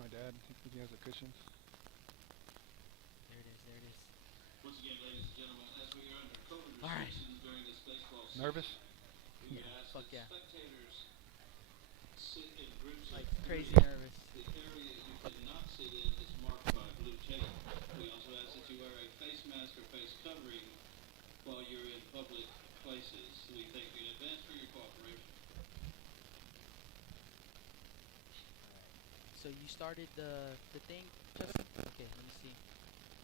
My dad, he has a cushion. There it is. There it is. Once again, ladies and gentlemen, as we are under COVID All right. restrictions during this baseball season, Nervous? we Yeah, would ask fuck that yeah. spectators sit in groups Like of crazy 3. nervous. The area you cannot sit in is marked by blue tape. We also ask that you wear a face mask or face covering while you're in public places. We thank you in advance for your cooperation. So you started the thing, Justin? Okay, let me see.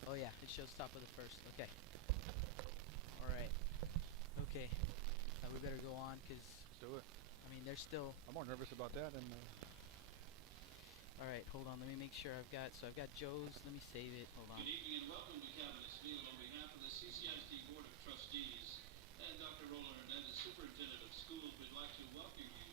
Oh yeah, it shows top of the first. Okay. All right. Okay. We better go on because Let's do it. I mean there's still. I'm more nervous about that than. All right, hold on. Let me make sure I've got. So I've got Joe's. Let me save it. Hold on. Good evening and welcome to Cabinets Field on behalf of the CCISD Board of Trustees and Dr. Roland Hernandez, Superintendent of Schools. We'd like to welcome you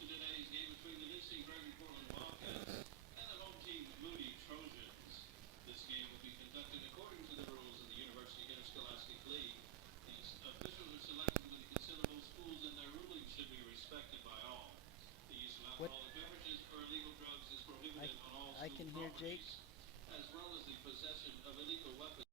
to today's game between the visiting Gregory-Portland Wildcats and the home team Moody Trojans. This game will be conducted according to the rules of the University Interscholastic League. These officials are selected with the considerable schools and their rulings should be respected by all. The use of alcoholic beverages or illegal drugs is prohibited on all I school can hear Jake. properties, as well as the possession of illegal weapons.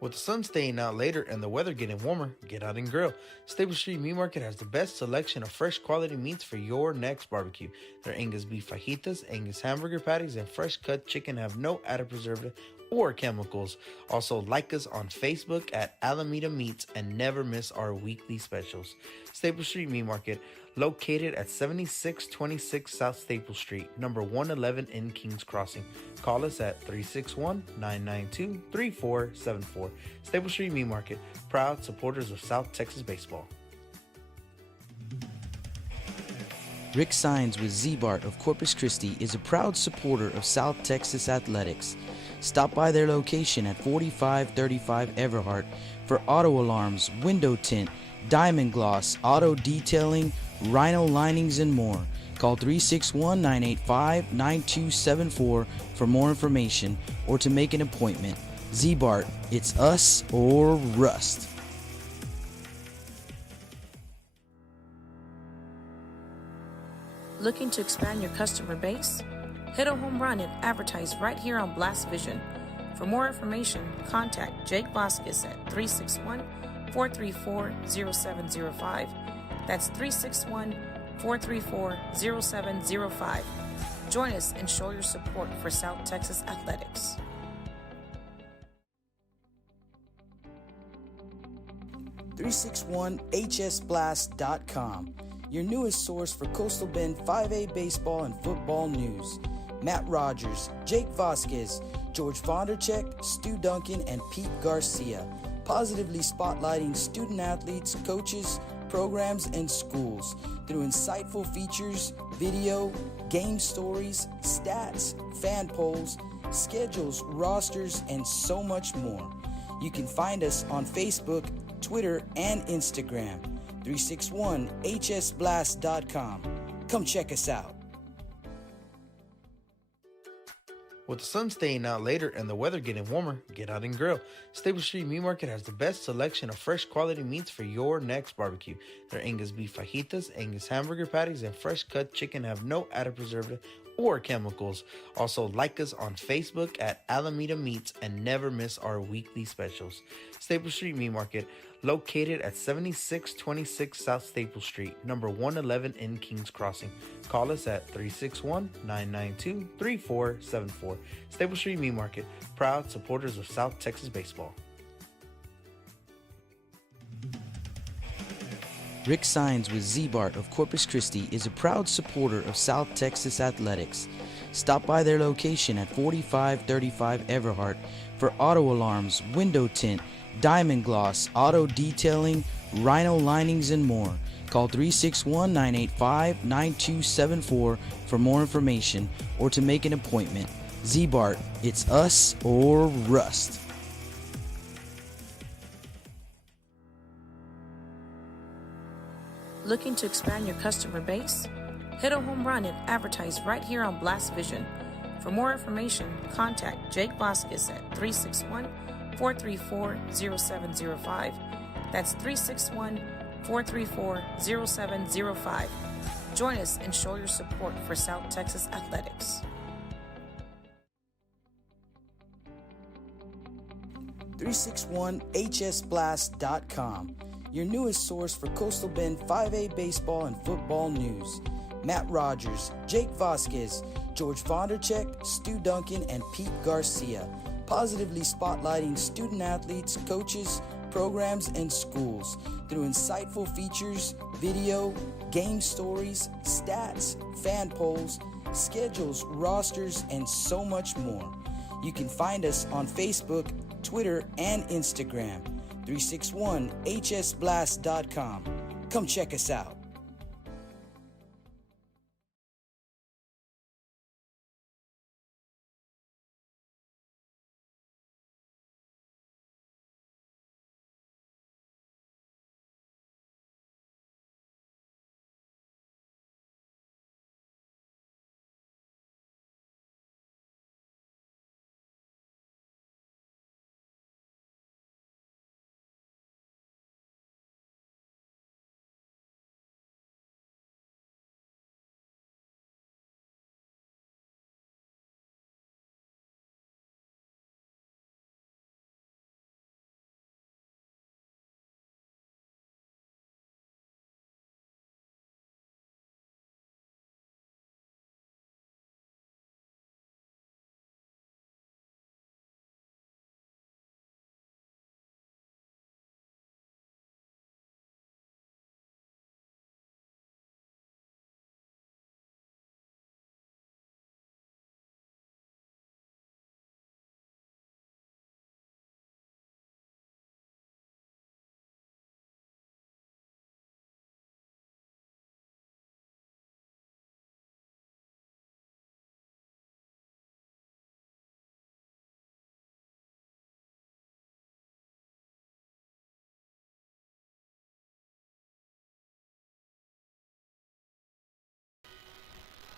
With the sun staying out later and the weather getting warmer, get out and grill. Staple Street Meat Market has the best selection of fresh quality meats for your next barbecue. Their Angus beef fajitas, Angus hamburger patties, and fresh cut chicken have no added preservative or chemicals. Also, like us on Facebook at Alameda Meats and never miss our weekly specials. Staple Street Meat Market, located at 7626 South Staple Street, number 111 in Kings Crossing. Call us at 361-992-3474. Staple Street Meat Market, proud supporters of South Texas baseball. Rick Sines with Z-Bart of Corpus Christi is a proud supporter of South Texas athletics. Stop by their location at 4535 Everhart for auto alarms, window tint, diamond gloss, auto detailing, rhino linings, and more. Call 361-985-9274 for more information or to make an appointment. Z-Bart, it's us or rust. Looking to expand your customer base? Hit a home run and advertise right here on Blast Vision. For more information, contact Jake Vasquez at 361-434-0705. That's 361-434-0705. Join us and show your support for South Texas athletics. hsblast.com, your newest source for Coastal Bend 5A baseball and football news. Matt Rogers, Jake Vasquez, George Vondercheck, Stu Duncan, and Pete Garcia, positively spotlighting student athletes, coaches, programs, and schools through insightful features, video, game stories, stats, fan polls, schedules, rosters, and so much more. You can find us on Facebook Twitter, and Instagram. 361hsblast.com. Come check us out. With the sun staying out later and the weather getting warmer, get out and grill. Stable Street Meat Market has the best selection of fresh quality meats for your next barbecue. Their Angus beef fajitas, Angus hamburger patties, and fresh cut chicken have no added preservative or chemicals. Also, like us on Facebook at Alameda Meats and never miss our weekly specials. Staple Street Meat Market, located at 7626 South Staple Street, number 111 in Kings Crossing. Call us at 361-992-3474. Staple Street Meat Market, proud supporters of South Texas baseball. Rick Sines with Z-Bart of Corpus Christi is a proud supporter of South Texas athletics. Stop by their location at 4535 Everhart for auto alarms, window tint, diamond gloss, auto detailing, rhino linings, and more. Call 361-985-9274 for more information or to make an appointment. Z-Bart, it's us or rust. Looking to expand your customer base? Hit a home run and advertise right here on Blast Vision. For more information, contact Jake Vasquez at 361-434-0705. That's 361-434-0705. Join us and show your support for South Texas athletics. 361hsblast.com, your newest source for Coastal Bend 5A baseball and football news. Matt Rogers, Jake Vasquez, George Vondercheck, Stu Duncan, and Pete Garcia, positively spotlighting student athletes, coaches, programs, and schools through insightful features, video, game stories, stats, fan polls, schedules, rosters, and so much more. You can find us on Facebook, Twitter, and Instagram. 361hsblast.com. Come check us out.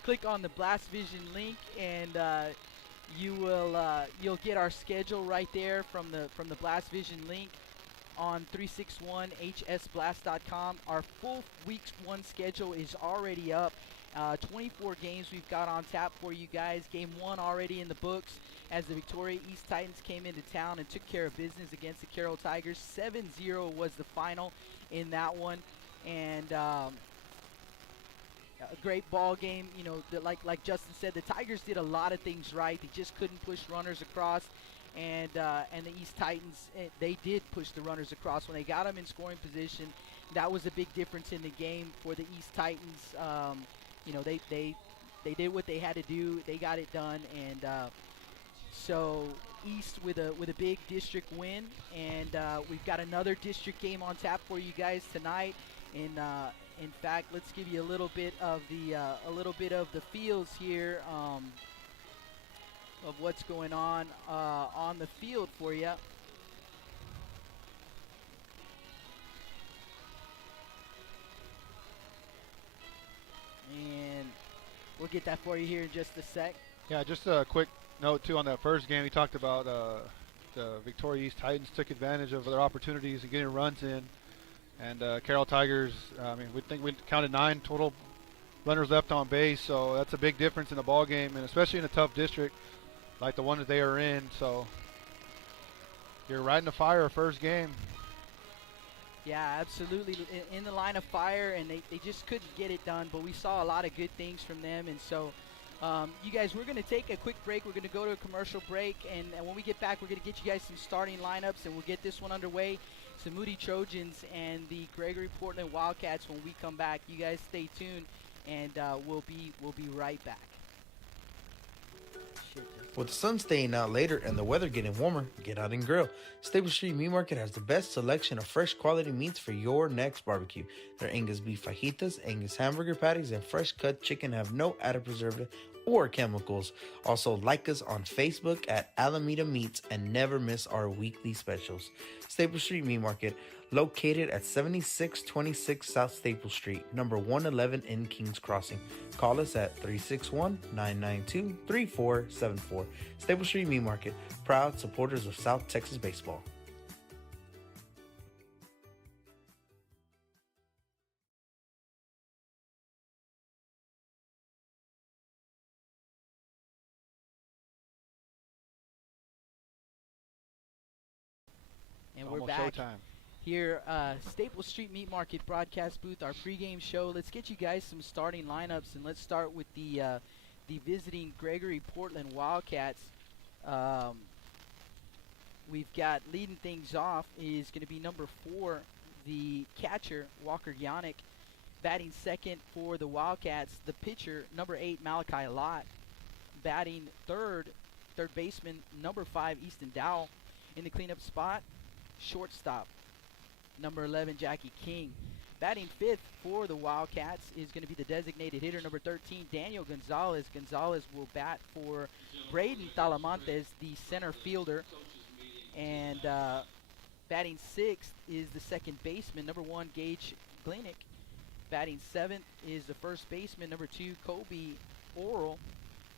Click on the Blast Vision link, and you'll get our schedule right there from the Blast Vision link on 361hsblast.com. Our full week 1 schedule is already up. 24 games we've got on tap for you guys. Game 1 already in the books as the Victoria East Titans came into town and took care of business against the Carroll Tigers. 7-0 was the final in that one, and a great ball game. You know, like Justin said, the Tigers did a lot of things right. They just couldn't push runners across, and the East Titans, they did push the runners across when they got them in scoring position. That was a big difference in the game for the East Titans. You know, they did what they had to do. They got it done, and so East with a big district win, and we've got another district game on tap for you guys tonight. In fact, let's give you a little bit of the feels here of what's going on the field for you. get that for you here in just a sec. Yeah, just a quick note, too, on that first game. We talked about the Victoria East Titans took advantage of their opportunities and getting runs in. And Carroll Tigers, we counted 9 total runners left on base, so that's a big difference in the ball game, and especially in a tough district like the one that they are in. So you're right in the fire first game. Yeah, absolutely. In the line of fire, and they just couldn't get it done, but we saw a lot of good things from them. And so, you guys, we're going to take a quick break. We're going to go to a commercial break, and when we get back, we're going to get you guys some starting lineups, and we'll get this one underway. It's the Moody Trojans and the Gregory-Portland Wildcats when we come back. You guys stay tuned, and we'll be right back. With the sun staying out later and the weather getting warmer, get out and grill. Stable Street Meat Market has the best selection of fresh quality meats for your next barbecue. Their Angus beef fajitas, Angus hamburger patties, and fresh cut chicken have no added preservative or chemicals. Also, like us on Facebook at Alameda Meats and never miss our weekly specials. Stable Street Meat Market, located at 7626 South Staple Street, number 111 in Kings Crossing. Call us at 361-992-3474. Staple Street Meat Market, proud supporters of South Texas baseball. And Almost we're back showtime. here, Staple Street Meat Market broadcast booth, our pregame show. Let's get you guys some starting lineups, and let's start with the visiting Gregory-Portland Wildcats. We've got leading things off is going to be number 4, the catcher, Walker Yannick. Batting second for the Wildcats, the pitcher, number 8, Malachi Lott. Batting third baseman, number 5, Easton Dowell. In the cleanup spot, shortstop, number 11, Jackie King. Batting fifth for the Wildcats is going to be the designated hitter, number 13, Daniel Gonzalez. Gonzalez will bat for Braden Talamantes, the center fielder. And batting sixth is the second baseman, number 1, Gage Glenick. Batting seventh is the first baseman, number 2, Kobe Oral.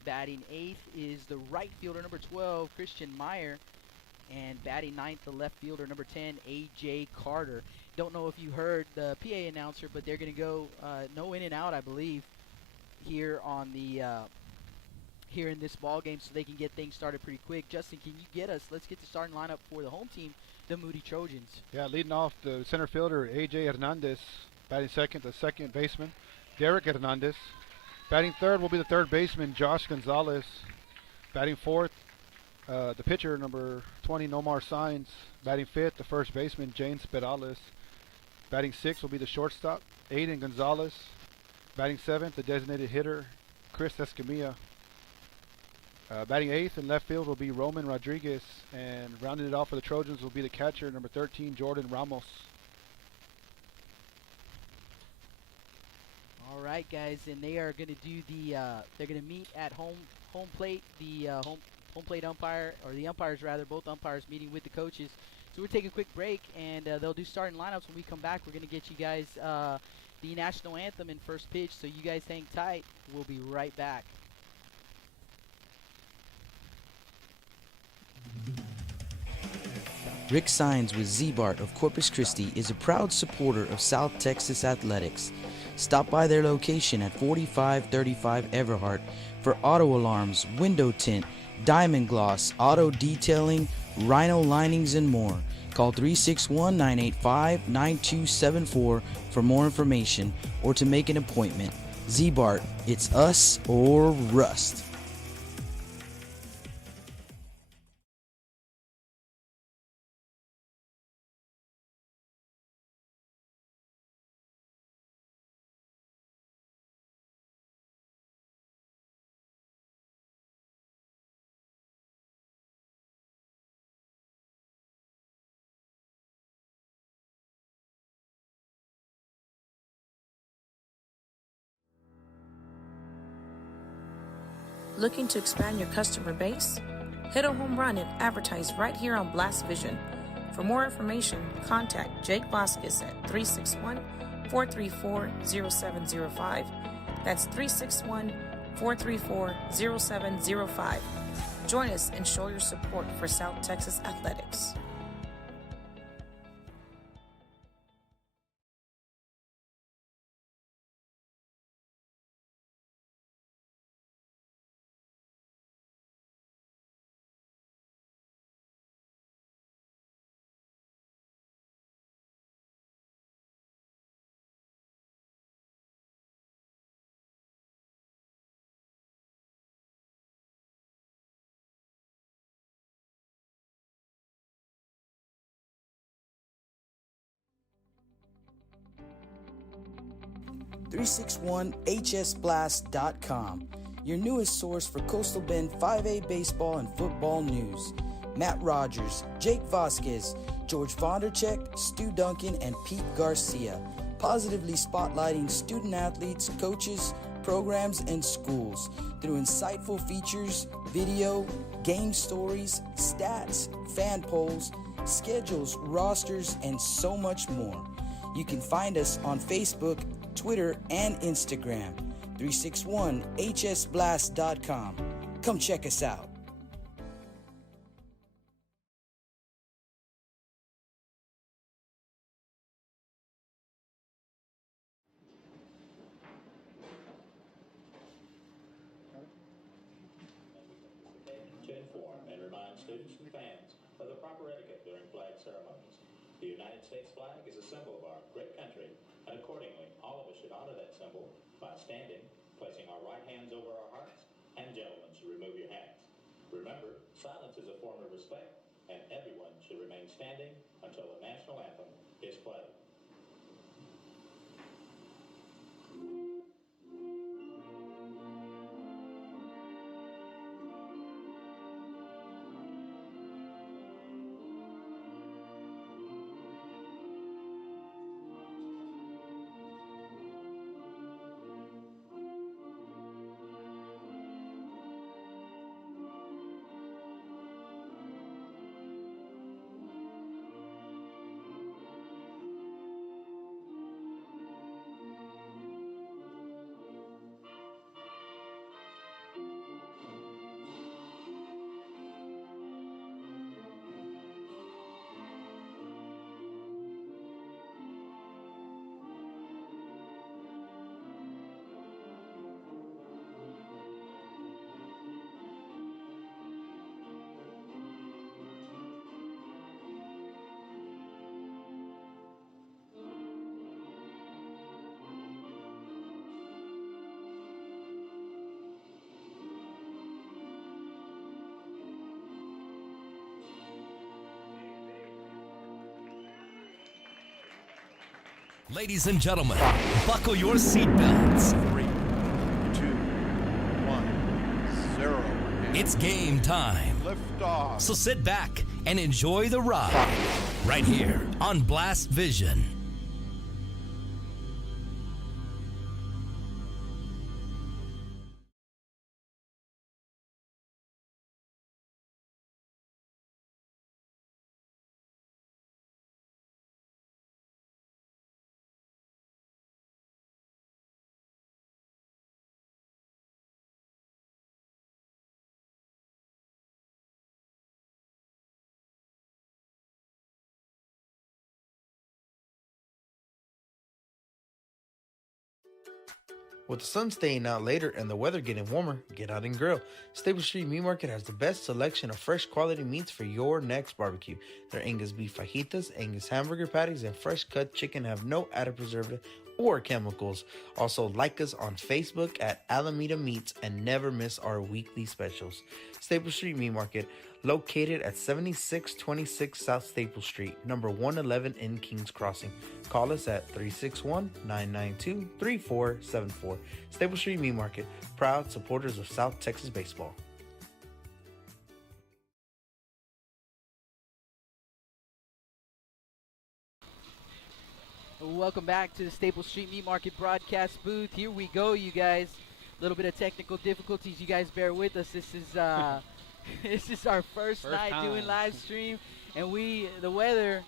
Batting eighth is the right fielder, number 12, Christian Meyer. And batting ninth, the left fielder, number 10, A.J. Carter. Don't know if you heard the PA announcer, but they're going to go no in and out, I believe, here on the here in this ball game, so they can get things started pretty quick. Justin, can you get us? Let's get the starting lineup for the home team, the Moody Trojans. Yeah, leading off the center fielder, A.J. Hernandez. Batting second, the second baseman, Derek Hernandez. Batting third will be the third baseman, Josh Gonzalez. Batting fourth, the pitcher, number 20, Nomar Sainz. Batting fifth, the first baseman, James Perales. Batting sixth will be the shortstop, Aiden Gonzalez. Batting seventh, the designated hitter, Chris Escamilla. Batting eighth in left field will be Roman Rodriguez. And rounding it off for the Trojans will be the catcher, number 13, Jordan Ramos. All right, guys, and they are going to do the they're going to meet at home plate. The home plate umpire, or the umpires rather, both umpires meeting with the coaches. So we'll take a quick break, and they'll do starting lineups. When we come back, we're going to get you guys the national anthem in first pitch. So you guys hang tight. We'll be right back. Rick Sines with Z-Bart of Corpus Christi is a proud supporter of South Texas athletics. Stop by their location at 4535 Everhart for auto alarms, window tint, diamond gloss, auto detailing, rhino linings, and more. Call 361-985-9274 for more information or to make an appointment. Z-Bart, it's us or rust. Looking to expand your customer base? Hit a home run and advertise right here on Blast Vision. For more information, contact Jake Vasquez at 361-434-0705. That's 434-0705. Join us and show your support for South Texas athletics. .361hsblast.com, your newest source for Coastal Bend 5A baseball and football news. Matt Rogers, Jake Vasquez, George Vondercheck, Stu Duncan, and Pete Garcia, positively spotlighting student athletes, coaches, programs, and schools through insightful features, video, game stories, stats, fan polls, schedules, rosters, and so much more. You can find us on Facebook, Twitter, and Instagram. 361hsblast.com. Come check us out. To inform and remind students and fans of the proper etiquette during flag ceremonies. The United States flag is a symbol of our great country, and accordingly, all of us should honor that symbol by standing, placing our right hands over our hearts, and gentlemen should remove your hats. Remember, silence is a form of respect, and everyone should remain standing until the national anthem is played. Ladies and gentlemen, buckle your seatbelts. 3, 2, 1, 0. It's game time. Lift off. So sit back and enjoy the ride right here on Blast Vision. With the sun staying out later and the weather getting warmer, get out and grill. Stable Street Meat Market has the best selection of fresh quality meats for your next barbecue. Their Angus beef fajitas, Angus hamburger patties, and fresh cut chicken have no added preservative or chemicals. Also, like us on Facebook at Alameda Meats and never miss our weekly specials. Stable Street Meat Market, located at 7626 South Staple Street, number 111 in Kings Crossing. Call us at 361-992-3474. Staple Street Meat Market, proud supporters of South Texas baseball. Welcome back to the Staple Street Meat Market broadcast booth. Here we go, you guys. A little bit of technical difficulties. You guys bear with us. This is this is our first night time doing live stream, and the weather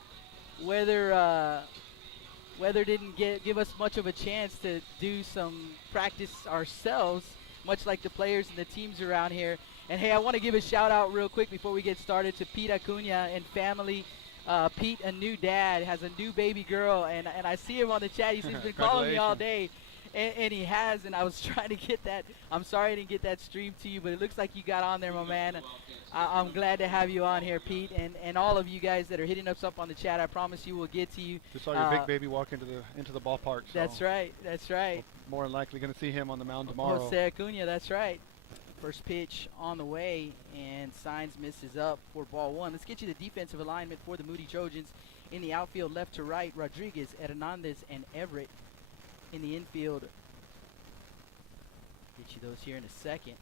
didn't give us much of a chance to do some practice ourselves. much like the players and the teams around here. And hey, I want to give a shout out real quick before we get started to Pete Acuna and family. Pete, a new dad, has a new baby girl, and I see him on the chat. He's been calling me all day, and he has, and I was trying to get that. I'm sorry I didn't get that stream to you, but it looks like you got on there, my man. I'm glad to have you on here, Pete, and all of you guys that are hitting us up on the chat. I promise you we'll get to you. Just saw your big baby walk into the ballpark. So that's right. That's right. More than likely going to see him on the mound tomorrow. Jose Acuna, that's right. First pitch on the way, and Signs misses up for ball one. Let's get you the defensive alignment for the Moody Trojans. In the outfield, left to right, Rodriguez, Hernandez, and Everett. In the infield, get you those here in a second.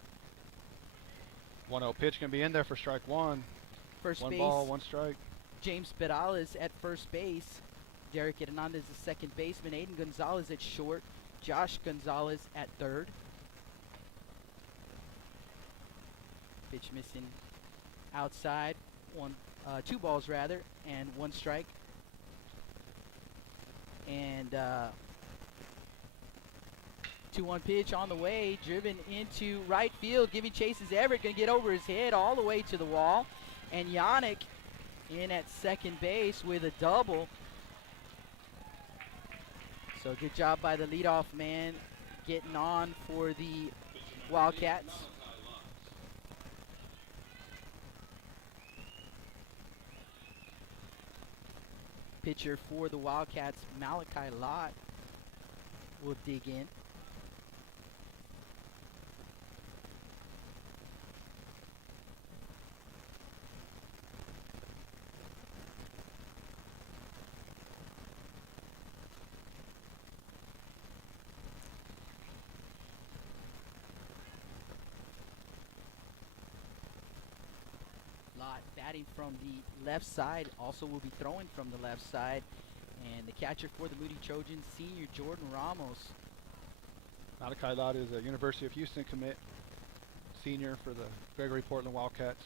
1-0 pitch going to be in there for strike one. First one base. One ball, one strike. James Perales at first base. Derek Hernandez the second baseman. Aiden Gonzalez at short. Josh Gonzalez at third. Pitch missing outside. Two balls rather, and one strike. And 2-1 pitch on the way, driven into right field, giving chase is Everett, going to get over his head all the way to the wall. And Yannick in at second base with a double. So good job by the leadoff man getting on for the Wildcats. Pitcher for the Wildcats, Malachi Lott, will dig in. Lott batting from the left side, also will be throwing from the left side. And the catcher for the Moody Trojans, senior Jordan Ramos. Malachi Lott is a University of Houston commit, senior for the Gregory-Portland Wildcats.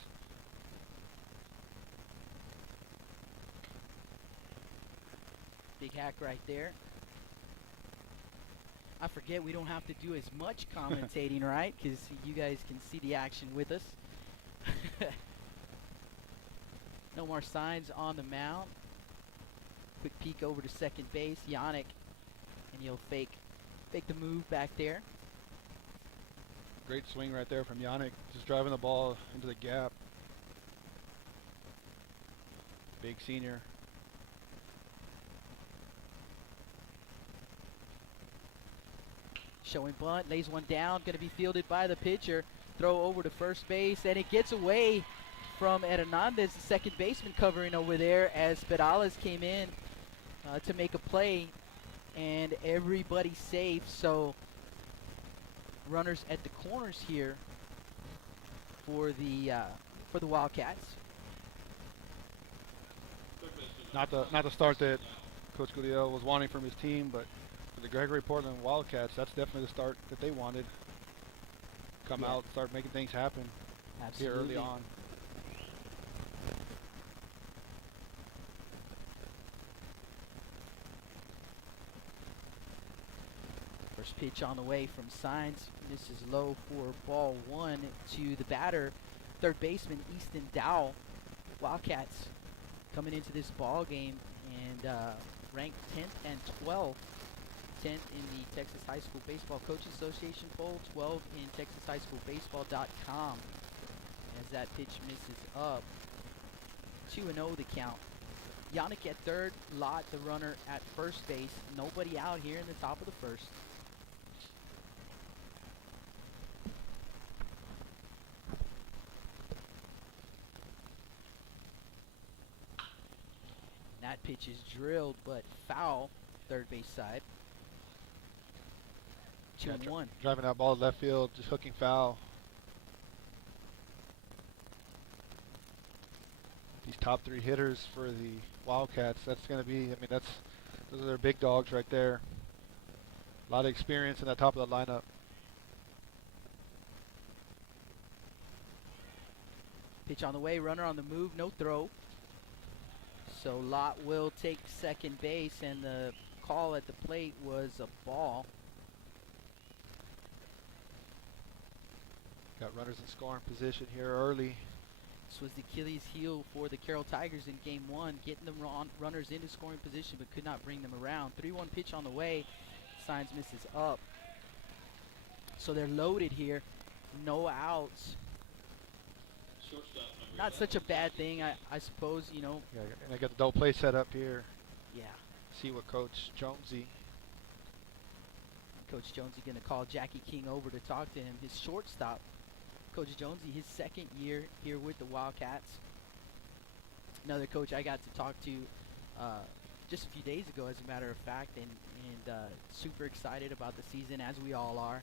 Big hack right there. I forget we don't have to do as much commentating, right? Because you guys can see the action with us. No more Signs on the mound. Quick peek over to second base, Yannick, and he'll fake the move back there. Great swing right there from Yannick, just driving the ball into the gap. Big senior. Showing bunt, lays one down, going to be fielded by the pitcher. Throw over to first base, and it gets away from Hernandez, the second baseman, covering over there as Perales came in to make a play, and everybody's safe. So runners at the corners here for the Wildcats. Not the start that Coach Gurriel was wanting from his team, but for the Gregory-Portland Wildcats, that's definitely the start that they wanted. Come out, start making things happen. Absolutely. Here early on. First pitch on the way from Signs, misses low for ball one to the batter, third baseman Easton Dowell. Wildcats coming into this ball game and ranked 10th and 12th. 10th in the Texas High School Baseball Coaches Association poll, 12 in TexasHighSchoolBaseball.com. As that pitch misses up, 2-0 the count. Yannick at third, Lott the runner at first base. Nobody out here in the top of the first. That pitch is drilled, but foul, third base side. 2-1. Driving that ball to left field, just hooking foul. These top three hitters for the Wildcats, that's going to be, those are their big dogs right there. A lot of experience in that top of the lineup. Pitch on the way, runner on the move, no throw. So Lott will take second base, and the call at the plate was a ball. Got runners in scoring position here early. This was the Achilles heel for the Carroll Tigers in game one, getting the runners into scoring position but could not bring them around. 3-1 pitch on the way. Signs misses up. So they're loaded here. No outs. Not such a bad thing, I suppose, you know. Yeah, and I got the double play set up here. Yeah. See what Coach Jonesy. Coach Jonesy going to call Jackie King over to talk to him. His shortstop, Coach Jonesy, his second year here with the Wildcats. Another coach I got to talk to just a few days ago, as a matter of fact, and super excited about the season, as we all are,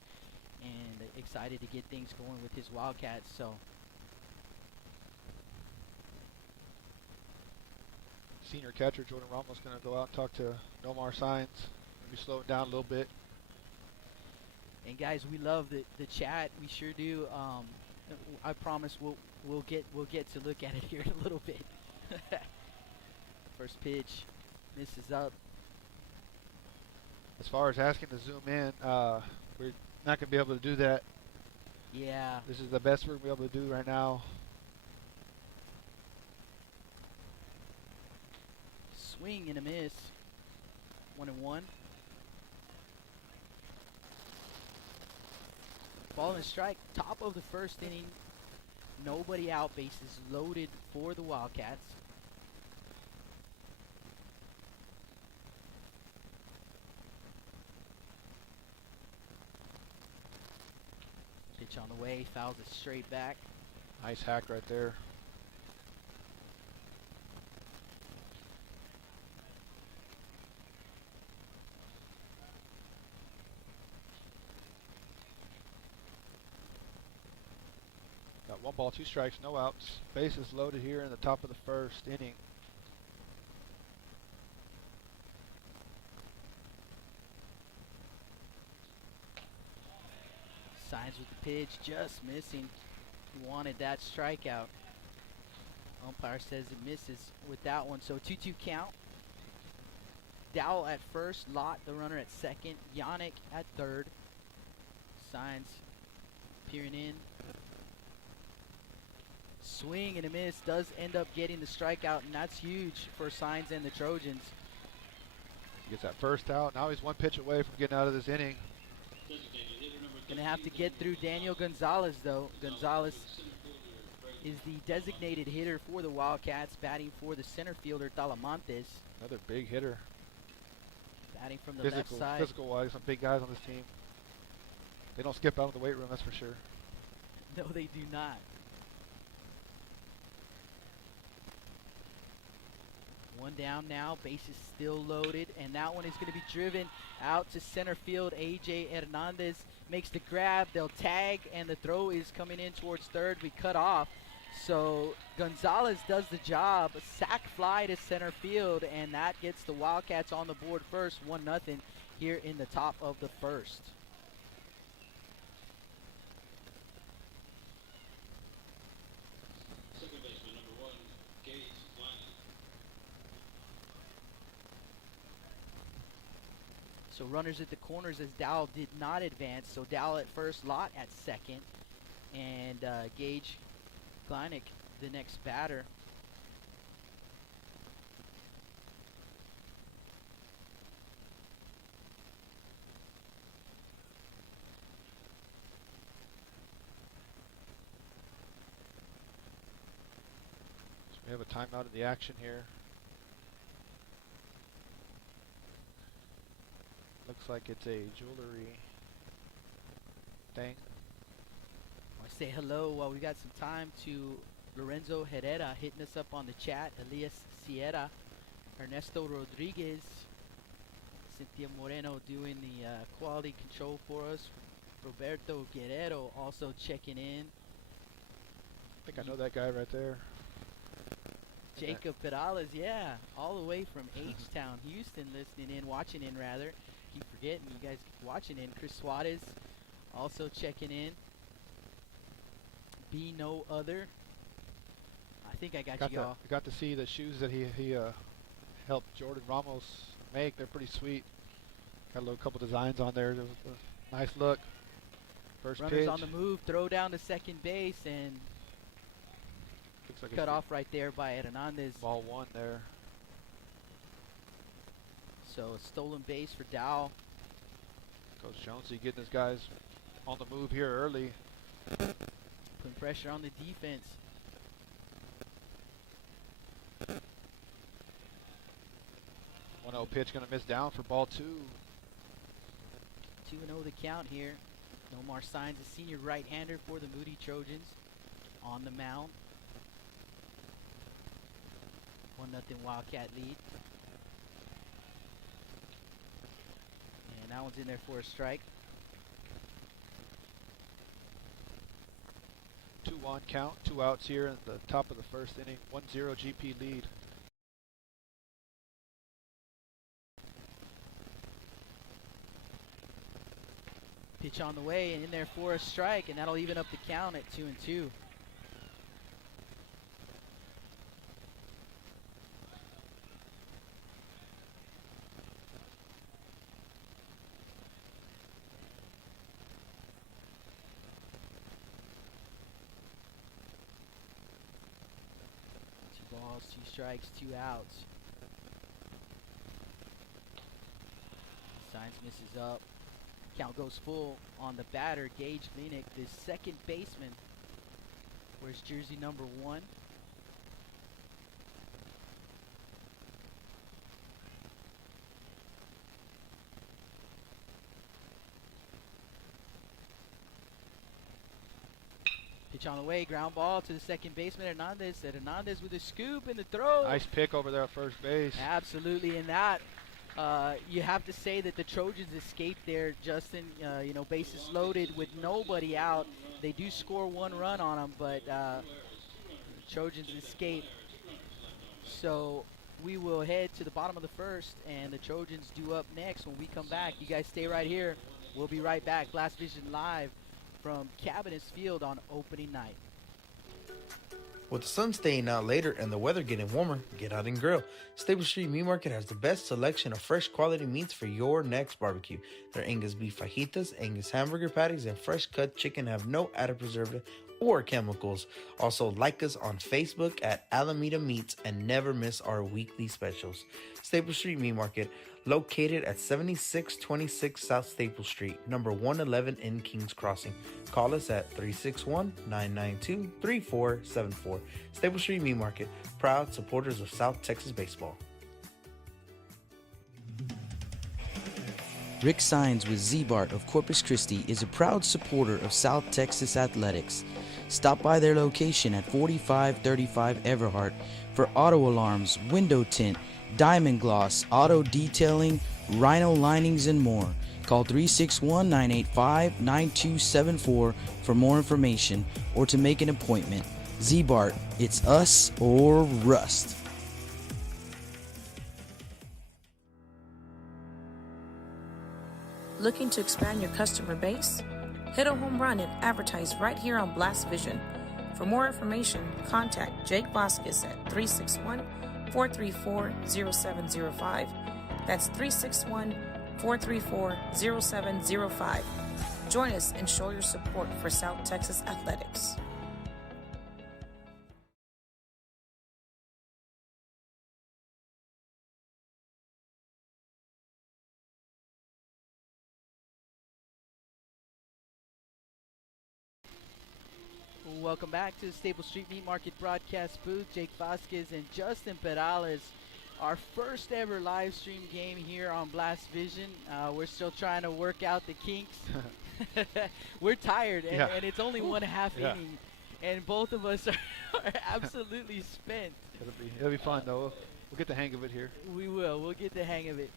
and excited to get things going with his Wildcats. So Senior catcher Jordan Ramos going to go out and talk to Nomar Signs. Maybe slow it down a little bit. And guys, we love the chat. We sure do. I promise we'll get to look at it here in a little bit. First pitch misses up. As far as asking to zoom in, we're not going to be able to do that. Yeah. This is the best we're going to be able to do right now. Swing and a miss. 1-1. Ball and strike. Top of the first inning. Nobody out. Bases loaded for the Wildcats. Pitch on the way. Fouls it straight back. Nice hack right there. Got 1 ball, 2 strikes, no outs. Bases loaded here in the top of the first inning. Signs with the pitch, just missing. He wanted that strikeout. Umpire says it misses with that one. So 2-2 count. Dowell at first, Lott the runner at second, Yannick at third. Signs peering in. Swing and a miss, does end up getting the strikeout, and that's huge for Signs and the Trojans. He gets that first out. Now he's 1 pitch away from getting out of this inning. Gonna have to get through Daniel Gonzalez, though. Gonzalez is the designated hitter for the Wildcats, batting for the center fielder Talamantes. Another big hitter. Batting from the left side. Physical-wise, some big guys on this team. They don't skip out of the weight room, that's for sure. No, they do not. 1 down now, bases still loaded, and that one is going to be driven out to center field. A.J. Hernandez makes the grab, they'll tag, and the throw is coming in towards third. We cut off, so Gonzalez does the job. A sac fly to center field, and that gets the Wildcats on the board first, 1-0 here in the top of the first. Second baseman, number 1, Gage Lyman. So runners at the corners as Dowell did not advance. So Dowell at first, Lott at second, and Gage Kleinek, the next batter. So we have a timeout of the action here. Looks like it's a jewelry thing. I want to say hello while we got some time to Lorenzo Herrera hitting us up on the chat, Elias Sierra, Ernesto Rodriguez, Cynthia Moreno doing the quality control for us, Roberto Guerrero also checking in. I think I know that guy right there. Jacob Perales, yeah, all the way from H-Town, Houston, listening in, watching in rather. Keep forgetting you guys keep watching in. Chris Suarez also checking in. Be no other. I think I got you all. I got to see the shoes that he helped Jordan Ramos make. They're pretty sweet. Got a couple designs on there. It was a nice look. First Runners pitch. on the move, throw down to second base, and Looks like cut it's off right there by Hernandez. ball one there. So a stolen base for Dow. Coach Jonesy getting his guys on the move here early. Putting pressure on the defense. 1-0 pitch going to miss down for ball two. 2-0 the count here. Nomar Signs, a senior right-hander for the Moody Trojans, on the mound. 1-0 Wildcat lead. And that one's in there for a strike. 2-1 count, 2 outs here in the top of the first inning. 1-0 GP lead. Pitch on the way and in there for a strike, and that'll even up the count at 2-2. Two balls, 2 strikes, 2 outs. Signs misses up. Count goes full on the batter, Gage Leenick, the second baseman. Wears jersey number 1. Pitch on the way, ground ball to the second baseman, Hernandez. Hernandez with a scoop and the throw. Nice pick over there at first base. Absolutely, and that you have to say that the Trojans escaped there, Justin. You know, bases loaded with nobody out. They do score 1 run on them, but the Trojans escape. So we will head to the bottom of the first, and the Trojans do up next when we come back. You guys stay right here. We'll be right back. Blast Vision live from Cabinets Field on opening night. With the sun staying out later and the weather getting warmer, get out and grill. Stable Street Meat Market has the best selection of fresh quality meats for your next barbecue. Their Angus beef fajitas, Angus hamburger patties, and fresh cut chicken have no added preservative or chemicals. Also, like us on Facebook at Alameda Meats and never miss our weekly specials. Stable Street Meat Market, located at 7626 South Staple Street, number 111 in Kings Crossing. Call us at 361-992-3474. Staple Street Meat Market, proud supporters of South Texas baseball. Rick Sines with Z-Bart of Corpus Christi is a proud supporter of South Texas athletics. Stop by their location at 4535 Everhart for auto alarms, window tint, diamond gloss, auto detailing, rhino linings, and more. Call 361-985-9274 for more information or to make an appointment. Z-Bart, it's us or rust. Looking to expand your customer base? Hit a home run and advertise right here on Blast Vision. For more information, contact Jake Vasquez at 361-434-0705. That's 361-434-0705. Join us and show your support for South Texas athletics. Welcome back to the Staple Street Meat Market broadcast booth. Jake Vasquez and Justin Perales. Our first ever live stream game here on Blast Vision. We're still trying to work out the kinks. We're tired, and it's only 1/2 inning, and both of us are absolutely spent. It'll be fun though. We'll get the hang of it here. We will. We'll get the hang of it.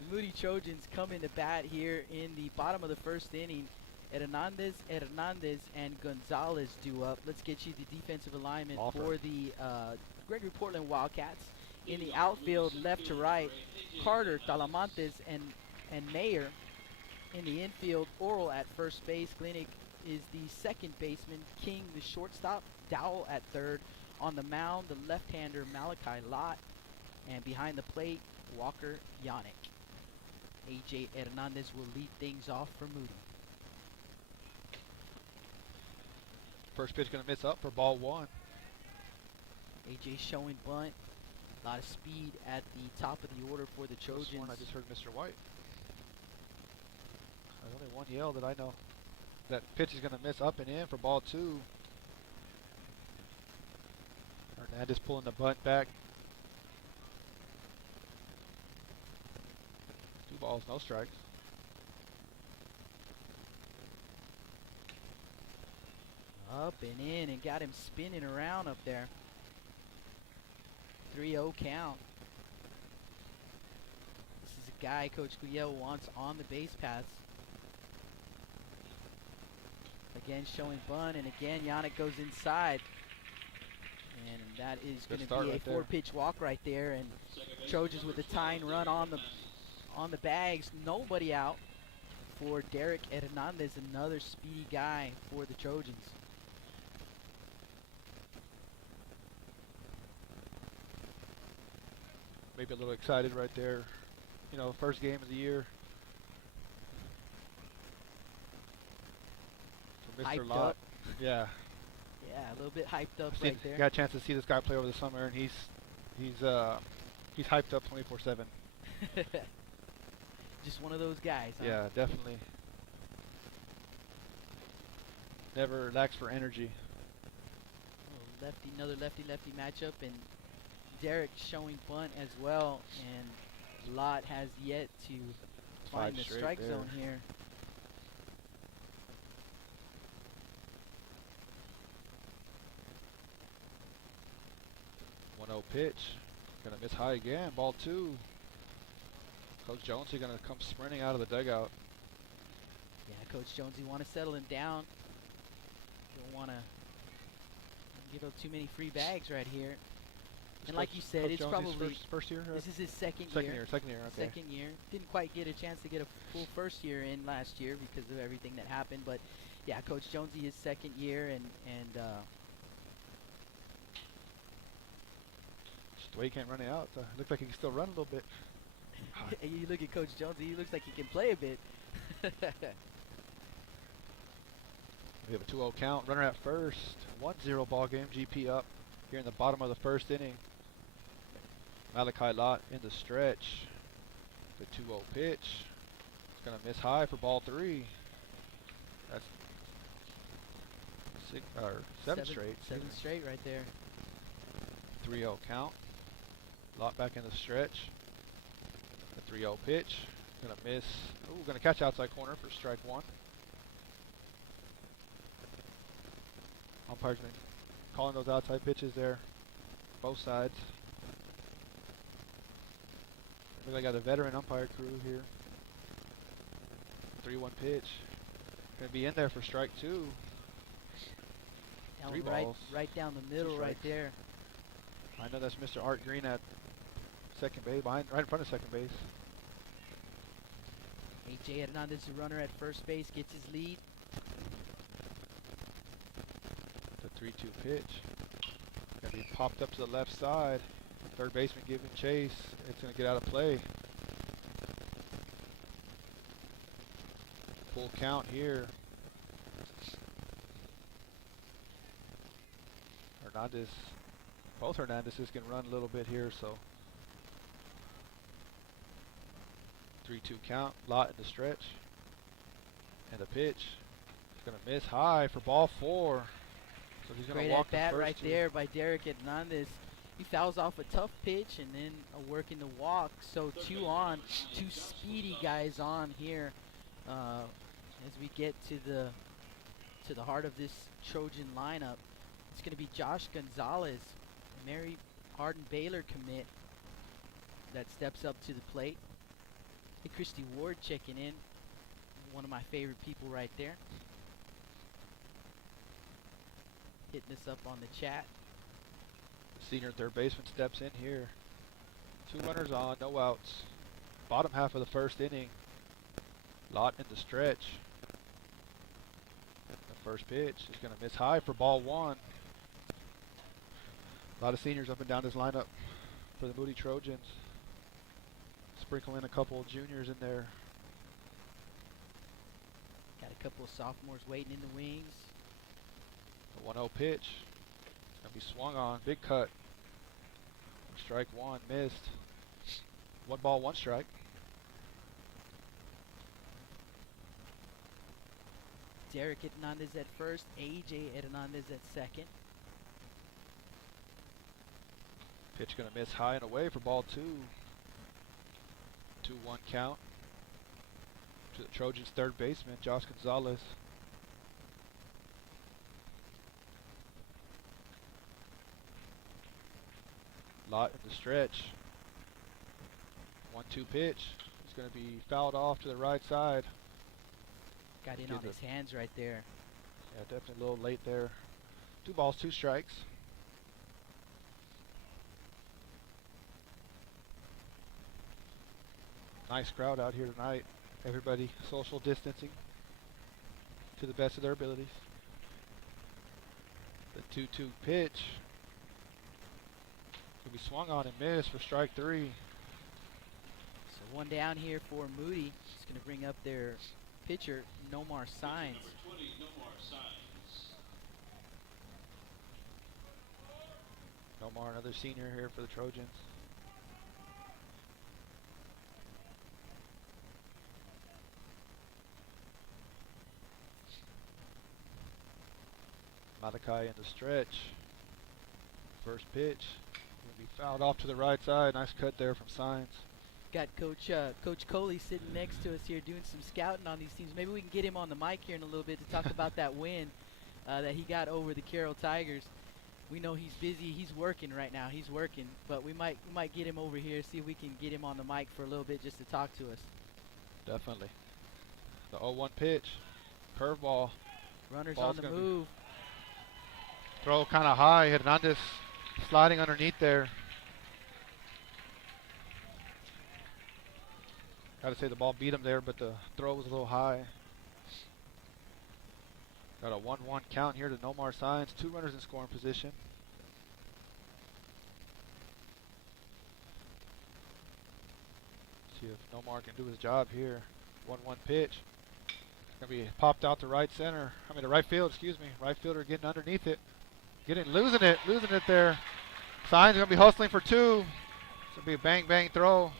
The Moody Trojans come into bat here in the bottom of the first inning. Hernandez, and Gonzalez do up. Let's get you the defensive alignment for the Gregory-Portland Wildcats. In the outfield, left to right, Carter, Talamantes, and Mayer. In the infield, Oral at first base. Glenick is the second baseman. King, the shortstop. Dowell at third. On the mound, the left-hander, Malachi Lott. And behind the plate, Walker Yannick. A.J. Hernandez will lead things off for Moody. First pitch going to miss up for ball 1. AJ showing bunt. A lot of speed at the top of the order for the Trojans. I just heard Mr. White. There's only one yell that I know. That pitch is going to miss up and in for ball 2. Hernandez pulling the bunt back. 2 balls, no strikes. Up and in and got him spinning around up there. 3-0 count. This is a guy Coach Guyel wants on the base paths. Again showing bunt, and again Yannick goes inside. And that is going to be a 4-pitch walk right there. And Trojans with a tying run on the bags. Nobody out for Derek Hernandez, another speedy guy for the Trojans. Maybe a little excited right there. You know, first game of the year. For Mr. Hyped Lott. up. Yeah. Yeah, a little bit hyped up right there. Got a chance to see this guy play over the summer, and he's hyped up 24/7. Just one of those guys, huh? Yeah, definitely. Never lacks for energy. Oh, another lefty-lefty matchup, and Derek showing bunt as well, and Lott has yet to find the strike zone here. Pitch. Gonna miss high again. Ball 2. Coach Jonesy gonna come sprinting out of the dugout. Yeah, Coach Jonesy want to settle him down. Don't want to give up too many free bags right here. And like you said, it's probably first year. This is his second year. Second year. Okay. Second year. Didn't quite get a chance to get a full first year in last year because of everything that happened. But yeah, Coach Jonesy his second year, and the way he can't run it out. Looks like he can still run a little bit. You look at Coach Jonesy, he looks like he can play a bit. We have a 2-0 count. Runner at first. 1-0 ball game. GP up here in the bottom of the first inning. Malachi Lott in the stretch. The 2-0 pitch. It's going to miss high for ball 3. That's 7 straight. 7 straight right there. 3-0 count. Lott back in the stretch. The 3-0 pitch. Gonna miss. Ooh, gonna catch outside corner for strike 1. Umpire's been calling those outside pitches there. Both sides. Look like I got a veteran umpire crew here. 3-1 pitch. Gonna be in there for strike 2. Down right down the middle right there. I know that's Mr. Art Green at second base, right in front of second base. AJ Hernandez, the runner at first base, gets his lead. The 3-2 pitch. Gonna be popped up to the left side. Third baseman giving chase. It's gonna get out of play. Full count here. Hernandez. Both Hernandez's can run a little bit here, so 3-2 count. Lott in the stretch. And the pitch. It's gonna miss high for ball 4. So he's gonna walk the first right 2. there by Derek Hernandez. He fouls off a tough pitch and then a working the walk. So 2 on, 2 speedy guys on here as we get to the heart of this Trojan lineup. It's going to be Josh Gonzalez, a Mary Hardin Baylor commit, that steps up to the plate. Hey, Christy Ward checking in, one of my favorite people right there. Hitting us up on the chat. Senior third baseman steps in here. 2 runners on, no outs. Bottom half of the first inning. Lott in the stretch. The first pitch is going to miss high for ball 1. A lot of seniors up and down this lineup for the Moody Trojans. Sprinkle in a couple of juniors in there. Got a couple of sophomores waiting in the wings. The 1-0 pitch. It's going to be swung on. Big cut. Strike one, missed. 1 ball, 1 strike. Derek Hernandez at first, AJ Hernandez at second. Pitch going to miss high and away for ball 2. 2-1 count. To the Trojans' third baseman, Josh Gonzalez. Lot in the stretch. 1-2 pitch. It's going to be fouled off to the right side. Got in on his hands right there. Yeah, definitely a little late there. 2 balls, 2 strikes. Nice crowd out here tonight. Everybody social distancing to the best of their abilities. The 2-2 pitch will be swung on and missed for strike 3. So 1 down here for Moody. It's going to bring up their pitcher, Nomar Signs. Number 20, Nomar Signs. Nomar, another senior here for the Trojans. Malachi in the stretch. First pitch. Going to be fouled off to the right side. Nice cut there from Signs. Got Coach Coley sitting next to us here doing some scouting on these teams. Maybe we can get him on the mic here in a little bit to talk about that win that he got over the Carroll Tigers. We know he's busy. He's working right now. He's working, but we might get him over here, see if we can get him on the mic for a little bit just to talk to us. Definitely. The 0-1 pitch. Curveball. Runners Ball's on the gonna move. Throw kind of high. Hernandez sliding underneath there. Got to say the ball beat him there, but the throw was a little high. Got a 1-1 count here to Nomar Signs. 2 runners in scoring position. See if Nomar can do his job here. 1-1 pitch. Gonna be popped out to right center. I mean to right field, excuse me. Right fielder getting underneath it. Losing it there. Signs gonna be hustling for 2. It's gonna be a bang bang throw.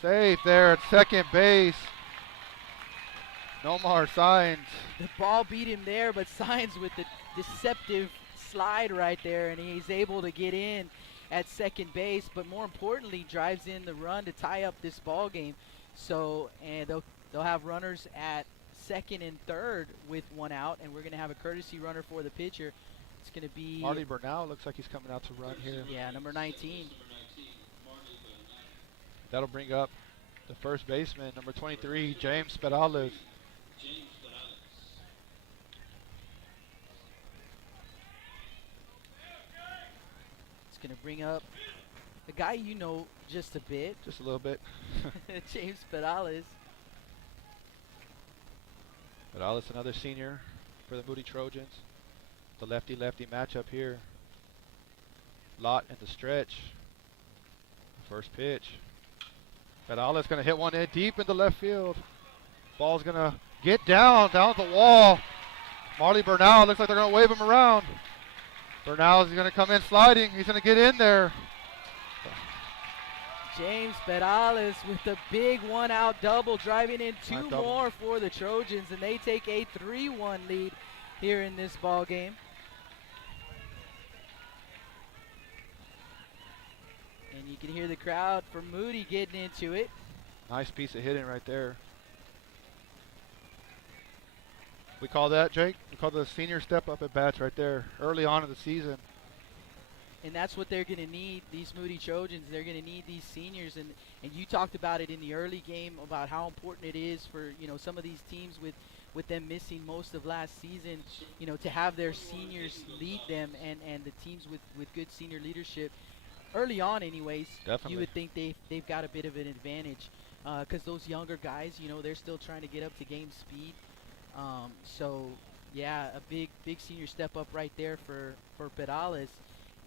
Safe there at second base. Nomar Signs. The ball beat him there, but Signs with the deceptive slide right there, and he's able to get in at second base, but more importantly drives in the run to tie up this ball game. So, and they'll have runners at second and third with 1 out, and we're going to have a courtesy runner for the pitcher. It's going to be Marty Bernal. Looks like he's coming out to run here. Yeah, number 19. That'll bring up the first baseman, number 23, James Perales. It's going to bring up a guy you know just a bit. Just a little bit. James Perales. Perales, another senior for the Moody Trojans. The lefty-lefty matchup here. Lot in the stretch. First pitch. Perales going to hit one in deep into left field. Ball's going to get down the wall. Marley Bernal, looks like they're going to wave him around. Bernal is going to come in sliding. He's going to get in there. James Perales with the big 1-out double, driving in 2 more for the Trojans, and they take a 3-1 lead here in this ball game. And you can hear the crowd for Moody getting into it. Nice piece of hitting right there. We call that, Jake? We call the senior step up at bats right there, early on in the season. And that's what they're going to need, these Moody Trojans. They're going to need these seniors. And you talked about it in the early game about how important it is for, some of these teams with them missing most of last season, to have their seniors lead them and the teams with good senior leadership. Early on anyways, Definitely. You would think they've got a bit of an advantage because those younger guys, they're still trying to get up to game speed. So, yeah, a big senior step up right there for Perales.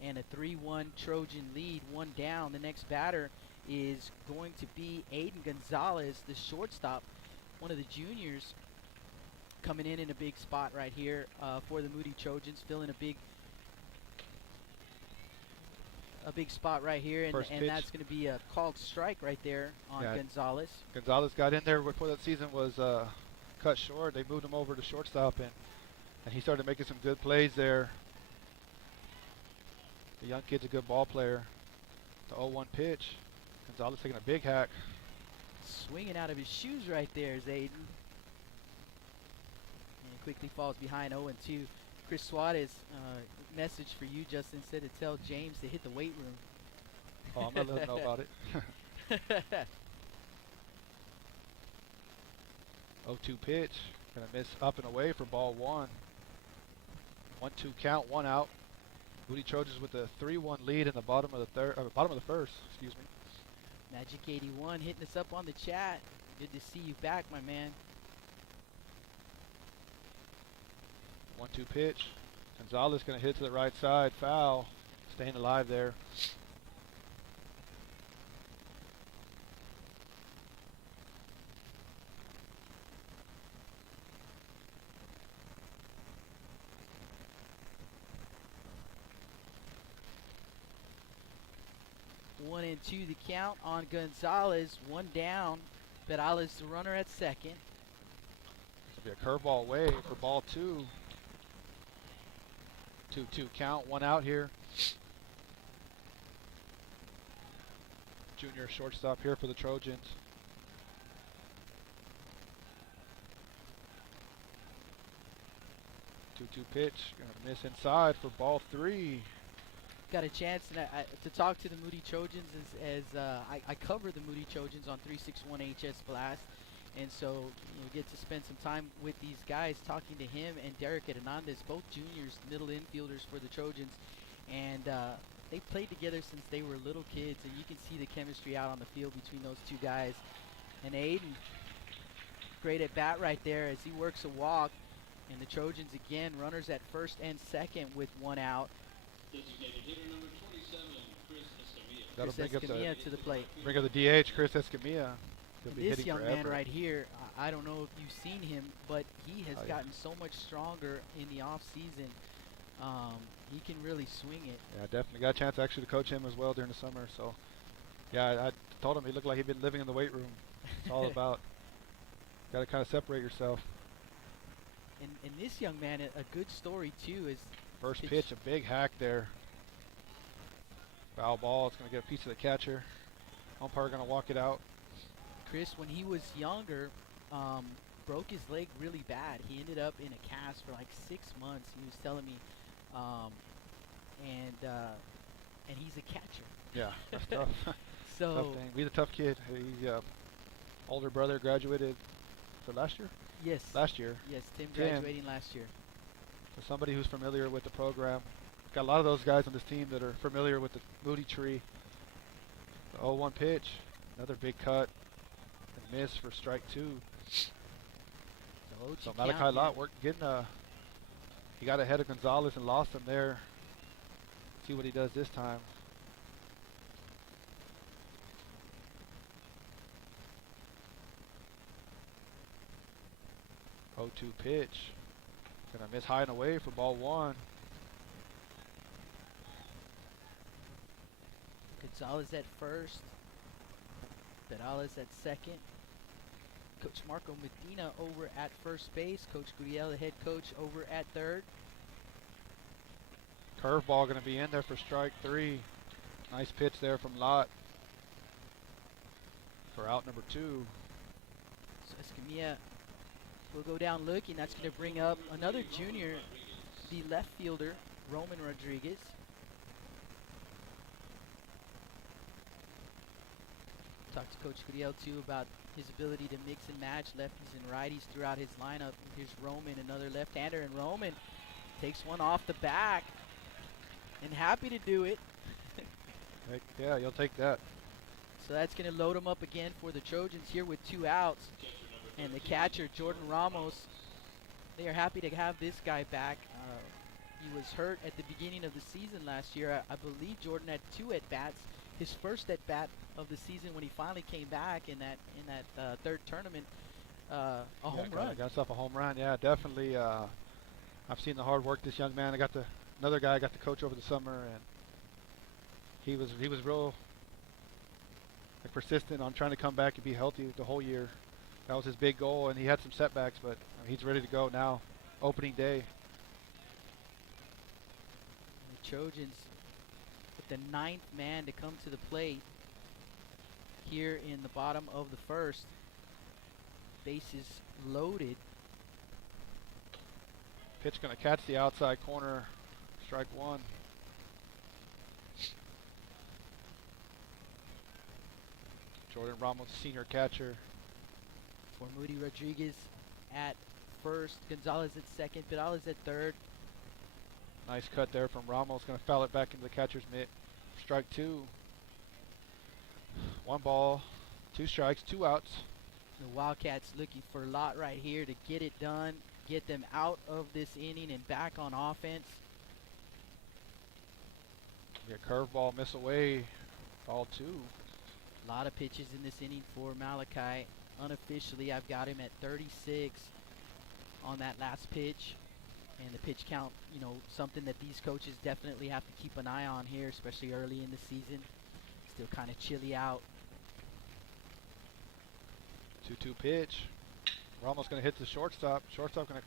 And a 3-1 Trojan lead, 1 down. The next batter is going to be Aiden Gonzalez, the shortstop, one of the juniors coming in a big spot right here for the Moody Trojans, filling a big spot right here, and that's going to be a called strike right there on Gonzalez. Gonzalez got in there before that season was cut short. They moved him over to shortstop, and he started making some good plays there. The young kid's a good ball player. The 0-1 pitch. Gonzalez taking a big hack. Swinging out of his shoes right there is Aiden. And quickly falls behind 0-2. Chris Suarez, message for you, Justin, said to tell James to hit the weight room. Oh, I'm going to let him know about it. 0-2 pitch. Going to miss up and away for ball 1. 1-2 count, 1 out. Moody Trojans with a 3-1 lead in the bottom of the first, excuse me. Magic 81 hitting us up on the chat. Good to see you back, my man. 1-2 pitch. Gonzalez going to hit to the right side. Foul. Staying alive there. One and 2 the count on Gonzalez. 1 down. Perales the runner at second. This will be a curveball away for ball 2. 2-2 count, 1 out here. Junior shortstop here for the Trojans. 2-2 pitch, gonna miss inside for ball 3. Got a chance to talk to the Moody Trojans as I cover the Moody Trojans on 361 HS Blast, and so get to spend some time with these guys, talking to him and Derek Hernandez, both juniors, middle infielders for the Trojans, and they played together since they were little kids, and you can see the chemistry out on the field between those two guys. And Aiden, great at bat right there as he works a walk, and the Trojans again runners at first and second with 1 out. Designated hitter number 27, Chris Escamilla. That'll Chris Escamilla to the plate. Bring up the DH, Chris Escamilla. This young man right here, I don't know if you've seen him, but he has gotten so much stronger in the off season. He can really swing it. Yeah, definitely got a chance actually to coach him as well during the summer. So, yeah, I told him he looked like he'd been living in the weight room. It's all about got to kind of separate yourself. And this young man, a good story too, is first pitch, a big hack there. Foul ball. It's going to get a piece of the catcher. Umpire going to walk it out. Chris, when he was younger, broke his leg really bad. He ended up in a cast for like 6 months. He was telling me, and he's a catcher. Yeah, that's tough. So tough thing. He's a tough kid. He's older brother, graduated for last year. Yes. Last year. Yes, Tim graduating last year. So somebody who's familiar with the program. Got a lot of those guys on this team that are familiar with the Moody tree. The 0-1 pitch, another big cut, and miss for strike 2. So Malachi Lott he got ahead of Gonzalez and lost him there. See what he does this time. Oh, 2 pitch. Gonna miss high and away for ball 1. Gonzalez at first. Perales at second. Coach Marco Medina over at first base. Coach Guriel, the head coach, over at third. Curveball going to be in there for strike 3. Nice pitch there from Lott for out number 2. So Escamilla will go down looking. That's going to bring up another junior, the left fielder, Roman Rodriguez. Talked to Coach Guriel too about his ability to mix and match lefties and righties throughout his lineup. Here's Roman, another left-hander, and Roman takes one off the back and happy to do it. Heck yeah, you'll take that. So that's going to load him up again for the Trojans here with 2 outs. And the catcher, Jordan Ramos, they are happy to have this guy back. He was hurt at the beginning of the season last year. I believe Jordan had 2 at-bats. His first at-bat of the season when he finally came back in that third tournament. a home got run. himself a home run. Yeah, definitely. I've seen the hard work this young man. Another guy I got to coach over the summer, and he was real persistent on trying to come back and be healthy the whole year. That was his big goal, and he had some setbacks, but he's ready to go now. Opening day. The Trojans with the 9th man to come to the plate here in the bottom of the first. Bases loaded. Pitch going to catch the outside corner. Strike one. Jordan Ramos, senior catcher. For Moody Rodriguez at first, Gonzalez at second, Perales at third. Nice cut there from Ramos. Going to foul it back into the catcher's mitt. Strike two. 1 ball, 2 strikes, 2 outs. The Wildcats looking for a lot right here to get it done, get them out of this inning and back on offense. Get curveball, miss away, ball 2. A lot of pitches in this inning for Malachi. Unofficially, I've got him at 36 on that last pitch. And the pitch count, something that these coaches definitely have to keep an eye on here, especially early in the season. Still kind of chilly out. 2-2 pitch. Ramos going to hit the shortstop. Shortstop going to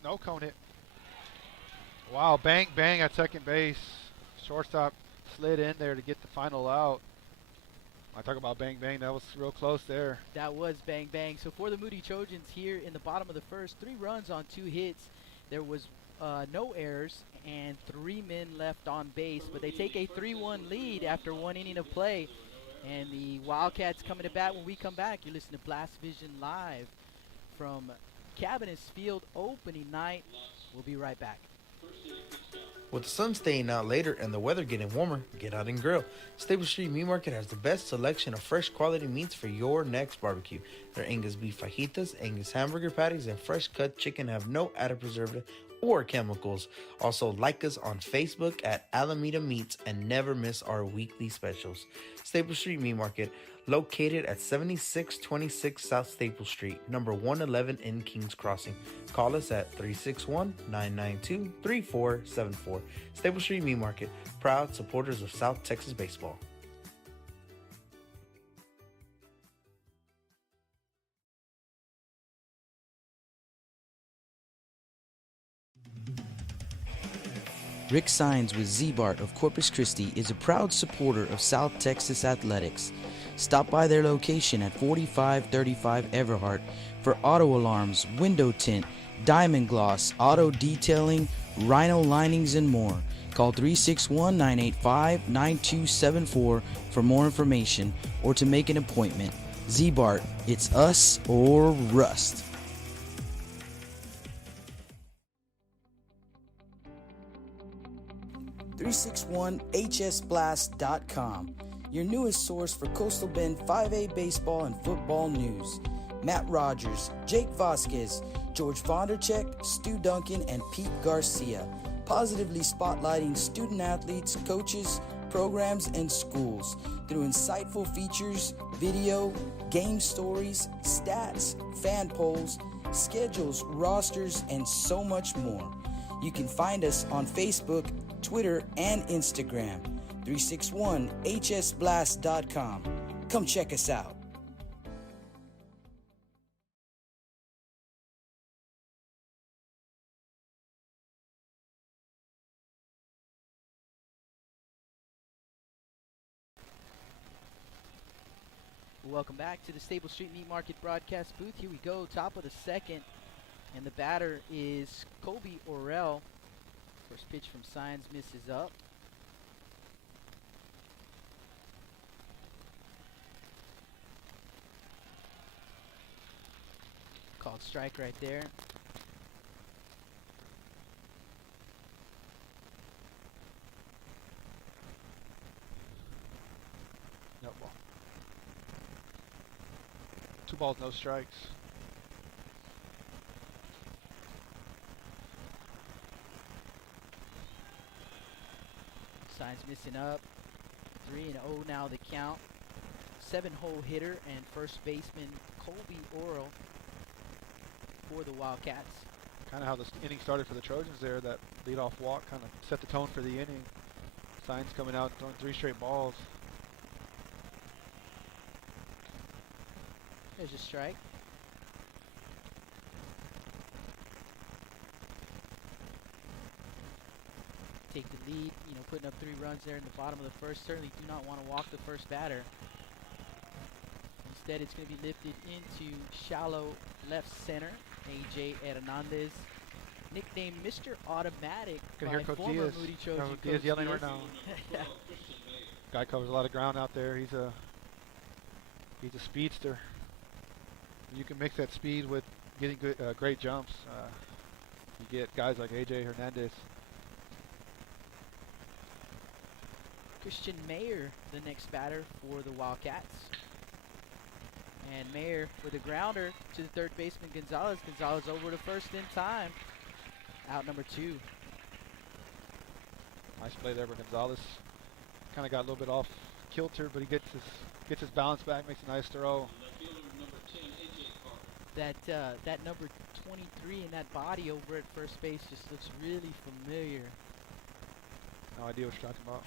snow cone it. Wow, bang, bang at second base. Shortstop slid in there to get the final out. I talk about bang, bang. That was real close there. That was bang, bang. So for the Moody Trojans here in the bottom of the first, 3 runs on 2 hits. There was no errors and 3 men left on base. But they take a 3-1 lead after 1 inning of play. And the Wildcats coming to bat when we come back. You're listening to Blast Vision Live from Cabinets Field opening night. We'll be right back. With the sun staying out later and the weather getting warmer, get out and grill. Stable Street Meat Market has the best selection of fresh quality meats for your next barbecue. Their Angus beef fajitas, Angus hamburger patties, and fresh cut chicken have no added preservative or chemicals. Also, like us on Facebook at Alameda Meats and never miss our weekly specials. Staple Street Meat Market, located at 7626 South Staple Street, number 111 in Kings Crossing. Call us at 361-992-3474. Staple Street Meat Market, proud supporters of South Texas baseball. Rick Sines with Z-Bart of Corpus Christi is a proud supporter of South Texas athletics. Stop by their location at 4535 Everhart for auto alarms, window tint, diamond gloss, auto detailing, rhino linings, and more. Call 361-985-9274 for more information or to make an appointment. Z-Bart, it's us or rust. 361hsblast.com, your newest source for Coastal Bend 5A baseball and football news. Matt Rogers, Jake Vasquez, George Vondercheck, Stu Duncan, and Pete Garcia, positively spotlighting student athletes, coaches, programs, and schools through insightful features, video, game stories, stats, fan polls, schedules, rosters, and so much more. You can find us on Facebook, Twitter, and Instagram. 361hsblast.com. Come check us out. Welcome back to the Stable Street Meat Market broadcast booth. Here we go, top of the second, and the batter is Kobe Orell. First pitch from Sines misses up. Called strike right there. No ball. 2 balls, no strikes. Signs missing up. 3-0 now the count. 7-hole hitter and first baseman Colby Orell for the Wildcats. Kind of how the inning started for the Trojans there. That leadoff walk kind of set the tone for the inning. Signs coming out, throwing 3 straight balls. There's a strike. Take the lead, putting up 3 runs there in the bottom of the first. Certainly do not want to walk the first batter. Instead, it's going to be lifted into shallow left center. AJ Hernandez, nicknamed Mr. Automatic by Hear Coach former Diaz. Moody Trojan. Coach Diaz yelling Diaz. right now. Guy covers a lot of ground out there. He's a speedster. You can mix that speed with getting good, great jumps. You get guys like AJ Hernandez. Christian Mayer, the next batter for the Wildcats. And Mayer with a grounder to the third baseman Gonzalez. Gonzalez over to first in time. Out number 2. Nice play there by Gonzalez. Kind of got a little bit off kilter, but he gets his balance back, makes a nice throw. That number 23 in that body over at first base just looks really familiar. No idea what you're talking about.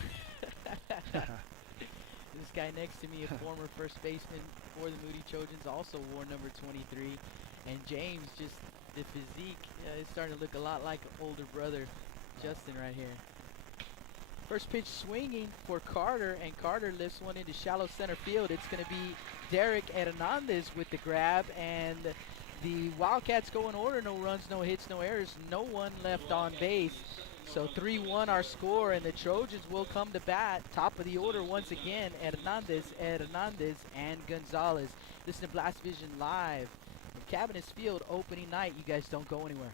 This guy next to me, a former first baseman for the Moody Trojans, also wore number 23. And James, just the physique is starting to look a lot like an older brother, Justin, right here. First pitch swinging for Carter, and Carter lifts one into shallow center field. It's going to be Derek Hernandez with the grab, and the Wildcats go in order. No runs, no hits, no errors, no one left on base. So 3-1 our score, and the Trojans will come to bat. Top of the order once again, Hernandez, and Gonzalez. Listen to Blast Vision live from Cabinets Field opening night. You guys don't go anywhere.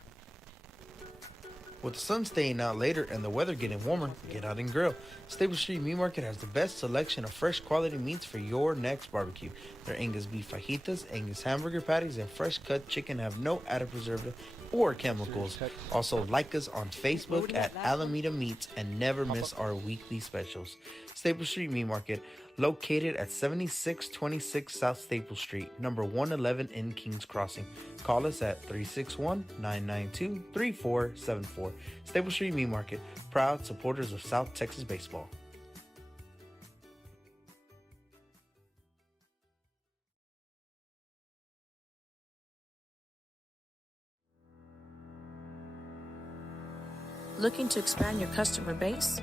With the sun staying out later and the weather getting warmer, get out and grill. Stable Street Meat Market has the best selection of fresh quality meats for your next barbecue. Their Angus beef fajitas, Angus hamburger patties, and fresh cut chicken have no added preservative or chemicals. Also, like us on Facebook at Alameda Meats and never miss our weekly specials. Staple Street Meat Market, located at 7626 South Staple Street, number 111 in Kings Crossing. Call us at 361-992-3474. Staple Street Meat Market, proud supporters of South Texas baseball. Looking to expand your customer base?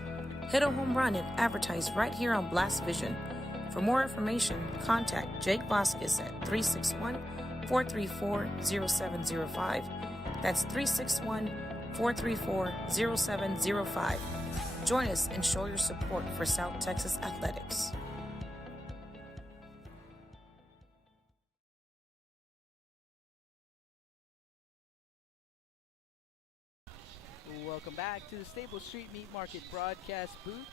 Hit a home run and advertise right here on Blast Vision. For more information, contact Jake Vasquez at 361-434-0705. That's 361-434-0705. Join us and show your support for South Texas athletics. Welcome back to the Staple Street Meat Market broadcast booth.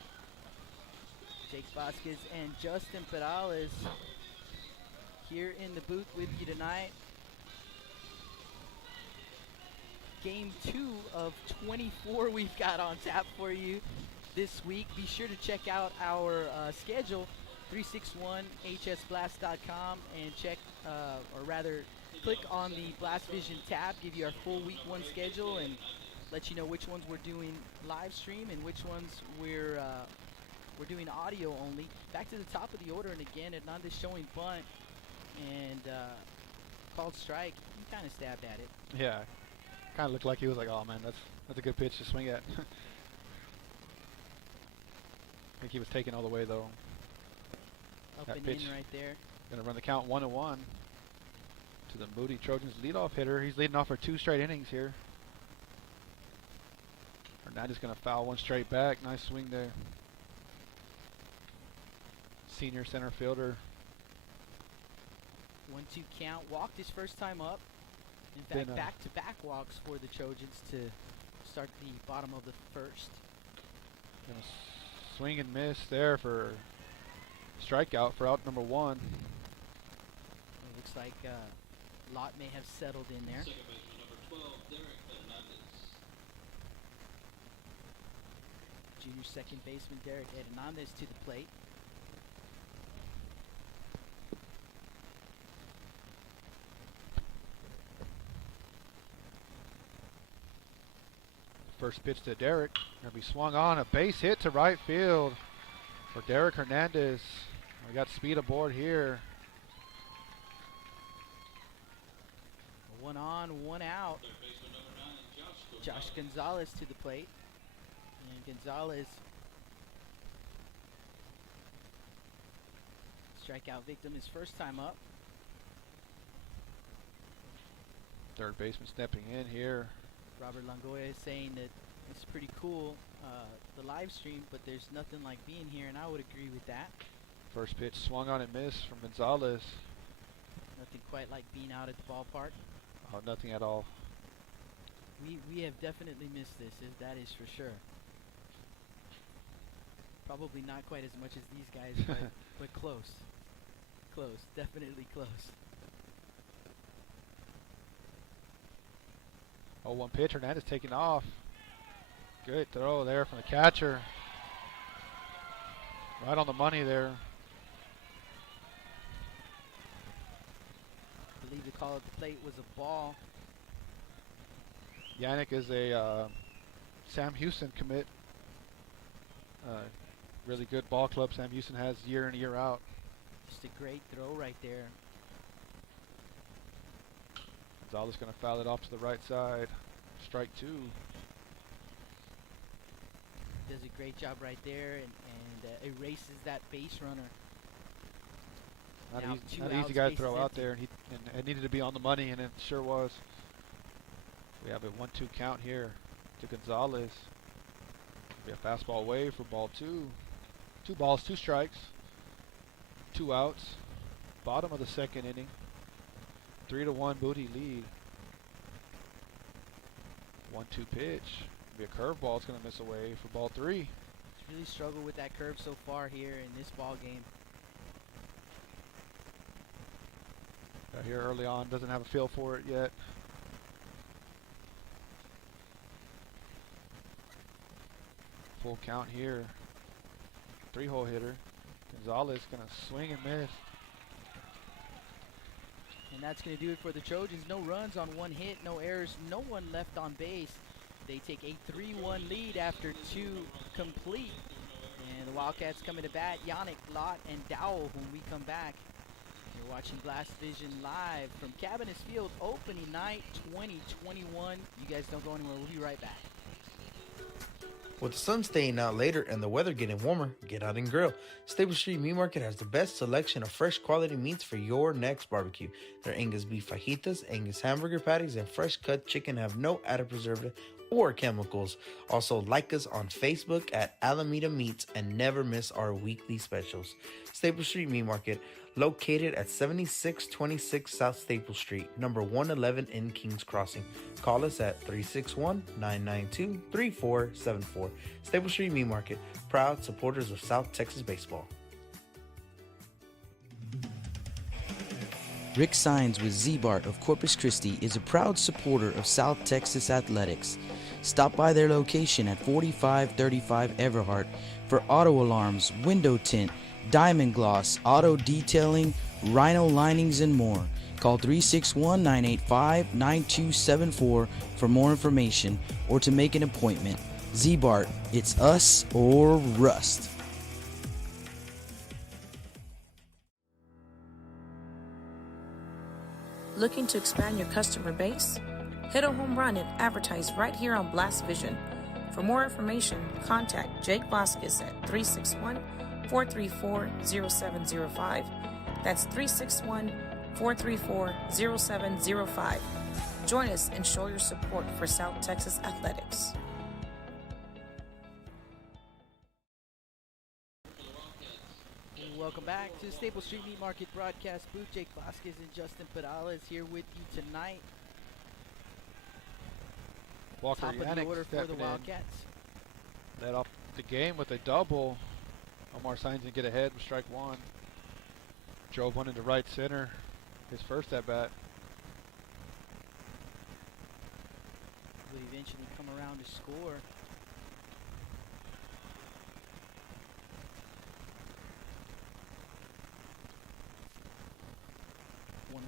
Jake Vasquez and Justin Perales here in the booth with you tonight. Game 2 of 24 we've got on tap for you this week. Be sure to check out our schedule, 361hsblast.com, and check, or rather, click on the Blast Vision tab, give you our full week 1 schedule, and let you know which ones we're doing live stream and which ones we're doing audio only. Back to the top of the order, and again, Hernandez showing bunt and called strike. He kind of stabbed at it. Yeah, kind of looked like he was like, "Oh man, that's a good pitch to swing at." I think he was taken all the way though. Up That and pitch in right there. Gonna run the count 1-1 to the Moody Trojans leadoff hitter. He's leading off for 2 straight innings here. Hernandez gonna foul one straight back. Nice swing there. Senior center fielder. 1-2 count. Walked his first time up. In fact, back-to-back walks for the Trojans to start the bottom of the first. Gonna swing and miss there for strikeout for out number 1. It looks like Lott may have settled in there. Second baseman number 12, Derek Hernandez. Junior second baseman Derek Hernandez to the plate. First pitch to Derek. Gonna be swung on. A base hit to right field for Derek Hernandez. We got speed aboard here. One on, one out. Third baseman number 9, Josh Gonzalez to the plate. And Gonzalez, strikeout victim his first time up. Third baseman stepping in here. Robert Longoya is saying that it's pretty cool, the live stream, but there's nothing like being here, and I would agree with that. First pitch swung on and missed from Gonzalez. Nothing quite like being out at the ballpark. Oh, nothing at all. We have definitely missed this, that is for sure. Probably not quite as much as these guys, but close. Close, definitely close. 0-1 pitch, Hernandez taking off. Good throw there from the catcher. Right on the money there. I believe the call at the plate was a ball. Yannick is a Sam Houston commit. Really good ball club Sam Houston has year in, year out. Just a great throw right there. Gonzalez going to foul it off to the right side. Strike 2. Does a great job right there and erases that base runner. Not, Now easy, two not outs, easy guy to base throw is out empty. there, and it needed to be on the money, and it sure was. We have a 1-2 count here to Gonzalez. Be a fastball away for ball 2. 2 balls, 2 strikes, 2 outs. Bottom of the second inning. 3-1 Moody lead. 1-2 pitch. Be a curveball. It's going to miss away for ball 3. He's really struggled with that curve so far here in this ball game. Got here early on. Doesn't have a feel for it yet. Full count here. 3-hole hitter. Gonzalez going to swing and miss. And that's going to do it for the Trojans. No runs on 1 hit, no errors, no one left on base. They take a 3-1 lead after 2 complete. And the Wildcats coming to bat, Yannick, Lott, and Dowell when we come back. You're watching Blast Vision live from Cabinets Field, opening night 2021. You guys don't go anywhere. We'll be right back. With the sun staying out later and the weather getting warmer, get out and grill. Stable Street Meat Market has the best selection of fresh quality meats for your next barbecue. Their Angus beef fajitas, Angus hamburger patties, and fresh cut chicken have no added preservative or chemicals. Also, like us on Facebook at Alameda Meats and never miss our weekly specials. Stable Street Meat Market, located at 7626 South Staple Street, number 111 in Kings Crossing. Call us at 361-992-3474. Staple Street Meat Market, proud supporters of South Texas baseball. Rick Sines with Z-Bart of Corpus Christi is a proud supporter of South Texas athletics. Stop by their location at 4535 Everhart for auto alarms, window tint, diamond gloss, auto detailing, rhino linings, and more. Call 361-985-9274 for more information or to make an appointment. Z-Bart, it's us or rust. Looking to expand your customer base? Hit a home run and advertise right here on Blast Vision. For more information, contact Jake Vasquez at 361-434-0705. That's 361-434-0705. Join us and show your support for South Texas athletics. Welcome back to Staple Street Meat Market broadcast booth. Jake Vasquez and Justin Padala is here with you tonight. Walker Top of the Yannick order for stepping the Wildcats. in. Led off the game with a double. Omar Sainz didn't get ahead with strike 1. Drove one into right center. His first at bat. Would eventually come around to score.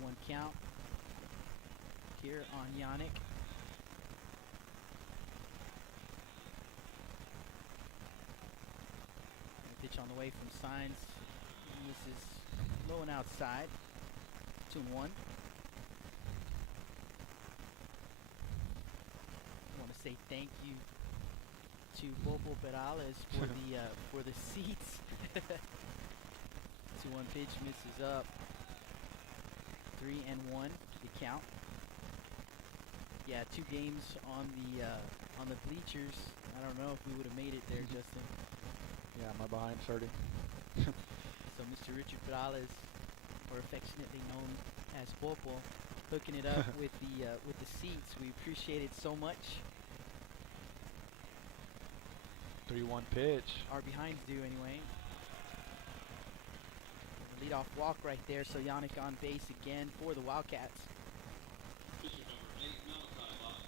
One count here on Yannick. pitch on the way from Signs. And this is low and outside. 2-1. I want to say thank you to Bobo Perales for the seats. 2-1 pitch misses up. 3-1 the count. Yeah, 2 games on the bleachers. I don't know if we would have made it there, Justin. Yeah, my behind's hurting. So Mr. Richard Perales, or affectionately known as Popo, hooking it up with the seats. We appreciate it so much. 3-1 pitch. Our behinds do anyway. Leadoff walk right there, so Yannick on base again for the Wildcats. Pitcher number 8, Malachi Lott.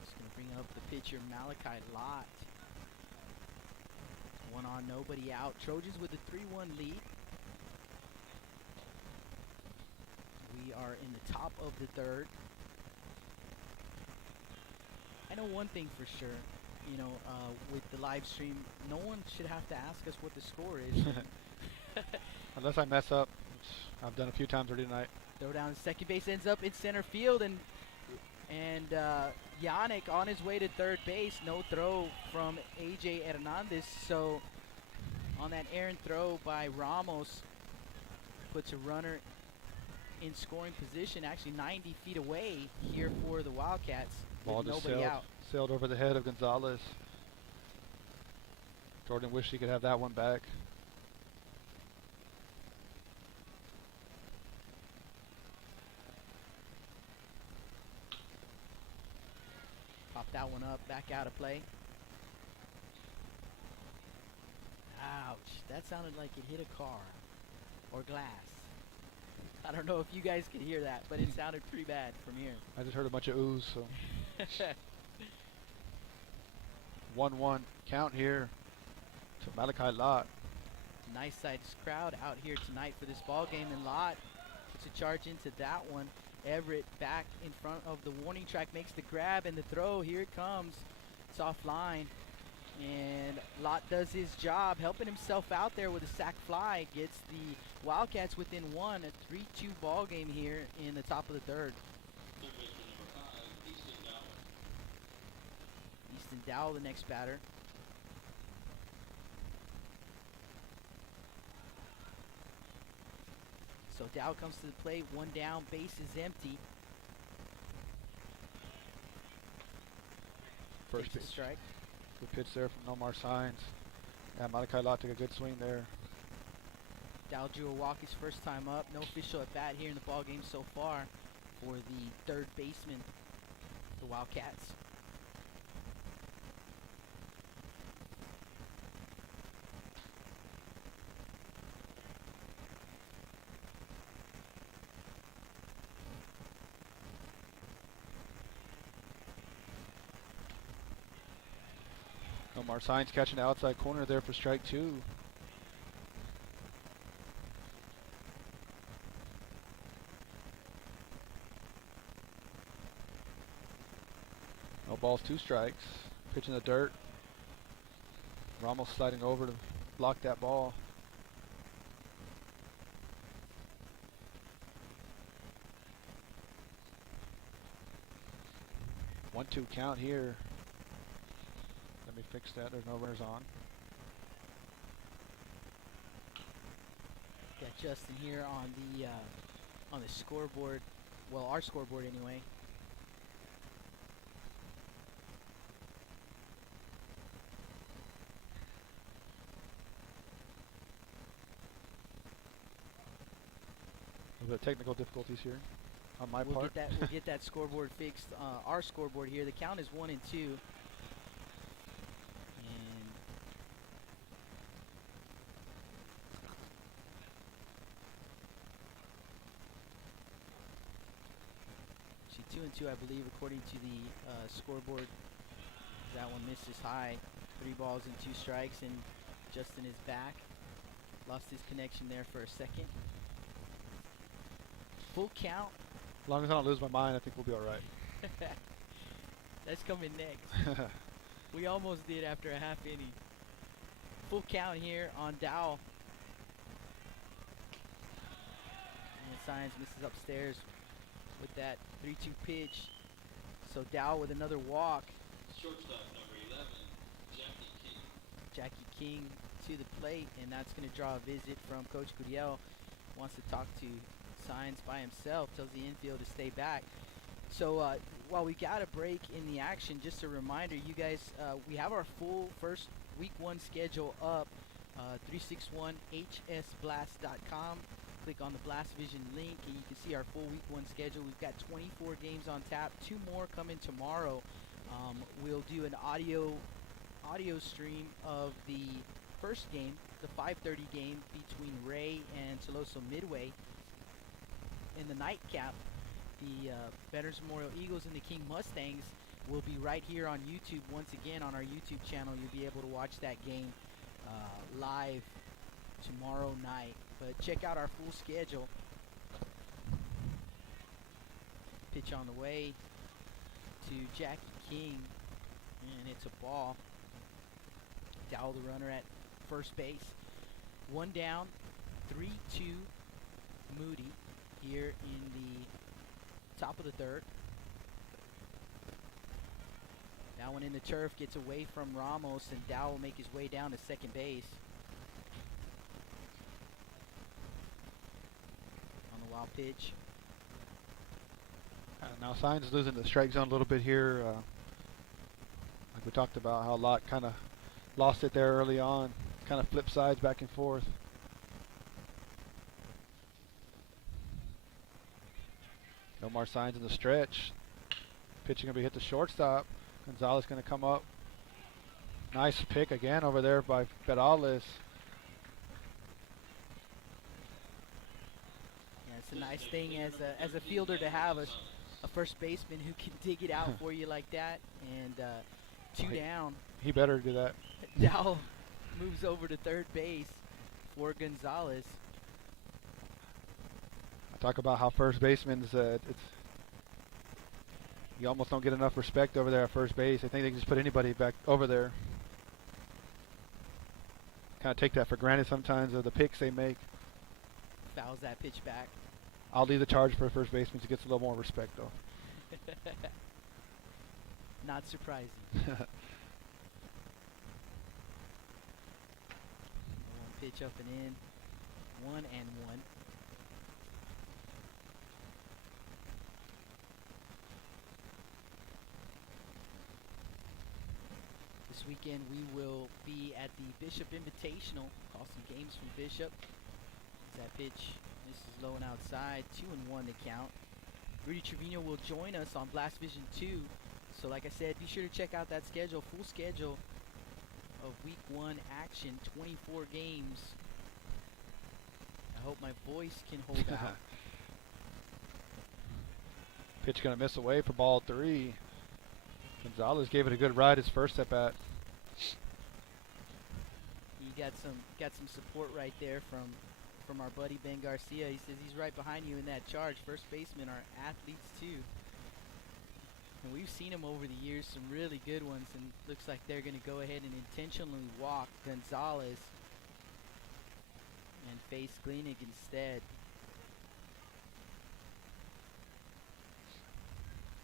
Just going to bring up the pitcher, Malachi Lott. 1 on, nobody out. Trojans with a 3-1 lead. We are in the top of the 3rd. I know one thing for sure. You know, with the live stream, no one should have to ask us what the score is. Unless I mess up, which I've done a few times already tonight. Throw down to second base, ends up in center field, and Yannick on his way to third base. No throw from AJ Hernandez. So on that errant throw by Ramos, puts a runner in scoring position, actually 90 feet away here for the Wildcats. Ball With just nobody out. sailed over the head of Gonzalez. Jordan wished he could have that one back. Pop that one up, back out of play. Ouch, that sounded like it hit a car or glass. I don't know if you guys could hear that, but it sounded pretty bad from here. I just heard a bunch of oohs, so. 1-1 count here to Malachi Lott. Nice sized crowd out here tonight for this ball game, and Lott puts a charge into that one. Everett back in front of the warning track, makes the grab and the throw. Here it comes. It's offline. And Lott does his job, helping himself out there with a sac fly. Gets the Wildcats within 1, a 3-2 ball game here in the top of the 3rd. Pitcher number 5, Easton Dowell. Easton Dowell, the next batter. So Dowell comes to the plate, 1 down, base is empty. First Takes a pitch. strike. Good pitch there from Nomar Signs. Yeah, Malachi Lott took a good swing there. Dowell drew a walk his first time up. No official at bat here in the ball game so far for the 3rd baseman, the Wildcats. Nomar Signs catching the outside corner there for strike 2. No balls, 2 strikes. Pitch in the dirt. Ramos sliding over to block that ball. One-two count here. Let me fix that. There's no runners on. Got Justin here on the scoreboard. Well, our scoreboard anyway. A little bit of technical difficulties here on my part. We'll get that scoreboard fixed. Our scoreboard here. The count is 1 and 2. And see, 2 and 2, I believe, according to the scoreboard. That one misses high. 3 balls and 2 strikes, and Justin is back. Lost his connection there for a second. Full count. As long as I don't lose my mind, I think we'll be all right. That's coming next. We almost did after a half inning. Full count here on Dow. And Science misses upstairs with that 3-2 pitch. So Dow with another walk. Shortstop number 11, Jackie King. Jackie King to the plate, and that's going to draw a visit from Coach Gurriel. Wants to talk to Science by himself, tells the infield to stay back. So while we got a break in the action, just a reminder, you guys, we have our full first week 1 schedule up, 361hsblast.com. Click on the Blast Vision link and you can see our full week 1 schedule. We've got 24 games on tap, 2 more coming tomorrow. We'll do an audio stream of the first game, the 5:30 game between Ray and Toloso Midway. In the nightcap, the Veterans Memorial Eagles and the King Mustangs will be right here on YouTube once again on our YouTube channel. You'll be able to watch that game live tomorrow night. But check out our full schedule. Pitch on the way to Jackie King, and it's a ball. Dowell, the runner, at first base. 1 down, 3-2 Moody here in the top of the 3rd. That one in the turf gets away from Ramos, and Dow will make his way down to second base. On the wild pitch. Now Signs losing the strike zone a little bit here. Like we talked about, how Lott kind of lost it there early on. Kind of flip sides back and forth. No more Signs in the stretch. Pitching going to be hit to shortstop. Gonzalez going to come up. Nice pick again over there by Perales. Yeah, it's a nice thing as a fielder to have a first baseman who can dig it out for you like that. And 2 down. He better do that. Dow moves over to third base for Gonzalez. I talk about how first basemen's you almost don't get enough respect over there at first base. I think they can just put anybody back over there. Kind of take that for granted sometimes of the picks they make. Fouls that pitch back. I'll leave the charge for first baseman to get a little more respect though. Not surprising. One pitch up and in. 1-1. This weekend we will be at the Bishop Invitational. Call some games from Bishop. That pitch, this is low and outside. 2-1 to count. Rudy Trevino will join us on Blast Vision 2. So like I said, be sure to check out that schedule, full schedule of week 1 action, 24 games. I hope my voice can hold out. Pitch going to miss away for ball 3. Gonzalez gave it a good ride his first at bat. He got some support right there from our buddy Ben Garcia. He says he's right behind you in that charge. First basemen are athletes too. And we've seen them over the years, some really good ones, and looks like they're going to go ahead and intentionally walk Gonzalez and face Gleanick instead.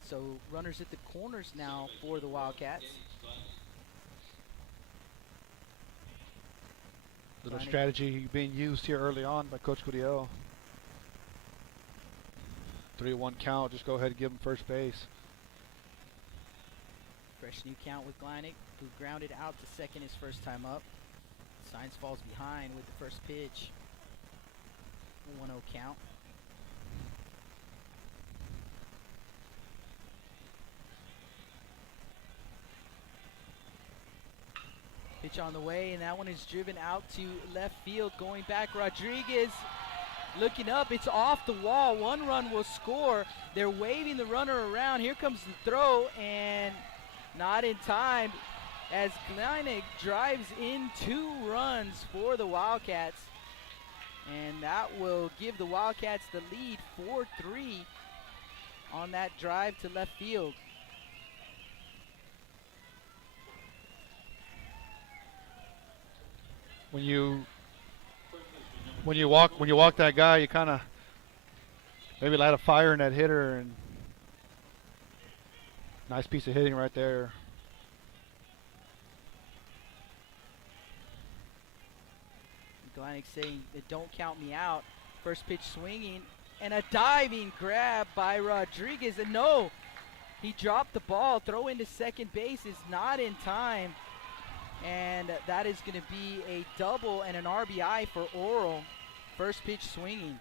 So runners at the corners now for the Wildcats. Little strategy being used here early on by Coach Gurriel. 3-1 count, just go ahead and give him first base. Fresh new count with Gleanick, who grounded out to second his first time up. Signs falls behind with the first pitch. 1-0 count. Pitch on the way, and that one is driven out to left field. Going back, Rodriguez looking up. It's off the wall. 1 run will score. They're waving the runner around. Here comes the throw, and not in time as Gleanick drives in 2 runs for the Wildcats. And that will give the Wildcats the lead 4-3 on that drive to left field. when you walk that guy, you kind of maybe light a fire in that hitter, and nice piece of hitting right there. Galanic saying, "Don't count me out." First pitch swinging, and a diving grab by Rodriguez. And no, he dropped the ball. Throw into second base is not in time. And that is going to be a double and an RBI for Oral. First pitch swinging.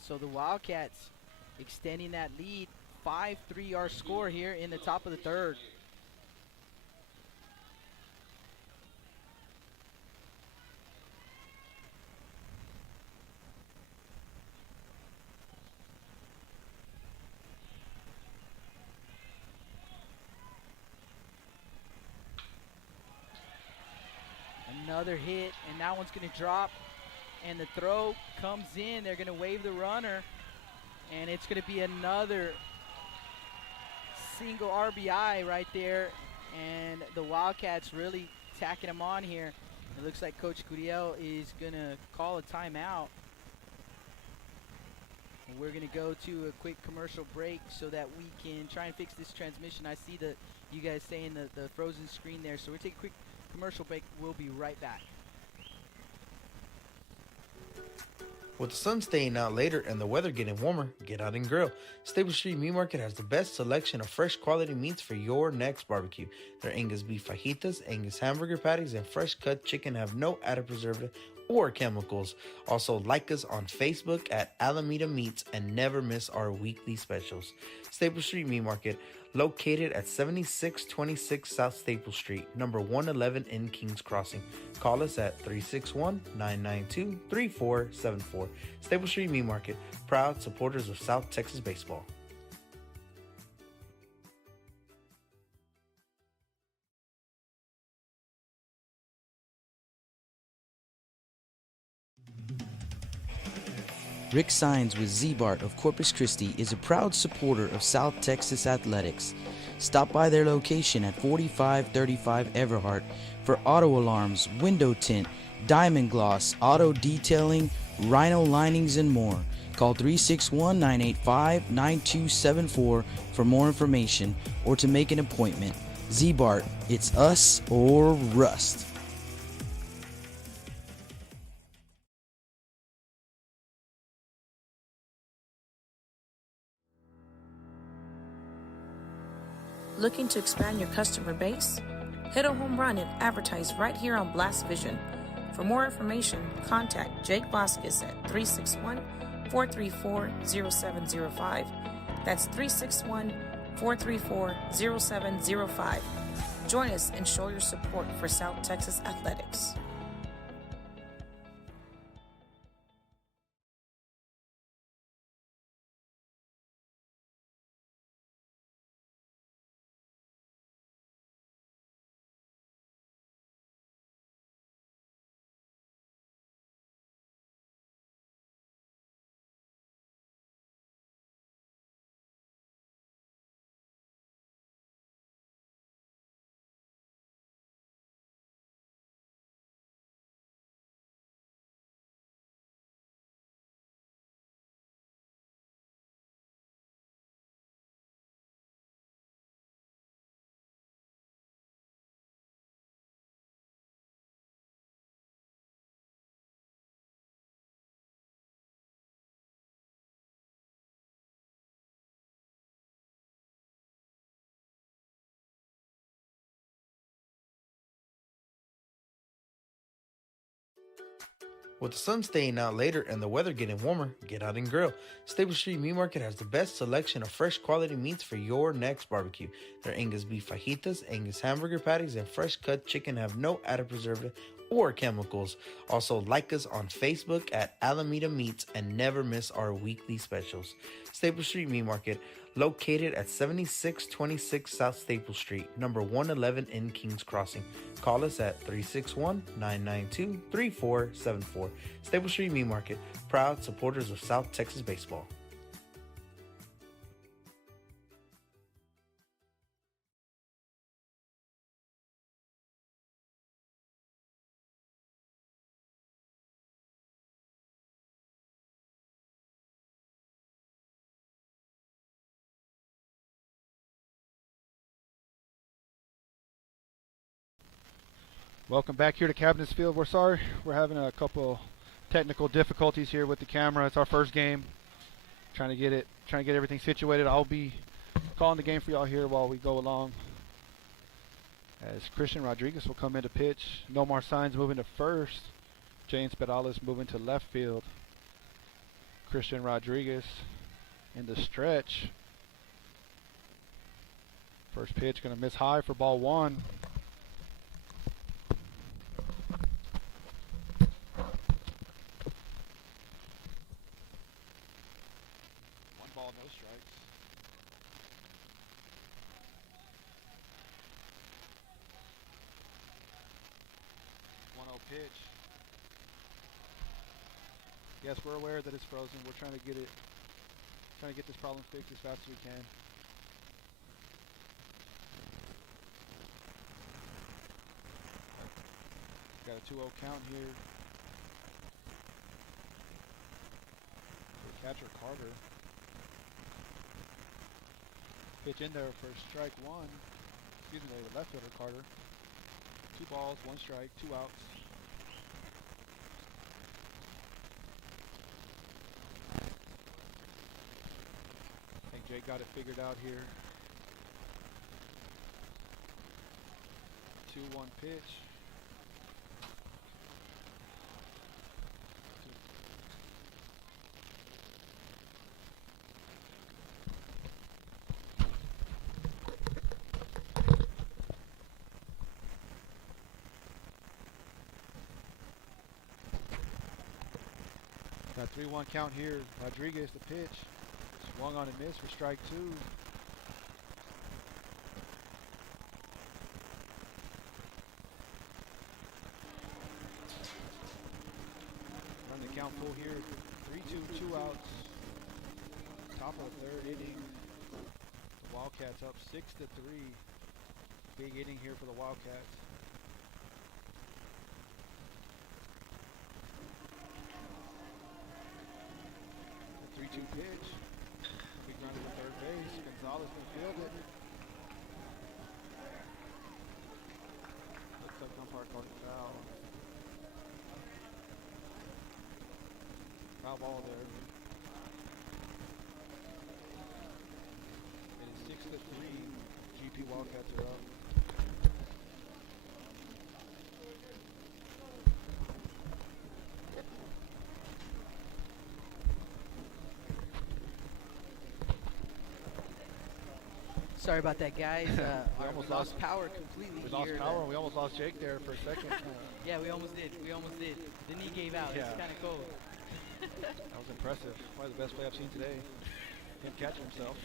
So the Wildcats extending that lead. 5-3 our score here in the top of the third. Another hit, and that one's going to drop, and the throw comes in. They're going to wave the runner, and it's going to be another single RBI right there, and the Wildcats really tacking them on here. It looks like Coach Curiel is going to call a timeout. And we're going to go to a quick commercial break so that we can try and fix this transmission. I see you guys saying the frozen screen there, so we'll take a quick commercial break. We'll be right back. With the sun staying out later and the weather getting warmer, get out and grill. Stable Street Meat Market has the best selection of fresh quality meats for your next barbecue. Their Angus beef fajitas, Angus hamburger patties, and fresh cut chicken have no added preservative or chemicals. Also, like us on Facebook at Alameda Meats and never miss our weekly specials. Stable Street Meat Market, located at 7626 South Staple Street, number 111 in Kings Crossing. Call us at 361-992-3474. Staple Street Meat Market, proud supporters of South Texas baseball. Rick Sines with Z-Bart of Corpus Christi is a proud supporter of South Texas athletics. Stop by their location at 4535 Everhart for auto alarms, window tint, diamond gloss, auto detailing, rhino linings, and more. Call 361-985-9274 for more information or to make an appointment. Z-Bart, it's us or rust. Looking to expand your customer base? Hit a home run and advertise right here on Blast Vision. For more information, contact Jake Vasquez at 361-434-0705. That's 361-434-0705. Join us and show your support for South Texas athletics. With the sun staying out later and the weather getting warmer, get out and grill. Stable Street Meat Market has the best selection of fresh quality meats for your next barbecue. Their Angus beef fajitas, Angus hamburger patties, and fresh cut chicken have no added preservative or chemicals. Also, like us on Facebook at Alameda Meats and never miss our weekly specials. Staple Street Meat Market, located at 7626 South Staple Street, number 111 in Kings Crossing. Call us at 361-992-3474. Staple Street Meat Market, proud supporters of South Texas baseball. Welcome back here to Cabinets Field. We're sorry we're having a couple technical difficulties here with the camera. It's our first game. Trying to get everything situated. I'll be calling the game for y'all here while we go along. As Christian Rodriguez will come into pitch. Nomar Signs moving to first. James Pedales moving to left field. Christian Rodriguez in the stretch. First pitch going to miss high for ball one. One ball, no strikes. 1-0 pitch. Yes, we're aware that it's frozen. We're trying to get this problem fixed as fast as we can. Got a 2-0 count here. For catcher Carter. Pitch in there for strike one. Excuse me, the left fielder Carter. 2 balls, 1 strike, 2 outs. I think Jake got it figured out here. 2-1 pitch. Got 3-1 count here. Rodriguez the pitch. Swung on and missed for strike 2. Run the count full here. 3-2, 2 outs. Top of the 3rd inning. The Wildcats up 6-3. Big inning here for the Wildcats. 3-2 pitch. Big run to the third base. Gonzalez can field it. Looks like umpire called it foul. Foul ball there. And it's 6-3. GP Wildcats are up. Sorry about that, guys. We almost lost power completely. We lost here. power. We almost lost Jake there for a second. Yeah, we almost did. We almost did. The knee gave out. Yeah. It's kind of cold. That was impressive. Probably the best play I've seen today. Him catching himself.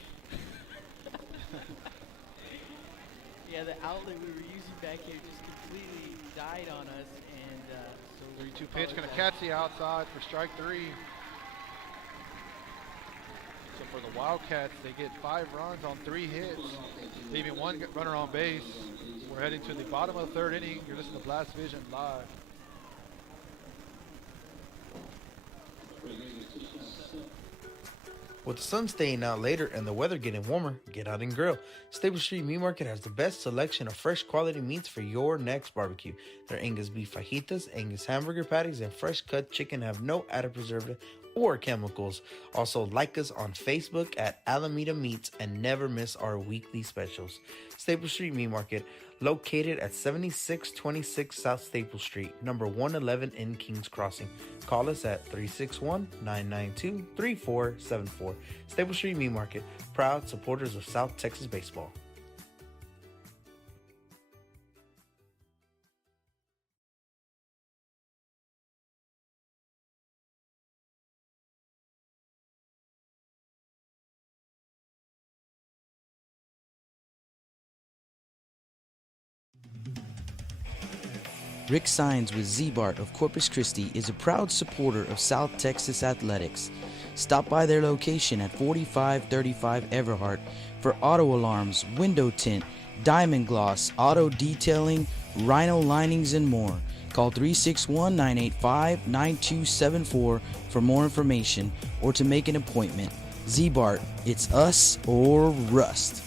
Yeah, the outlet we were using back here just completely died on us, and so 3-2 pitch, going to catch the outside for strike 3. So for the Wildcats, they get 5 runs on 3 hits, leaving 1 runner on base. We're heading to the bottom of the 3rd inning. You're listening to Blast Vision live. With the sun staying out later and the weather getting warmer, get out and grill. Stable Street Meat Market has the best selection of fresh quality meats for your next barbecue. Their Angus beef fajitas, Angus hamburger patties, and fresh cut chicken have no added preservative or chemicals. Also, like us on Facebook at Alameda Meats and never miss our weekly specials. Stable Street Meat Market, located at 7626 South Staple Street, number 111 in Kings Crossing. Call us at 361-992-3474. Staple Street Meat Market, proud supporters of South Texas baseball. Rick Sines with Z-Bart of Corpus Christi is a proud supporter of South Texas athletics. Stop by their location at 4535 Everhart for auto alarms, window tint, diamond gloss, auto detailing, rhino linings, and more. Call 361-985-9274 for more information or to make an appointment. Z-Bart, it's us or rust.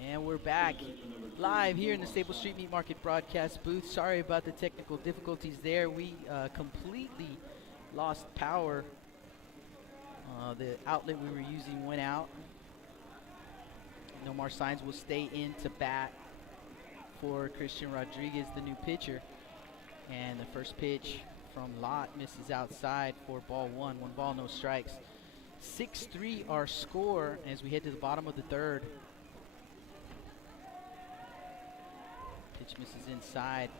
And we're back live here in the Staples Street Meat Market broadcast booth. Sorry about the technical difficulties there. We completely lost power. The outlet we were using went out. No more signs will stay in to bat for Christian Rodriguez, the new pitcher. And the first pitch from Lott misses outside for ball one. 1 ball, no strikes. 6-3 our score as we head to the bottom of the third. Pitch misses inside.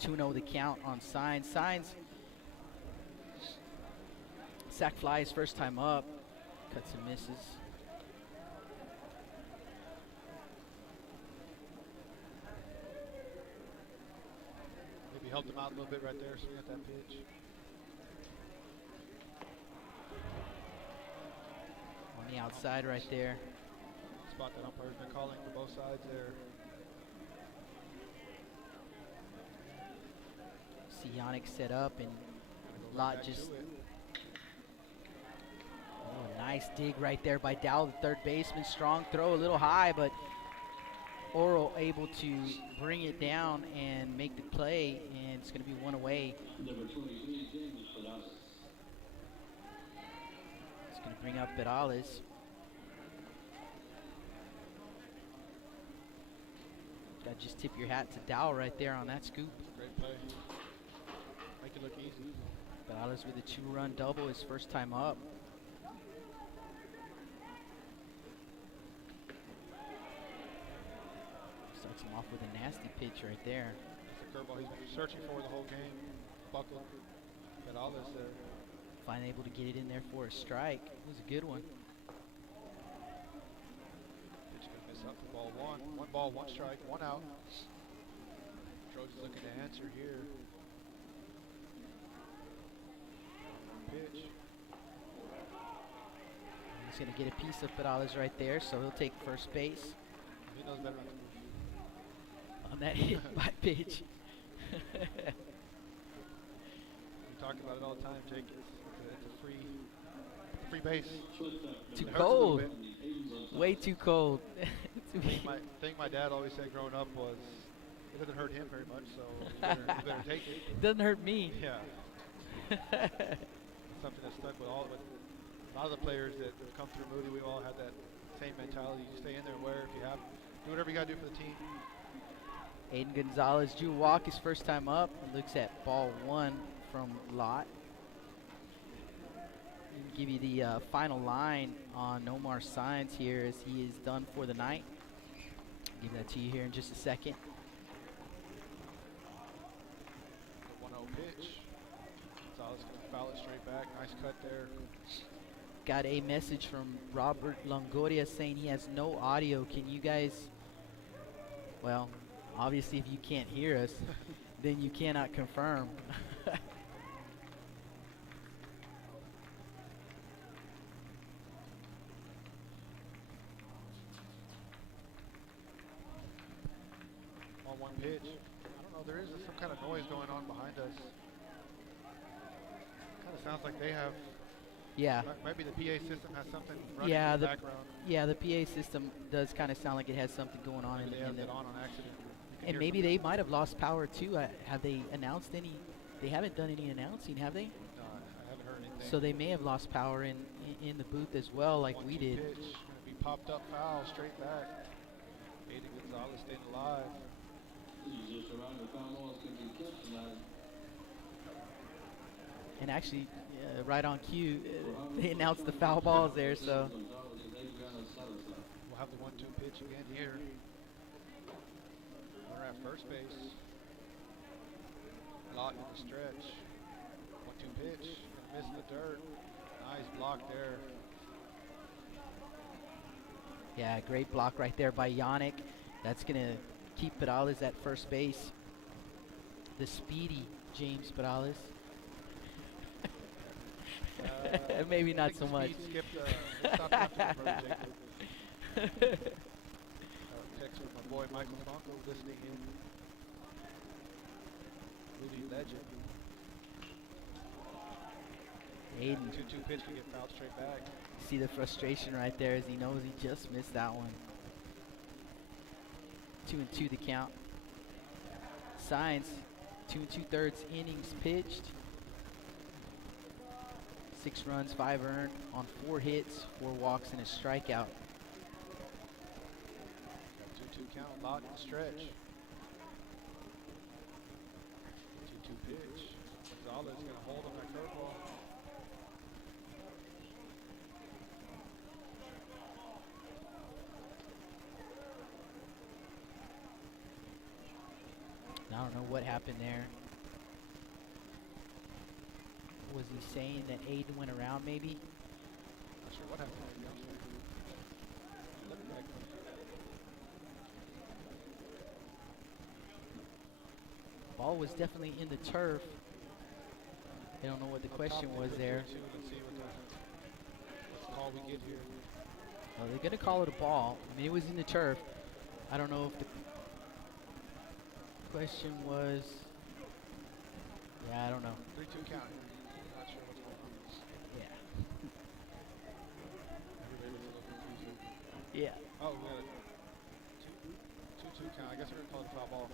2-0 the count on Signs. Signs sack fly his first time up. Cuts and misses. Maybe helped him out a little bit right there, swing at that pitch. On the outside right there. Spot that umpire's been calling for both sides there. See Yannick set up and Lott just... Oh, nice dig right there by Dow, the third baseman. Strong throw, a little high, but Oro able to bring it down and make the play, and it's going to be one away. It's going to bring up Perales. Got to just tip your hat to Dow right there on that scoop. Great play. Make it look easy. Perales with a 2-run double, his first time up. Starts him off with a nasty pitch right there. That's the curveball he's been searching for the whole game. Buckle. Perales there. Finally able to get it in there for a strike. It was a good one. Pitch gonna miss up for ball one. 1 ball, 1 strike, 1 out. Trojans looking to answer here. Pitch. He's going to get a piece of Perales right there, so he'll take first base. He knows better not to move. On that hit by pitch. We talk about it all the time, Jake. It's a free base. Too It hurts a cold. little bit. Way too cold. Thing my dad always said growing up was, it doesn't hurt him very much, so you better take it. It doesn't hurt me. Yeah. Something that's stuck with a lot of the players that have come through Moody. We all had that same mentality. You stay in there and wear if you have. Do whatever you got to do for the team. Aiden Gonzalez drew walk his first time up. Looks at ball 1 from Lott. Give you the final line on Nomar Signs here as he is done for the night. Give that to you here in just a second. The 1-0 pitch. Gonzalez going to foul it straight back. Nice cut there. Got a message from Robert Longoria saying he has no audio. Can you guys, well, obviously if you can't hear us, then you cannot confirm. On 1 pitch. I don't know, there is some kind of noise going on behind us. Kind of sounds like they have. Yeah. Maybe the PA system has something running Yeah, in the the background. yeah, the PA system does kind of sound like it has something going on Maybe they in have the, that on accident. You can and hear maybe something. they might have lost power too. Have they announced any? They haven't done any announcing, have they? No, I haven't heard anything. So they may have lost power in the booth as well, like we 1-2 did. Pitch, gonna be popped up foul straight back. Aiden Gonzalez staying alive. And actually, right on cue, they announced the foul balls there. So We'll have the 1-2 pitch again here. Runner at first base. Lott in the stretch. 1-2 pitch. Gonna miss the dirt. Nice block there. yeah, great block right there by Yannick. That's gonna keep Perales at first base. The speedy James Perales. Maybe not so much. Stop after the bird, Jacob. Text with my boy Michael Franco listening in. Moody legend. Aiden, 2-2 pitch can get fouled straight back. see the frustration right there as he knows he just missed that one. 2-2 the count. Signs, 2 2/3 innings pitched. 6 runs, 5 earned on 4 hits, 4 walks, and a strikeout. 2-2 count, lock and stretch. 2-2 pitch. Gonzalez going to hold on that curveball. I don't know what happened there. Was he saying that Aiden went around maybe? Not sure what happened. Ball was definitely in the turf. I don't know what the question was there. Let's see what the call we get here. Well, they're going to call it a ball. I mean, it was in the turf. I don't know if the question was... Yeah, I don't know. 3-2 count. Not sure what's going on. Yeah. Everybody was a little confused. Yeah. Oh, we got a 2-2 count. I guess we're going to call it a foul ball.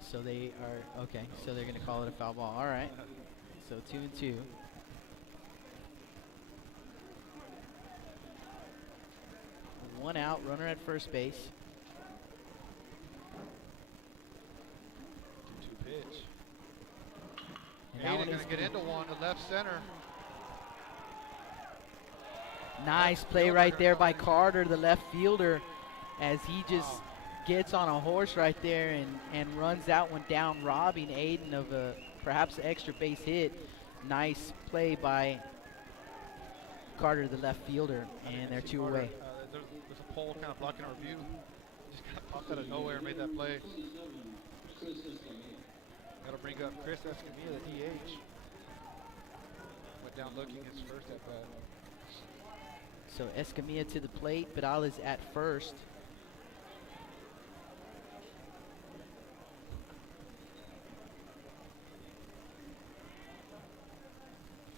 So they are... Okay, so they're going to call it a foul ball. All right. So 2-2. One out, runner at first base. 2-2 pitch. And that one Aiden going is to get into one to left center. nice play right there by Carter, the left fielder, as he just gets on a horse right there and runs that one down, robbing Aiden of a perhaps an extra base hit. Nice play by Carter, the left fielder, and they're 2 away. There's a pole kind of blocking our view. Just kind of popped out of nowhere and made that play. That'll bring up Chris Escamilla, the DH. Went down looking his first at bat. So Escamilla to the plate, Vidal is at first.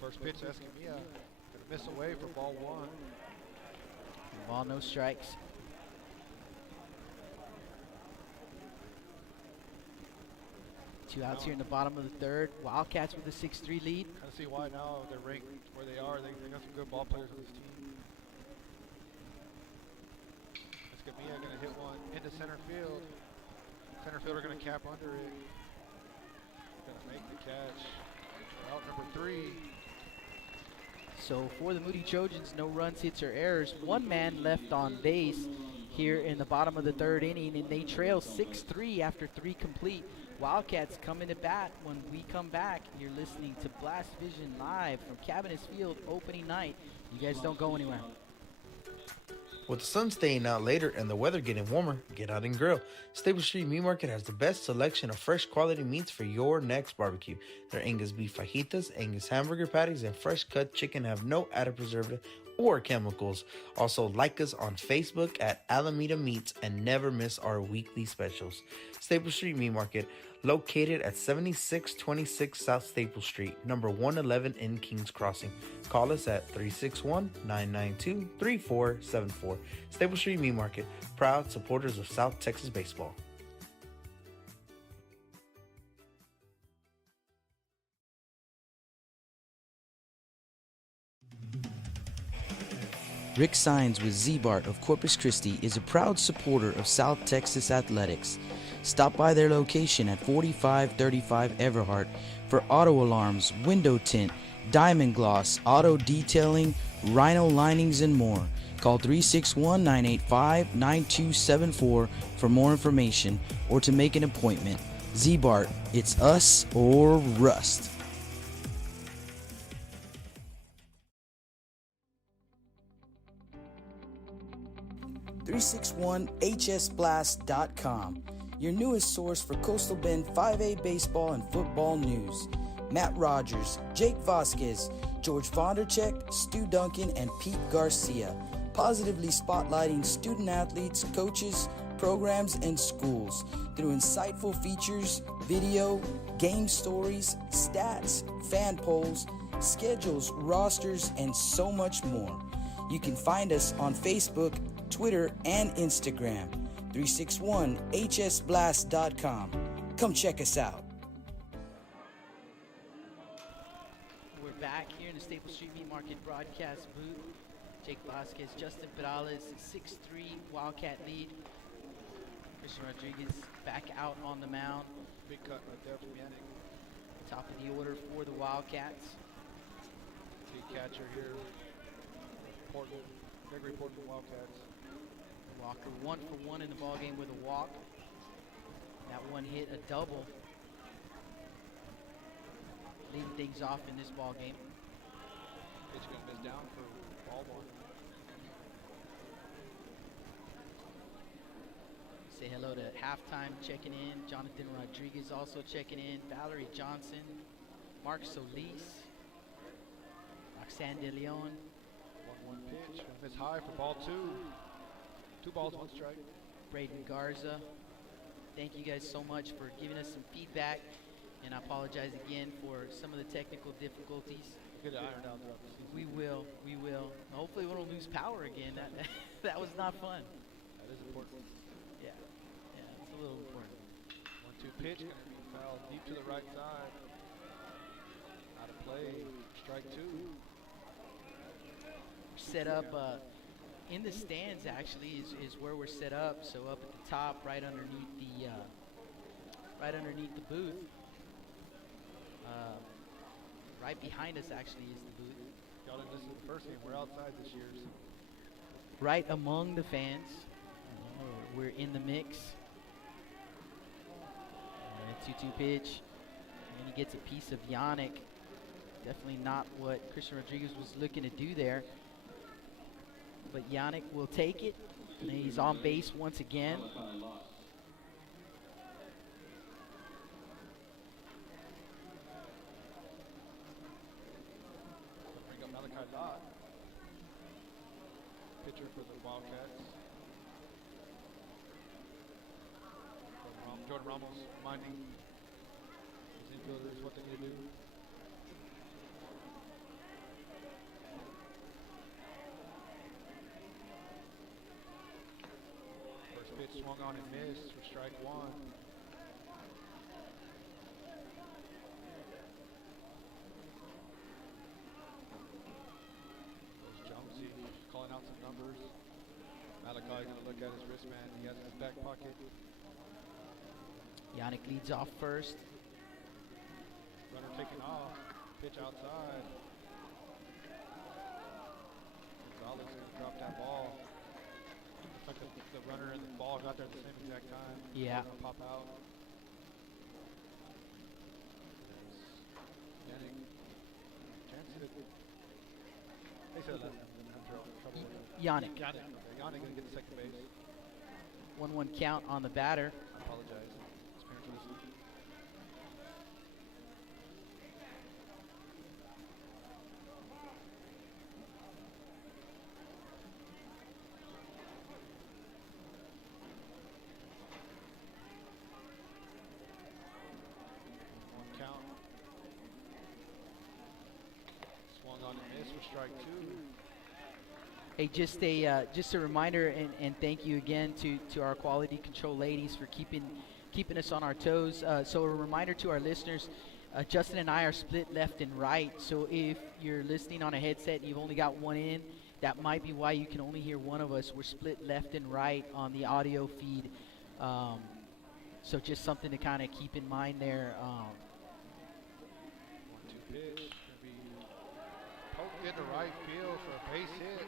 First pitch, Escamilla. Gonna miss away for ball 1. Ball, no strikes. Two outs here in the bottom of the third. Wildcats with a 6-3 lead. Kind of see why now they're ranked where they are. They got some good ball players on this team. Escamilla gonna hit one into center field. Center fielder gonna cap under it. Gonna make the catch. Out number 3. So for the Moody Trojans, no runs, hits, or errors. One man left on base here in the bottom of the third inning, and they trail 6-3 after 3 complete. Wildcats come into bat. When we come back, you're listening to Blast Vision live from Cabinets Field opening night. You guys don't go anywhere. With the sun staying out later and the weather getting warmer, get out and grill. Stable Street Meat Market has the best selection of fresh quality meats for your next barbecue. Their Angus beef fajitas, Angus hamburger patties, and fresh cut chicken have no added preservative or chemicals. Also, like us on Facebook at Alameda Meats and never miss our weekly specials. Stable Street Meat Market, located at 7626 South Staple Street, number 111 in Kings Crossing. Call us at 361-992-3474. Staple Street Meat Market, proud supporters of South Texas baseball. Rick Sines with Z-Bart of Corpus Christi is a proud supporter of South Texas athletics. Stop by their location at 4535 Everhart for auto alarms, window tint, diamond gloss, auto detailing, rhino linings, and more. Call 361-985-9274 for more information or to make an appointment. Z-Bart, it's us or rust. 361hsblast.com, your newest source for Coastal Bend 5A baseball and football news. Matt Rogers, Jake Vasquez, George Vondercheck, Stu Duncan, and Pete Garcia, positively spotlighting student athletes, coaches, programs, and schools through insightful features, video, game stories, stats, fan polls, schedules, rosters, and so much more. You can find us on Facebook, Twitter, and Instagram. 361hsblast.com. Come check us out. We're back here in the Staples Street Meat Market broadcast booth. Jake Vasquez, Justin Perales, 6-3 Wildcat lead. Christian Rodriguez back out on the mound. Big cut right there from Yannick. Top of the order for the Wildcats. Key catcher here. Portland, Gregory-Portland Wildcats. Walker 1 for 1 in the ballgame with a walk. That one hit a double. Leading things off in this ballgame. Pitch gonna miss down for ball one. Say hello to halftime checking in. Jonathan Rodriguez also checking in. Valerie Johnson, Mark Solis, Roxanne De Leon. 1-1 pitch, gonna miss high for ball two. 2 balls, 1 strike. Braden Garza. Thank you guys so much for giving us some feedback. And I apologize again for some of the technical difficulties. Get it ironed out throughout the season. We will. Hopefully we don't lose power again. That was not fun. That is important. Yeah, it's a little important. 1-2 pitch, gonna be fouled deep to the right side. Out of play, strike 2. Set up in the stands actually is where we're set up. So up at the top, right underneath the booth. Right behind us actually is the booth. Y'all didn't listen to the first game. We're outside this year. So. Right among the fans. We're in the mix. 2-2 pitch. And he gets a piece of Yannick. Definitely not what Christian Rodriguez was looking to do there. But Yannick will take it. And he's on base once again. Pitcher for the Wildcats. Jordan Ramos reminding his infielders what they need to do. First pitch swung on and missed for strike 1. Calling out some numbers. Malachi going to look at his wristband. He has it in his back pocket. Yannick leads off first. Runner taking off. Pitch outside. Gonzalez going to drop that ball. Looks like the runner and the ball got there at the same exact time. Yeah. Going to pop out. Yannick. Chance hit it. They said last time. Yannick. Yannick going to get the second base. 1-1 count on the batter. I apologize. His parents are listening. One count. Swung on and missed for strike 2. Hey, just a reminder and thank you again to our quality control ladies for keeping us on our toes. So a reminder to our listeners, Justin and I are split left and right. So if you're listening on a headset and you've only got one in, that might be why you can only hear one of us. We're split left and right on the audio feed. So just something to kind of keep in mind there. 1-2 pitch. Gonna be poked into right field for a base hit.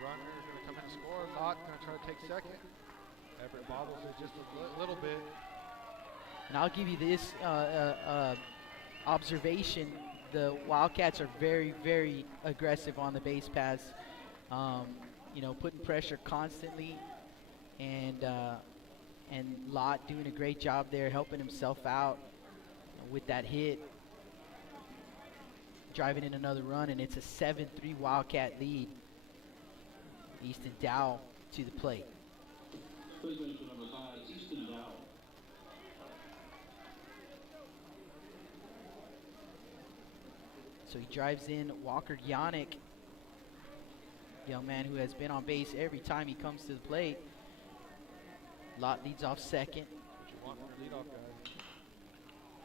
Runner is going to come in and score. Lott going to try to take second. Everett bobbles it just a little bit. And I'll give you this observation. The Wildcats are very, very aggressive on the base paths. Putting pressure constantly. And Lott doing a great job there, helping himself out with that hit. Driving in another run, and it's a 7-3 Wildcat lead. Easton Dow to the plate. First baseman number 5, Easton Dow. So he drives in Walker Yannick, young man who has been on base every time he comes to the plate. Lott leads off second. What you want from your leadoff guy.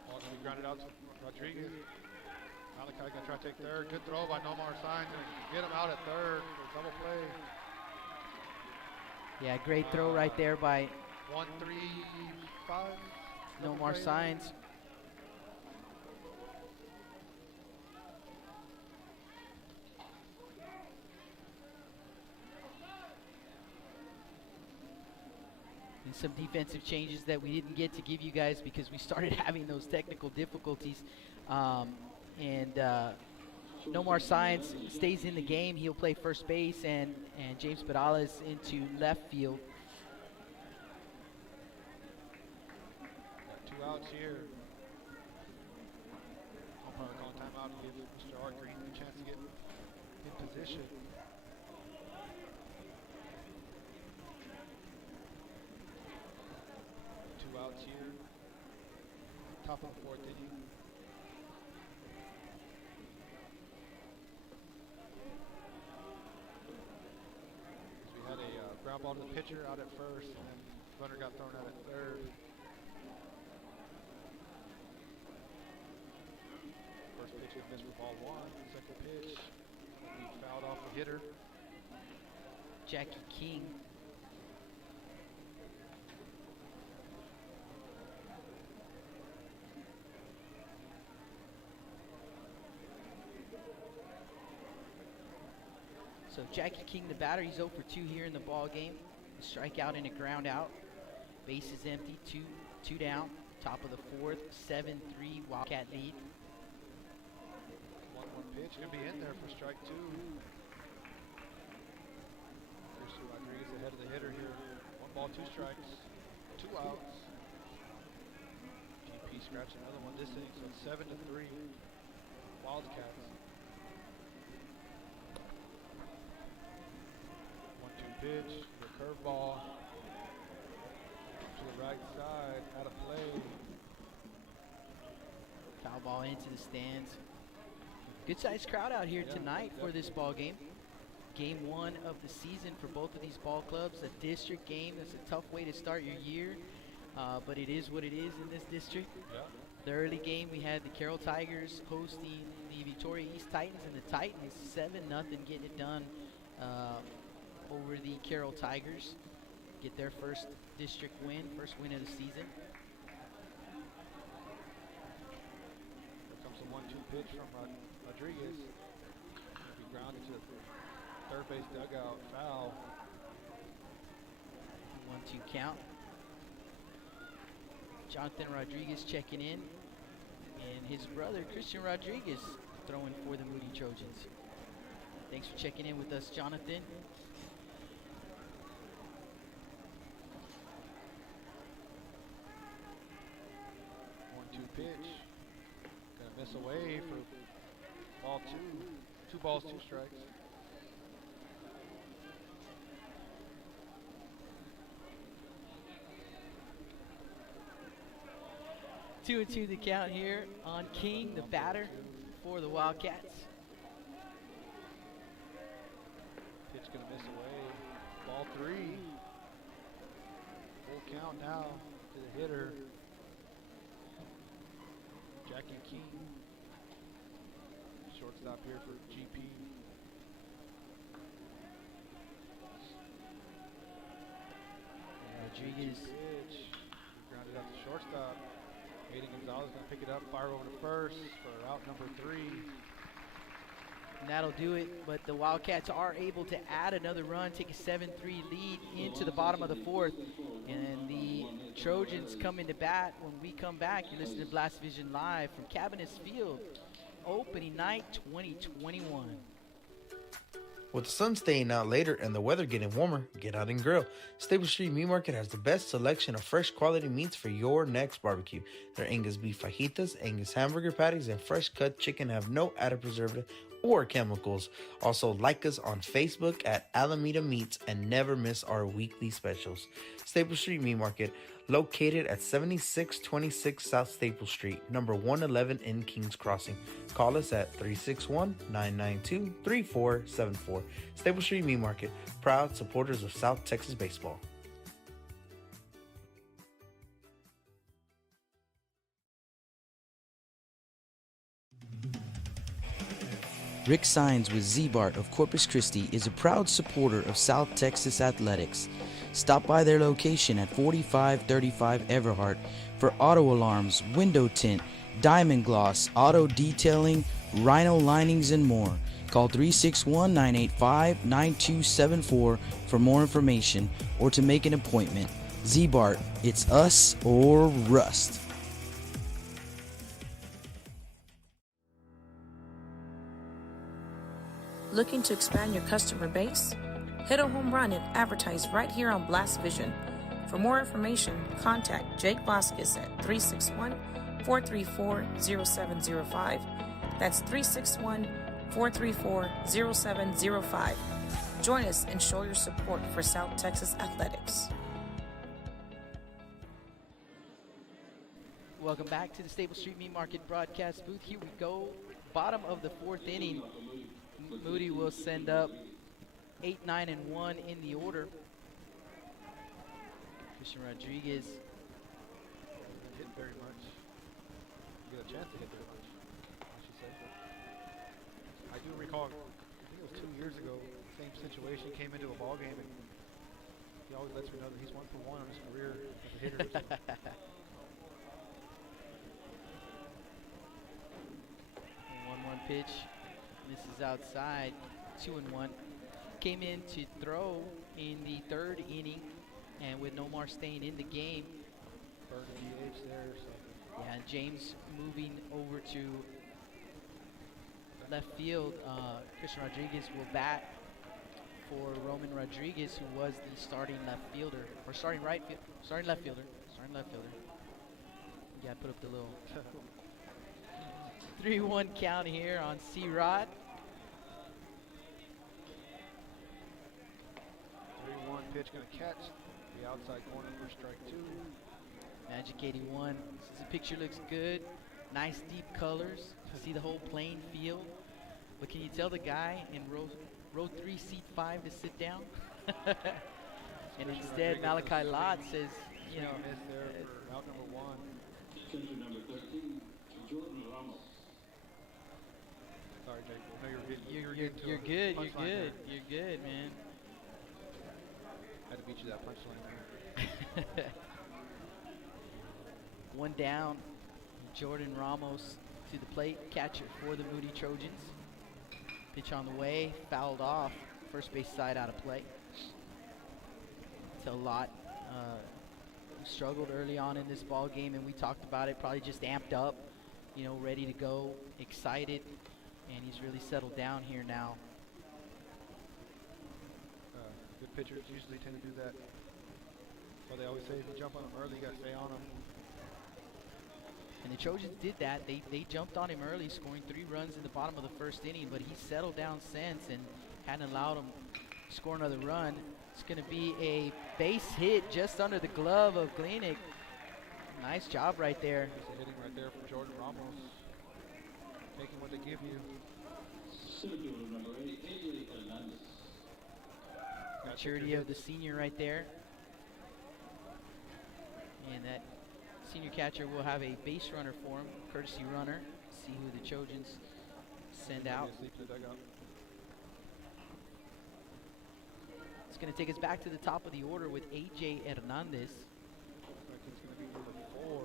Ball gonna be grounded out to Rodriguez. Malachi gonna try to take third. Good throw by Nomar Signs. Get him out at third for double play. Yeah, great throw right there by 1-3-5. Nomar Signs. And some defensive changes that we didn't get to give you guys because we started having those technical difficulties. Nomar Signs stays in the game. He'll play first base, and James Perales into left field. Got 2 outs here. I'll probably call timeout and give Mr. Art Green a chance to get in position. Two outs here. Top of the 4th inning. We had a ground ball to the pitcher out at first, and then runner got thrown out at third. First pitch is missed for ball 1. Second pitch, he fouled off the hitter. Jackie King. So Jackie King, the batter, he's 0 for 2 here in the ball game. A strikeout and a ground out. Base is empty, two down. Top of the 4th, 7-3 Wildcat lead. 1-1 pitch gonna be in there for strike 2. Christian Rodriguez ahead of the hitter here. 1 ball, 2 strikes, 2 outs. GP scratching another one this inning, so it's 7-3 Wildcats. 1-2 pitch, the curveball to the right side, out of play. Foul ball into the stands. Good sized crowd out here tonight for this ball game. Game 1 of the season for both of these ball clubs. A district game. That's a tough way to start your year, but it is what it is in this district. Yeah. The early game, we had the Carroll Tigers hosting the Victoria East Titans, and the Titans 7-0 getting it done over the Carroll Tigers. Get their first district win, first win of the season. Here comes the 1-2 pitch from Rodriguez. Be grounded to the third base dugout. Foul. 1-2 count. Jonathan Rodriguez checking in, and his brother Christian Rodriguez throwing for the Moody Trojans. Thanks for checking in with us, Jonathan. 1-2 pitch. Gonna miss away for ball 2. 2 balls, 2 strikes. 2-2 the count here on King, the batter for the Wildcats. Pitch gonna miss away. Ball 3. Full count now to the hitter. Jackie King. Shortstop here for GP. Rodriguez. Pitch. Grounded out to shortstop. Hayden Gonzalez going to pick it up, fire over to first for out number 3. And that'll do it, but the Wildcats are able to add another run, take a 7-3 lead into the bottom of the 4th. And the Trojans come into bat when we come back. You're listening to Blast Vision Live from Cabinets Field, opening night 2021. With the sun staying out later and the weather getting warmer, get out and grill. Stable Street Meat Market has the best selection of fresh quality meats for your next barbecue. Their Angus beef fajitas, Angus hamburger patties, and fresh cut chicken have no added preservative or chemicals. Also, like us on Facebook at Alameda Meats and never miss our weekly specials. Staple Street Meat Market, located at 7626 South Staple Street, number 111 in Kings Crossing. Call us at 361-992-3474. Staple Street Meat Market, proud supporters of South Texas baseball. Rick Sines with Z-Bart of Corpus Christi is a proud supporter of South Texas athletics. Stop by their location at 4535 Everhart for auto alarms, window tint, diamond gloss, auto detailing, rhino linings, and more. Call 361-985-9274 for more information or to make an appointment. Z-Bart, it's us or rust. Looking to expand your customer base? Hit a home run and advertise right here on Blast Vision. For more information, contact Jake Vasquez at 361-434-0705. That's 361-434-0705. Join us and show your support for South Texas athletics. Welcome back to the Staple Street Meat Market broadcast booth. Here we go. Bottom of the fourth inning. Moody will send up 8, 9, and 1 in the order. Christian Rodriguez. Hit very much. Get a chance to hit very much, I should say. But I do recall, I think it was 2 years ago, same situation, came into a ball game and he always lets me know that he's 1 for 1 on his career as a hitter. So. 1-1 pitch. Misses outside, 2-1. Came in to throw in the third inning, and with Nomar staying in the game. Bird DH there. So. Yeah, and James moving over to left field. Christian Rodriguez will bat for Roman Rodriguez, who was the starting left fielder, or starting left fielder. You gotta put up the little 3-1 count here on C-Rod. 3-1 pitch going to catch the outside corner for strike 2. Magic 81. The picture looks good. Nice deep colors. See the whole playing field. But can you tell the guy in row 3, seat 5 to sit down? And instead, Malachi Lott says, you know, miss there for out number 1. Catcher number 13, Jordan Ramos. Sorry, Jake. I know You're good, man. Had to beat you that punchline there. 1 down. Jordan Ramos to the plate. Catcher for the Moody Trojans. Pitch on the way. Fouled off. First base side out of play. Till Lott struggled early on in this ball game, and we talked about it. Probably just amped up, you know, ready to go, excited. And he's really settled down here now. Good pitchers usually tend to do that. Well, they always say if you jump on them early, you got to stay on them. And the Trojans did that. They jumped on him early, scoring 3 runs in the bottom of the first inning, but he settled down since and hadn't allowed him to score another run. It's going to be a base hit just under the glove of Gleanick. Nice job right there. That's a hitting right there from Jordan Ramos. Taking what they give you. Center fielder number 8, AJ Hernandez. Maturity of the senior right there. And that senior catcher will have a base runner for him, courtesy runner. See who the Trojans send out. It's going to take us back to the top of the order with AJ Hernandez. It's going to be number 4.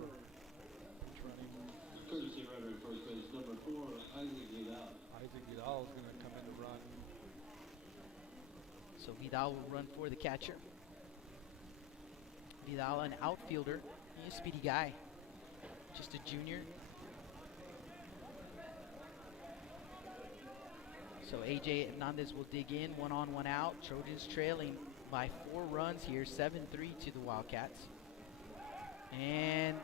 Courtesy runner at first base, number 4, Isaac Vidal. Isaac Vidal is going to come in to run. So Vidal will run for the catcher. Vidal, an outfielder. He's a speedy guy. Just a junior. So AJ Hernandez will dig in, 1 on, 1 out. Trojans trailing by 4 runs here, 7-3 to the Wildcats. And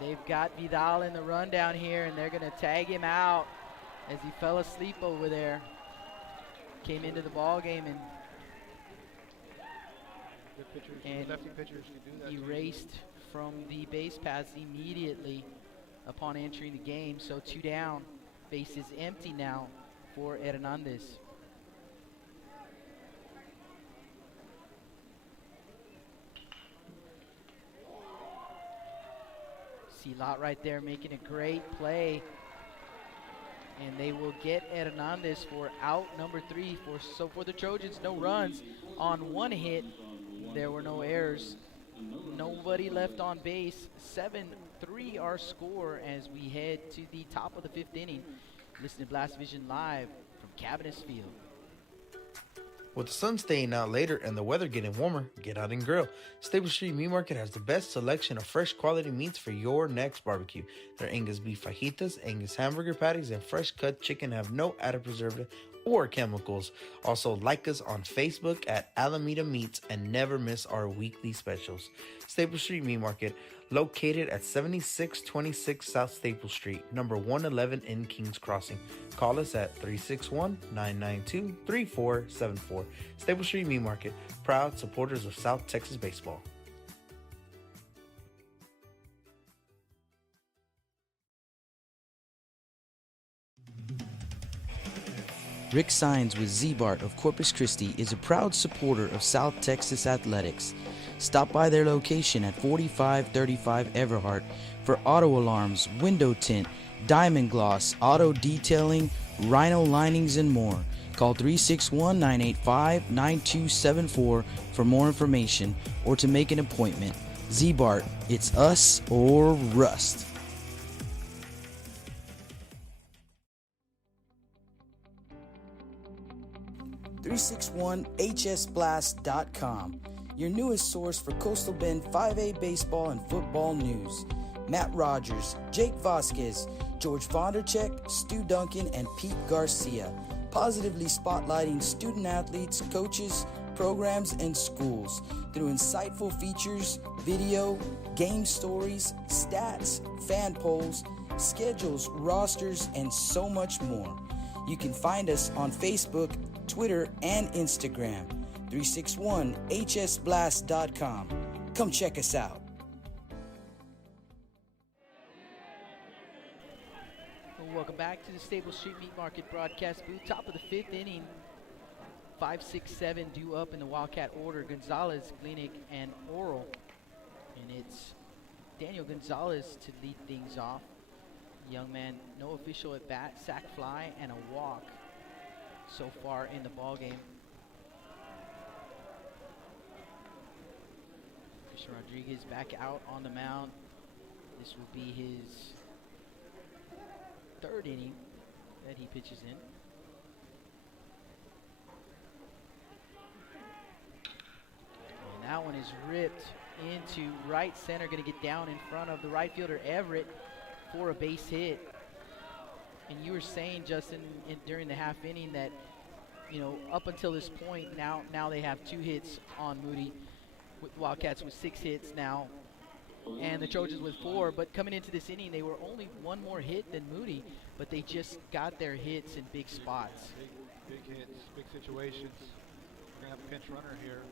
they've got Vidal in the run down here, and they're going to tag him out as he fell asleep over there. Came into the ball game and Good pitchers, And lefty pitchers can do that. erased from the base paths immediately upon entering the game. So 2 down. Base is empty now for Hernandez. See Lott right there making a great play. And they will get Hernandez for out number 3. So for the Trojans, no runs on 1 hit. There were no errors. Nobody left on base. 7-3 our score as we head to the top of the 5th inning. Listen to Blast Vision live from Cabinets Field. With the sun staying out later and the weather getting warmer, get out and grill. Stable Street Meat Market has the best selection of fresh quality meats for your next barbecue. Their Angus beef fajitas, Angus hamburger patties, and fresh cut chicken have no added preservative or chemicals. Also, like us on Facebook at Alameda Meats and never miss our weekly specials. Stable Street Meat Market, located at 7626 South Staple Street, number 111 in Kings Crossing. Call us at 361-992-3474. Staple Street Meat Market, proud supporters of South Texas baseball. Rick Sines with Z-Bart of Corpus Christi is a proud supporter of South Texas athletics. Stop by their location at 4535 Everhart for auto alarms, window tint, diamond gloss, auto detailing, rhino linings, and more. Call 361-985-9274 for more information or to make an appointment. Z-Bart, it's us or rust. 361hsblast.com, your newest source for Coastal Bend 5A baseball and football news. Matt Rogers, Jake Vasquez, George Vondercheck, Stu Duncan, and Pete Garcia, positively spotlighting student athletes, coaches, programs, and schools through insightful features, video, game stories, stats, fan polls, schedules, rosters, and so much more. You can find us on Facebook, Twitter, and Instagram. 361hsblast.com. Come check us out. Welcome back to the Stable Street Meat Market broadcast booth. Top of the 5th inning. 5, 6, 7 due up in the Wildcat order. Gonzalez, Glenick, and Oral. And it's Daniel Gonzalez to lead things off. Young man, no official at bat, sac fly, and a walk so far in the ball game. Christian Rodriguez back out on the mound. This will be his 3rd inning that he pitches in. And that one is ripped into right center, going to get down in front of the right fielder Everett for a base hit. And you were saying, Justin, during the half inning that, you know, up until this point, now they have 2 hits on Moody, with Wildcats with 6 hits now, and the Trojans with 4. But coming into this inning, they were only 1 more hit than Moody, but they just got their hits in big spots. Big hits, big situations. We're going to have a pinch runner here.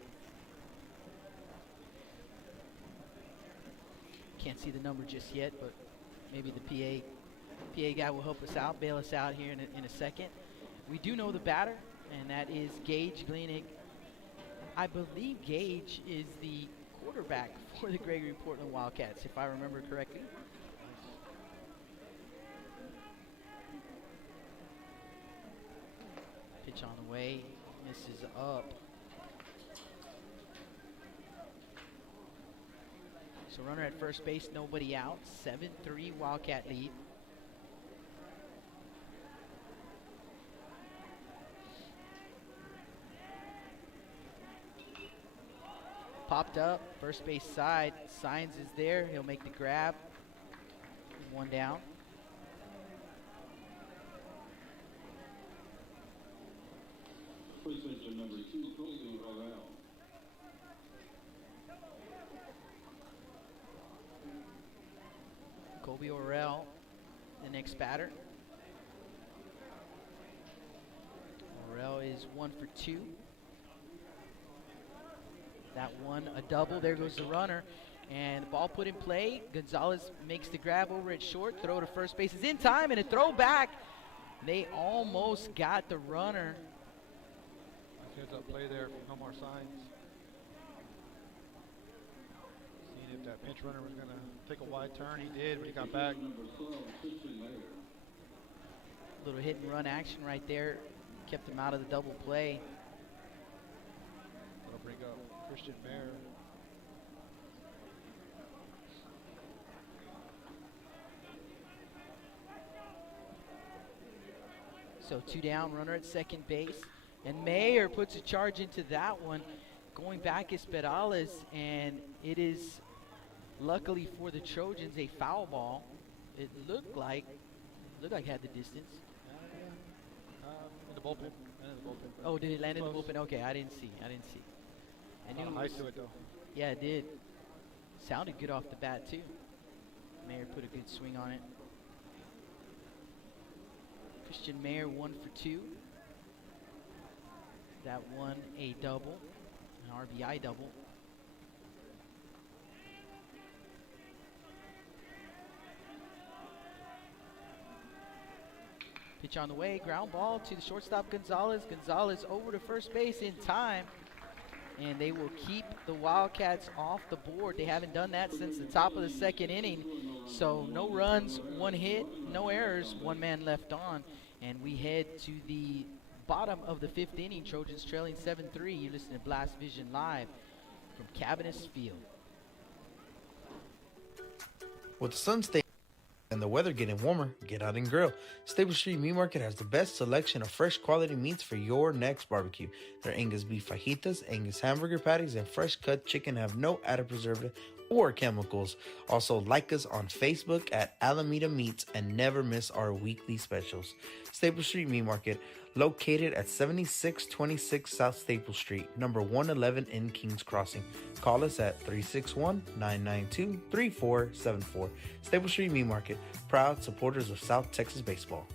Can't see the number just yet, but maybe the PA guy will help us out, bail us out here in a second. We do know the batter, and that is Gage Glenick. I believe Gage is the quarterback for the Gregory-Portland Wildcats, if I remember correctly. Pitch on the way, misses up. So runner at first base, nobody out. 7-3 Wildcat lead. Popped up, first base side. Signs is there. He'll make the grab. 1 down. Precinct number 2, Kobe Orell. Kobe Orell, the next batter. is 1 for 2. That one, a double. There goes the runner. And the ball put in play. Gonzalez makes the grab over at short. Throw to first base is in time, and a throw back. They almost got the runner. Heads up play there from Omar Signs. Seeing if that pinch runner was going to take a wide turn. He did when he got back. Little hit and run action right there. Kept him out of the double play. That'll bring up Christian Mayer. So 2 down, runner at second base. And Mayer puts a charge into that one. Going back is Perales, and it is, luckily for the Trojans, a foul ball. It looked like it had the distance. In the bullpen. Oh, did it land in the bullpen? Okay, I didn't see. I knew it nice was, to it, though. yeah, it did. Sounded good off the bat, too. Mayer put a good swing on it. Christian Mayer 1 for 2. That one, a double, an RBI double. Pitch on the way, ground ball to the shortstop Gonzalez. Gonzalez over to first base in time. And they will keep the Wildcats off the board. They haven't done that since the top of the second inning. So no runs, 1 hit, no errors, 1 man left on. And we head to the bottom of the 5th inning. Trojans trailing 7-3. You're listening to Blast Vision Live from Cabinets Field. With the sun staying and the weather getting warmer, get out and grill. Stable Street Meat Market has the best selection of fresh quality meats for your next barbecue. Their Angus beef fajitas, Angus hamburger patties, and fresh cut chicken have no added preservative or chemicals. Also, like us on Facebook at Alameda Meats and never miss our weekly specials. Staple Street Meat Market, located at 7626 South Staple Street, number 111 in Kings Crossing. Call us at 361-992-3474. Staple Street Meat Market, proud supporters of South Texas baseball.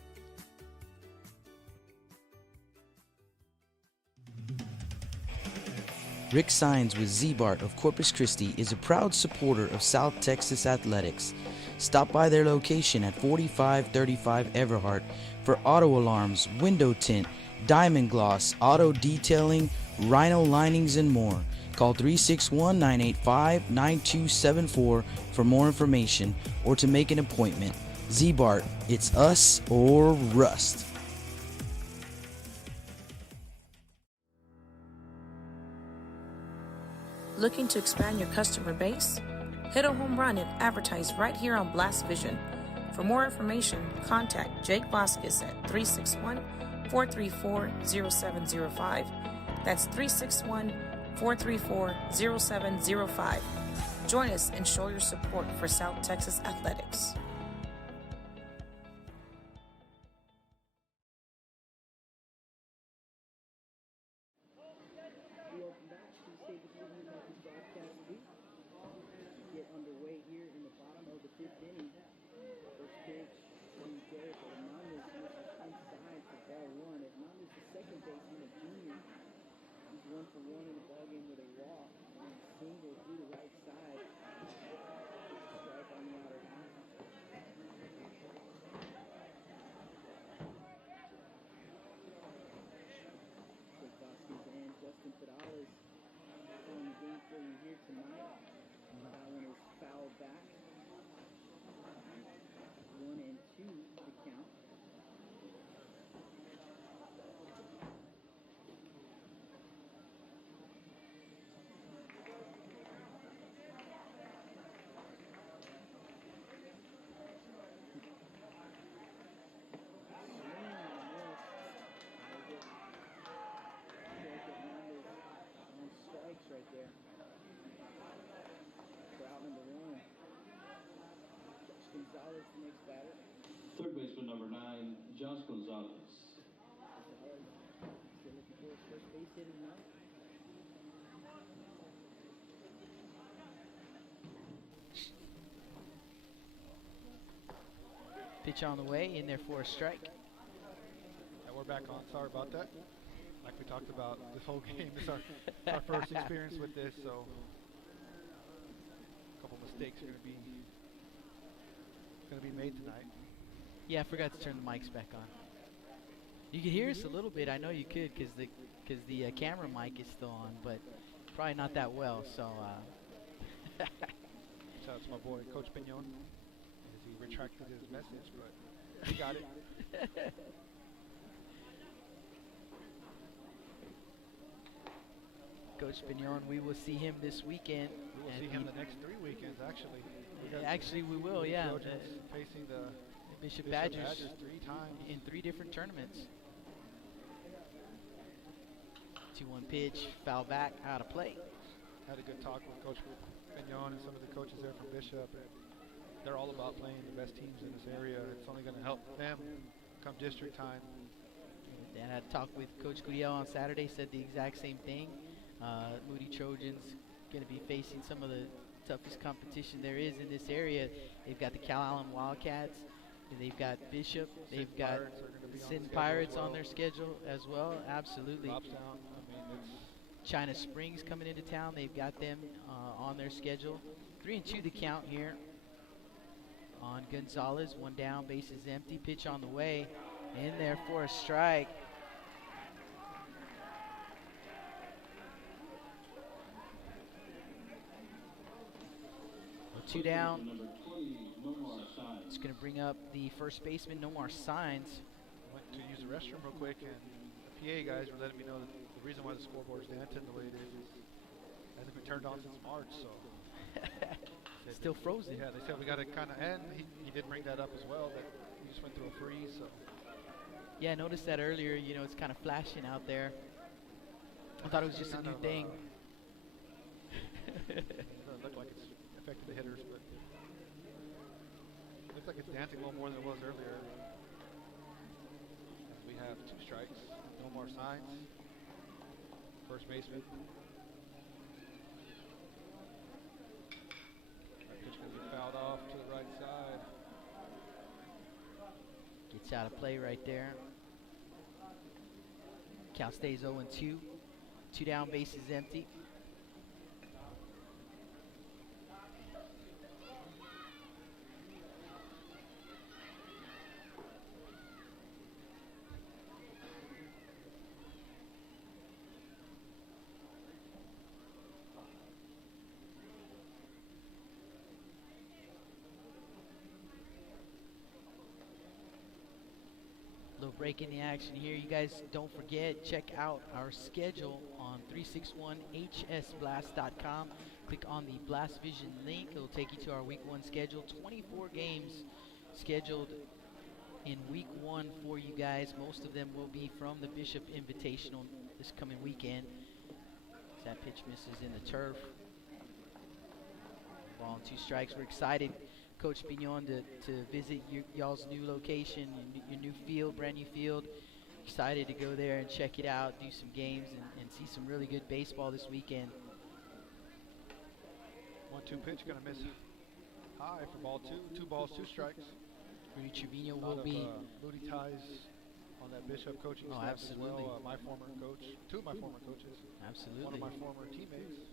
Rick Sines with Z-Bart of Corpus Christi is a proud supporter of South Texas athletics. Stop by their location at 4535 Everhart for auto alarms, window tint, diamond gloss, auto detailing, rhino linings, and more. Call 361-985-9274 for more information or to make an appointment. Z-Bart, it's us or rust. Looking to expand your customer base? Hit a home run and advertise right here on Blast Vision. For more information, contact Jake Vasquez at 361-434-0705. That's 361-434-0705. Join us and show your support for South Texas athletics. Get underway here in the bottom of the 5th inning. First pitch from Derek Hernandez, which is inside for ball 1. Hernandez, the second baseman, a junior. He's 1 for 1 in the ballgame with a walk and a single through the right side. Strike on the outer half. So Vasquez and Justin Perales calling the game for you here tonight. That one is fouled back. 1 and 2 to count. On strikes right there. Out number 1. Josh Gonzalez, the next batter. Third baseman number 9, Josh Gonzalez. Gonzalez still looking for his first base hit tonight. Pitch on the way, in there for a strike. Yeah, we're back on. Sorry about that. Like like we talked about this whole game. This is our first experience with this, so a couple mistakes are going to be made tonight. Yeah, I forgot to turn the mics back on. You could hear us a little bit. I know you could because the camera mic is still on, but probably not that well. So. Shout out to my boy, Coach Pignon, as he retracted his message, but he got it. Coach Pignon, we will see him this weekend. We will see him the next 3 weekends, actually. Actually, we will, yeah. Facing the Bishop Badgers 3 times. In 3 different tournaments. 2-1 pitch, foul back, out of play. Had a good talk with Coach Pignon and some of the coaches there from Bishop. And they're all about playing the best teams in this area. It's only going to help them come district time. And I talked with Coach Guriel on Saturday, said the exact same thing. Moody Trojans going to be facing some of the toughest competition there is in this area. They've got the Cal Allen Wildcats. They've got Bishop. They've got Sin Pirates on their schedule as well. Absolutely. China Springs coming into town. They've got them on their schedule. 3-2 the count here on Gonzalez. 1 down, bases empty. Pitch on the way. In there for a strike. Well, 2 down. It's going to bring up the first baseman, Nomar Signs. Went to use the restroom real quick, and the PA guys were letting me know that the reason why the scoreboard is dancing the way it is hasn't been turned on since March, so. Still frozen. Yeah, they said we got to kind of end. He did bring that up as well, that he just went through a freeze, so. Yeah, I noticed that earlier. You know, it's kind of flashing out there. I thought it was just a new thing. It doesn't look like it's affected the hitters, but looks like it's dancing a little more than it was earlier. As we have 2 strikes, no more signs. First baseman. That pitch going to be fouled off to the right side. Gets out of play right there. Cal stays 0-2. 2 down, bases empty. Break in the action here. You guys don't forget, check out our schedule on 361hsblast.com. Click on the Blast Vision link. It'll take you to our week 1 schedule. 24 games scheduled in week 1 for you guys. Most of them will be from the Bishop Invitational this coming weekend. That pitch misses in the turf. Ball and 2 strikes. We're excited, Coach Pignon, to visit y'all's new location, your new field, brand new field. Excited to go there and check it out, do some games, and see some really good baseball this weekend. 1-2 pitch, going to miss high for ball 2. 2 balls, 2 strikes. Rudy Trevino will be. Moody ties on that Bishop coaching staff absolutely. as well. My former coach, 2 of my former coaches. Absolutely. One of my former teammates.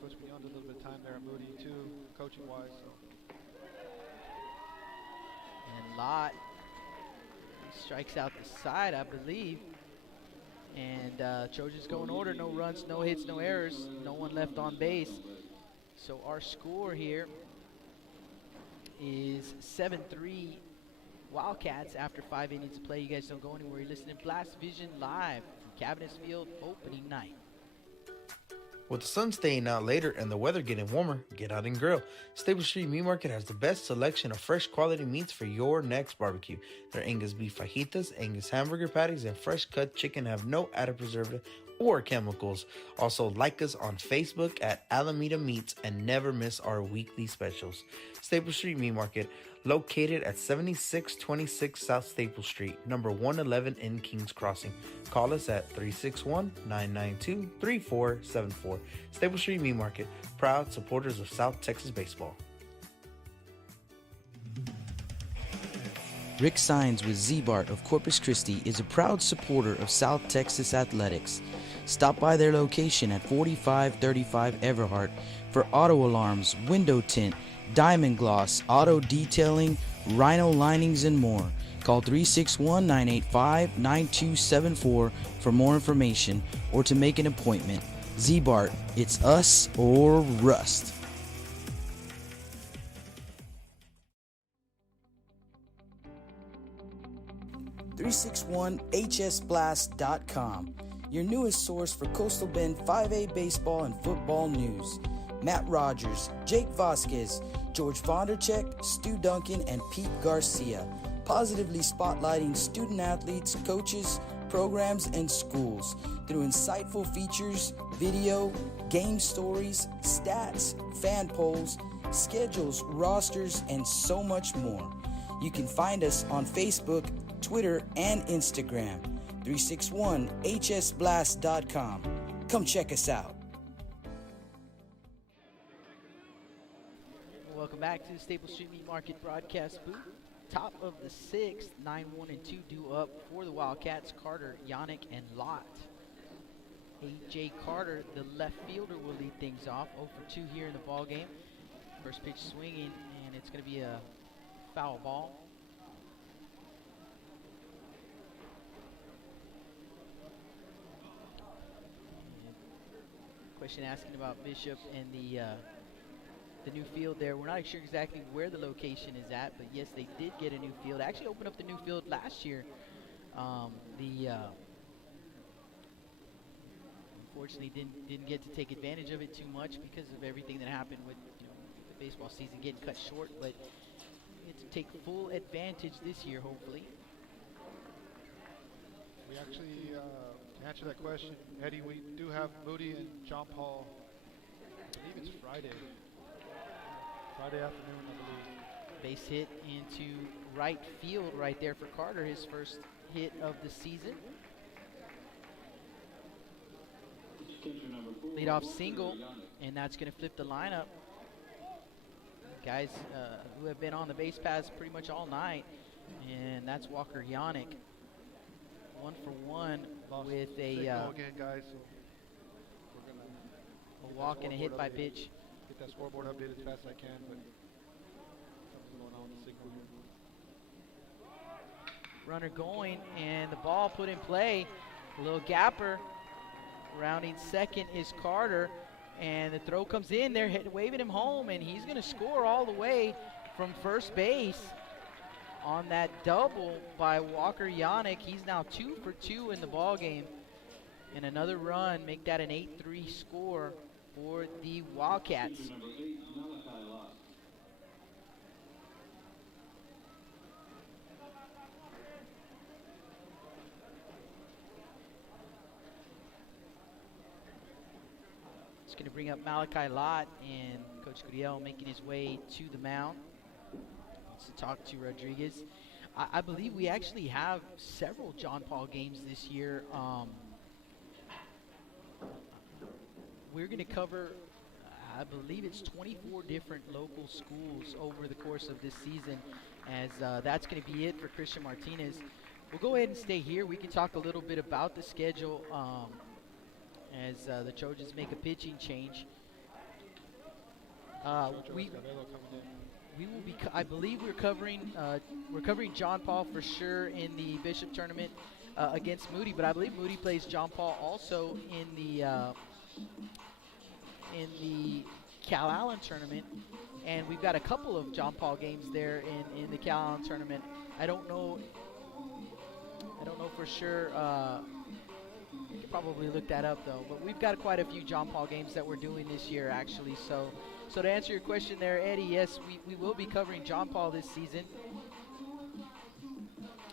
Coach Pignon did a little bit of time there at Moody too, coaching-wise. So. And Lott strikes out the side, I believe. And Trojans go in order. No runs, no hits, no errors. No one left on base. So our score here is 7-3 Wildcats after 5 innings of play. You guys don't go anywhere. You're listening to Blast Vision live from Cabinets Field opening night. With the sun staying out later and the weather getting warmer, get out and grill. Stable Street Meat Market has the best selection of fresh quality meats for your next barbecue. Their Angus beef fajitas, Angus hamburger patties, and fresh cut chicken have no added preservative or chemicals. Also, like us on Facebook at Alameda Meats and never miss our weekly specials. Stable Street Meat Market, located at 7626 South Staple Street, number 111 in Kings Crossing. Call us at 361-992-3474. Staple Street Meat Market, proud supporters of South Texas baseball. Rick Sines with Z-Bart of Corpus Christi is a proud supporter of South Texas athletics. Stop by their location at 4535 Everhart for auto alarms, window tint, diamond gloss, auto detailing, rhino linings, and more. Call 361-985-9274 for more information or to make an appointment. Z-Bart, it's us or rust. .hsblast.com, your newest source for Coastal Bend 5A baseball and football news. Matt Rogers, Jake Vasquez, George Vondercheck, Stu Duncan, and Pete Garcia, positively spotlighting student athletes, coaches, programs, and schools through insightful features, video, game stories, stats, fan polls, schedules, rosters, and so much more. You can find us on Facebook, Twitter, and Instagram. 361hsblast.com. Come check us out. Welcome back to the Staples Street Meat Market broadcast booth. Top of the sixth, 9-1 and 2 due up for the Wildcats. Carter, Yannick, and Lott. A.J. Carter, the left fielder, will lead things off. 0 for 2 here in the ball game. First pitch swinging, and it's going to be a foul ball. Question asking about Bishop and the new field there. We're not sure exactly where the location is at, but yes, they did get a new field. Actually opened up the new field last year. Unfortunately didn't get to take advantage of it too much because of everything that happened with the baseball season getting cut short, but get to take full advantage this year, hopefully. We actually, to answer that question, Eddie, we do have Moody and John Paul. I believe it's Friday afternoon, I believe. Base hit into right field right there for Carter, his first hit of the season. Leadoff single, and that's going to flip the lineup. Guys who have been on the base paths pretty much all night, and that's Walker Yannick. 1 for 1 with a again, guys, so we're gonna walk and a hit by pitch. Get that scoreboard updated as fast as I can, but something's going on with the signal here. Runner going, and the ball put in play. A little gapper. Rounding second is Carter, and the throw comes in. They're waving him home, and he's going to score all the way from first base on that double by Walker Yannick. He's now 2 for 2 in the ball game, and another run make that an 8-3 score for the Wildcats. It's going to bring up Malachi Lott, and Coach Guriel making his way to the mound. Wants to talk to Rodriguez. I believe we actually have several John Paul games this year. We're going to cover, I believe it's 24 different local schools over the course of this season, as that's going to be it for Christian Martinez. We'll go ahead and stay here. We can talk a little bit about the schedule as the Trojans make a pitching change. We will be. I believe we're covering John Paul for sure in the Bishop tournament against Moody, but I believe Moody plays John Paul also in the Cal Allen tournament, and we've got a couple of John Paul games there in the Cal Allen tournament. I don't know for sure. You could probably look that up though, but we've got quite a few John Paul games that we're doing this year actually. So to answer your question there, Eddie, yes, we will be covering John Paul this season.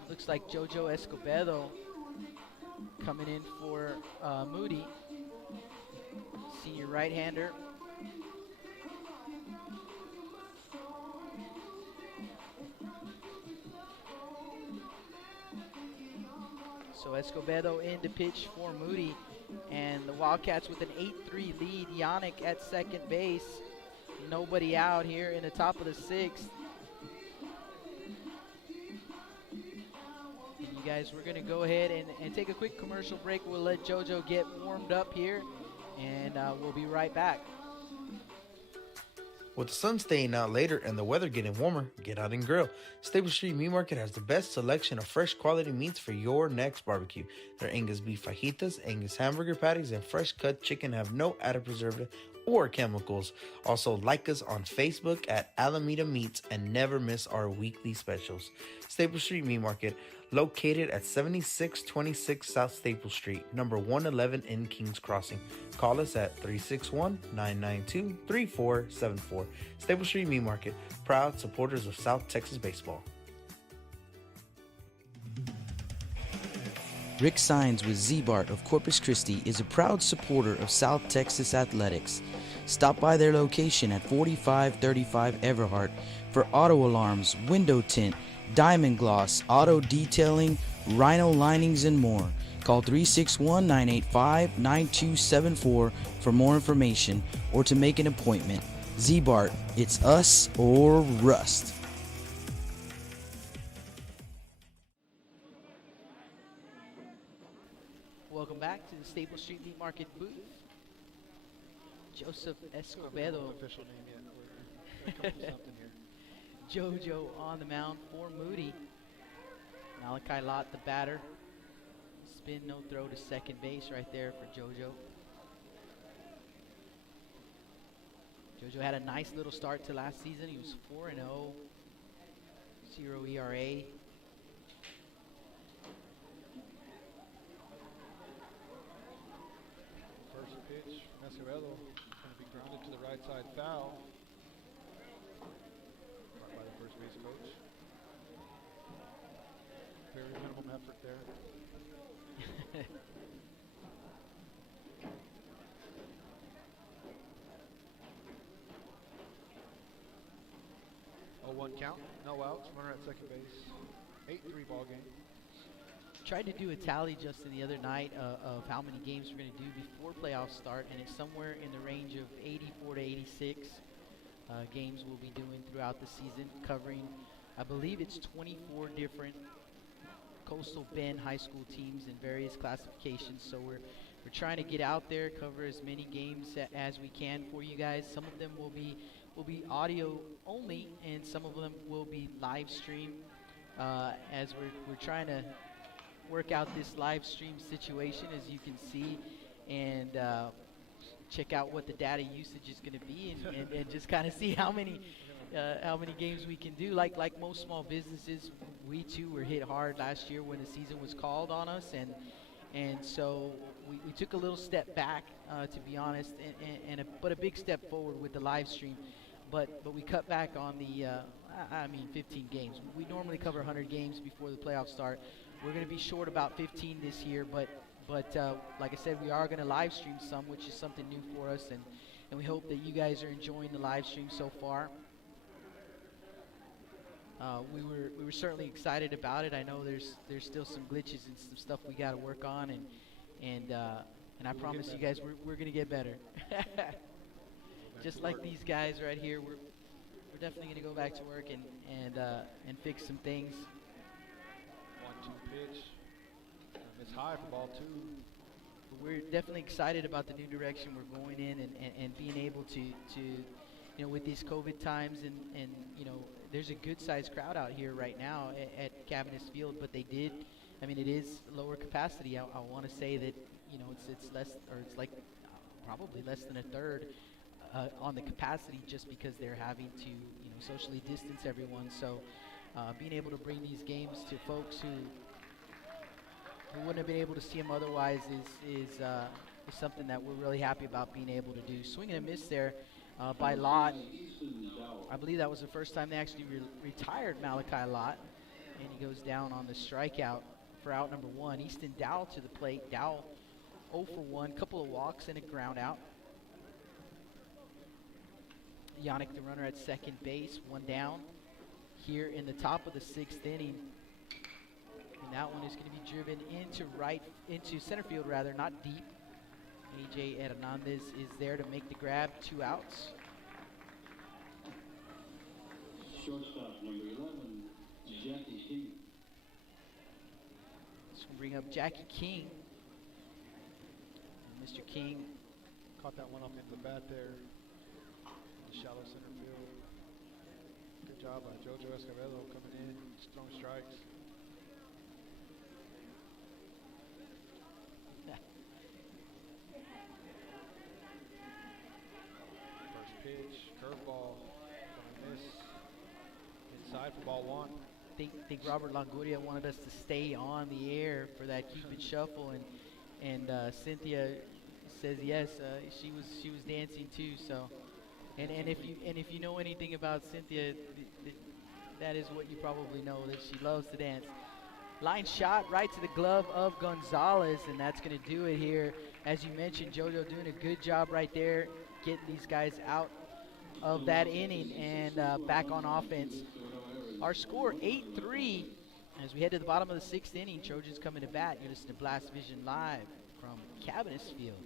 Looks like Jojo Escobedo coming in for Moody, senior right-hander. So Escobedo in to pitch for Moody, and the Wildcats with an 8-3 lead. Yannick at second base. Nobody out here in the top of the sixth. you guys. We're going to go ahead and take a quick commercial break. We'll let JoJo get warmed up here, and we'll be right back. With the sun staying out later and the weather getting warmer, get out and grill. Stable Street Meat Market has the best selection of fresh quality meats for your next barbecue. Their Angus beef fajitas, Angus hamburger patties, and fresh cut chicken have no added preservative or chemicals. Also, like us on Facebook at Alameda Meats and never miss our weekly specials. Stable Street Meat Market, located at 7626 South Staple Street, number 111 in Kings Crossing. Call us at 361-992-3474. Staple Street Meat Market, proud supporters of South Texas baseball. Rick Sines with Z-Bart of Corpus Christi is a proud supporter of South Texas athletics. Stop by their location at 4535 Everhart for auto alarms, window tint, diamond gloss, auto detailing, rhino linings, and more. Call 361-985-9274 for more information or to make an appointment. Z-Bart, it's us or rust. Welcome back to the Staple Street Meat Market booth. Joseph Escobedo. Official name yet. We're coming with something here. JoJo on the mound for Moody. Malachi Lott, the batter. Spin, no throw to second base right there for JoJo. JoJo had a nice little start to last season. He was 4-0, 0 ERA. First pitch, Escobedo going to be grounded to the right side foul. By the first base coach. Very minimum effort there. One count, no outs, runner at second base. 8-3 ball game. Tried to do a tally, Justin, the other night of how many games we're going to do before playoffs start, and it's somewhere in the range of 84 to 86 games we'll be doing throughout the season, covering, I believe it's 24 different Coastal Bend high school teams in various classifications. So we're trying to get out there, cover as many games as we can for you guys. Some of them will be audio only, and some of them will be live stream as we're trying to work out this live stream situation, as you can see, and check out what the data usage is going to be, and just kind of see how many games we can do. Like most small businesses, we too were hit hard last year when the season was called on us, and so we took a little step back, to be honest, but a big step forward with the live stream. But we cut back on the 15 games. We normally cover 100 games before the playoffs start. We're going to be short about 15 this year, but like I said, we are going to live stream some, which is something new for us, and we hope that you guys are enjoying the live stream so far. We were certainly excited about it. I know there's still some glitches and some stuff we got to work on, and I promise you guys we're going to get better. Just like these guys right here, we're definitely going to go back to work and fix some things. 1-2 pitch. It's high for ball two. We're definitely excited about the new direction we're going in, and being able to with these COVID times, and there's a good sized crowd out here right now at Cabinets Field, but it is lower capacity. I want to say that it's less, or it's like probably less than a third on the capacity, just because they're having to socially distance everyone. So being able to bring these games to folks who wouldn't have been able to see them otherwise is something that we're really happy about being able to do. Swing and a miss there by Lott. I believe that was the first time they actually retired Malachi Lott, and he goes down on the strikeout for out number one. Easton Dowell to the plate. Dowell 0 for 1, couple of walks and a ground out. Yannick, the runner at second base, one down here in the top of the 6th inning. And that one is going to be driven into center field, not deep. AJ Hernandez is there to make the grab, 2 outs. Shortstop number 11, Jackie King. Bring up Jackie King. And Mr. King Caught that one off into the bat there. In the shallow center field. Good job by Jojo Escobedo coming in, throwing strikes. First pitch, curveball, gonna miss. Inside for ball one. Think Robert Longoria wanted us to stay on the air for that Cupid shuffle, and Cynthia says yes. She was dancing too. So, and if you know anything about Cynthia, that is what you probably know, that she loves to dance. Line shot right to the glove of Gonzalez, and that's going to do it here. As you mentioned, JoJo doing a good job right there, getting these guys out of that inning and back on offense. Our score 8-3 as we head to the bottom of the 6th inning. Trojans coming to bat. You're listening to Blast Vision live from Cabinets Field.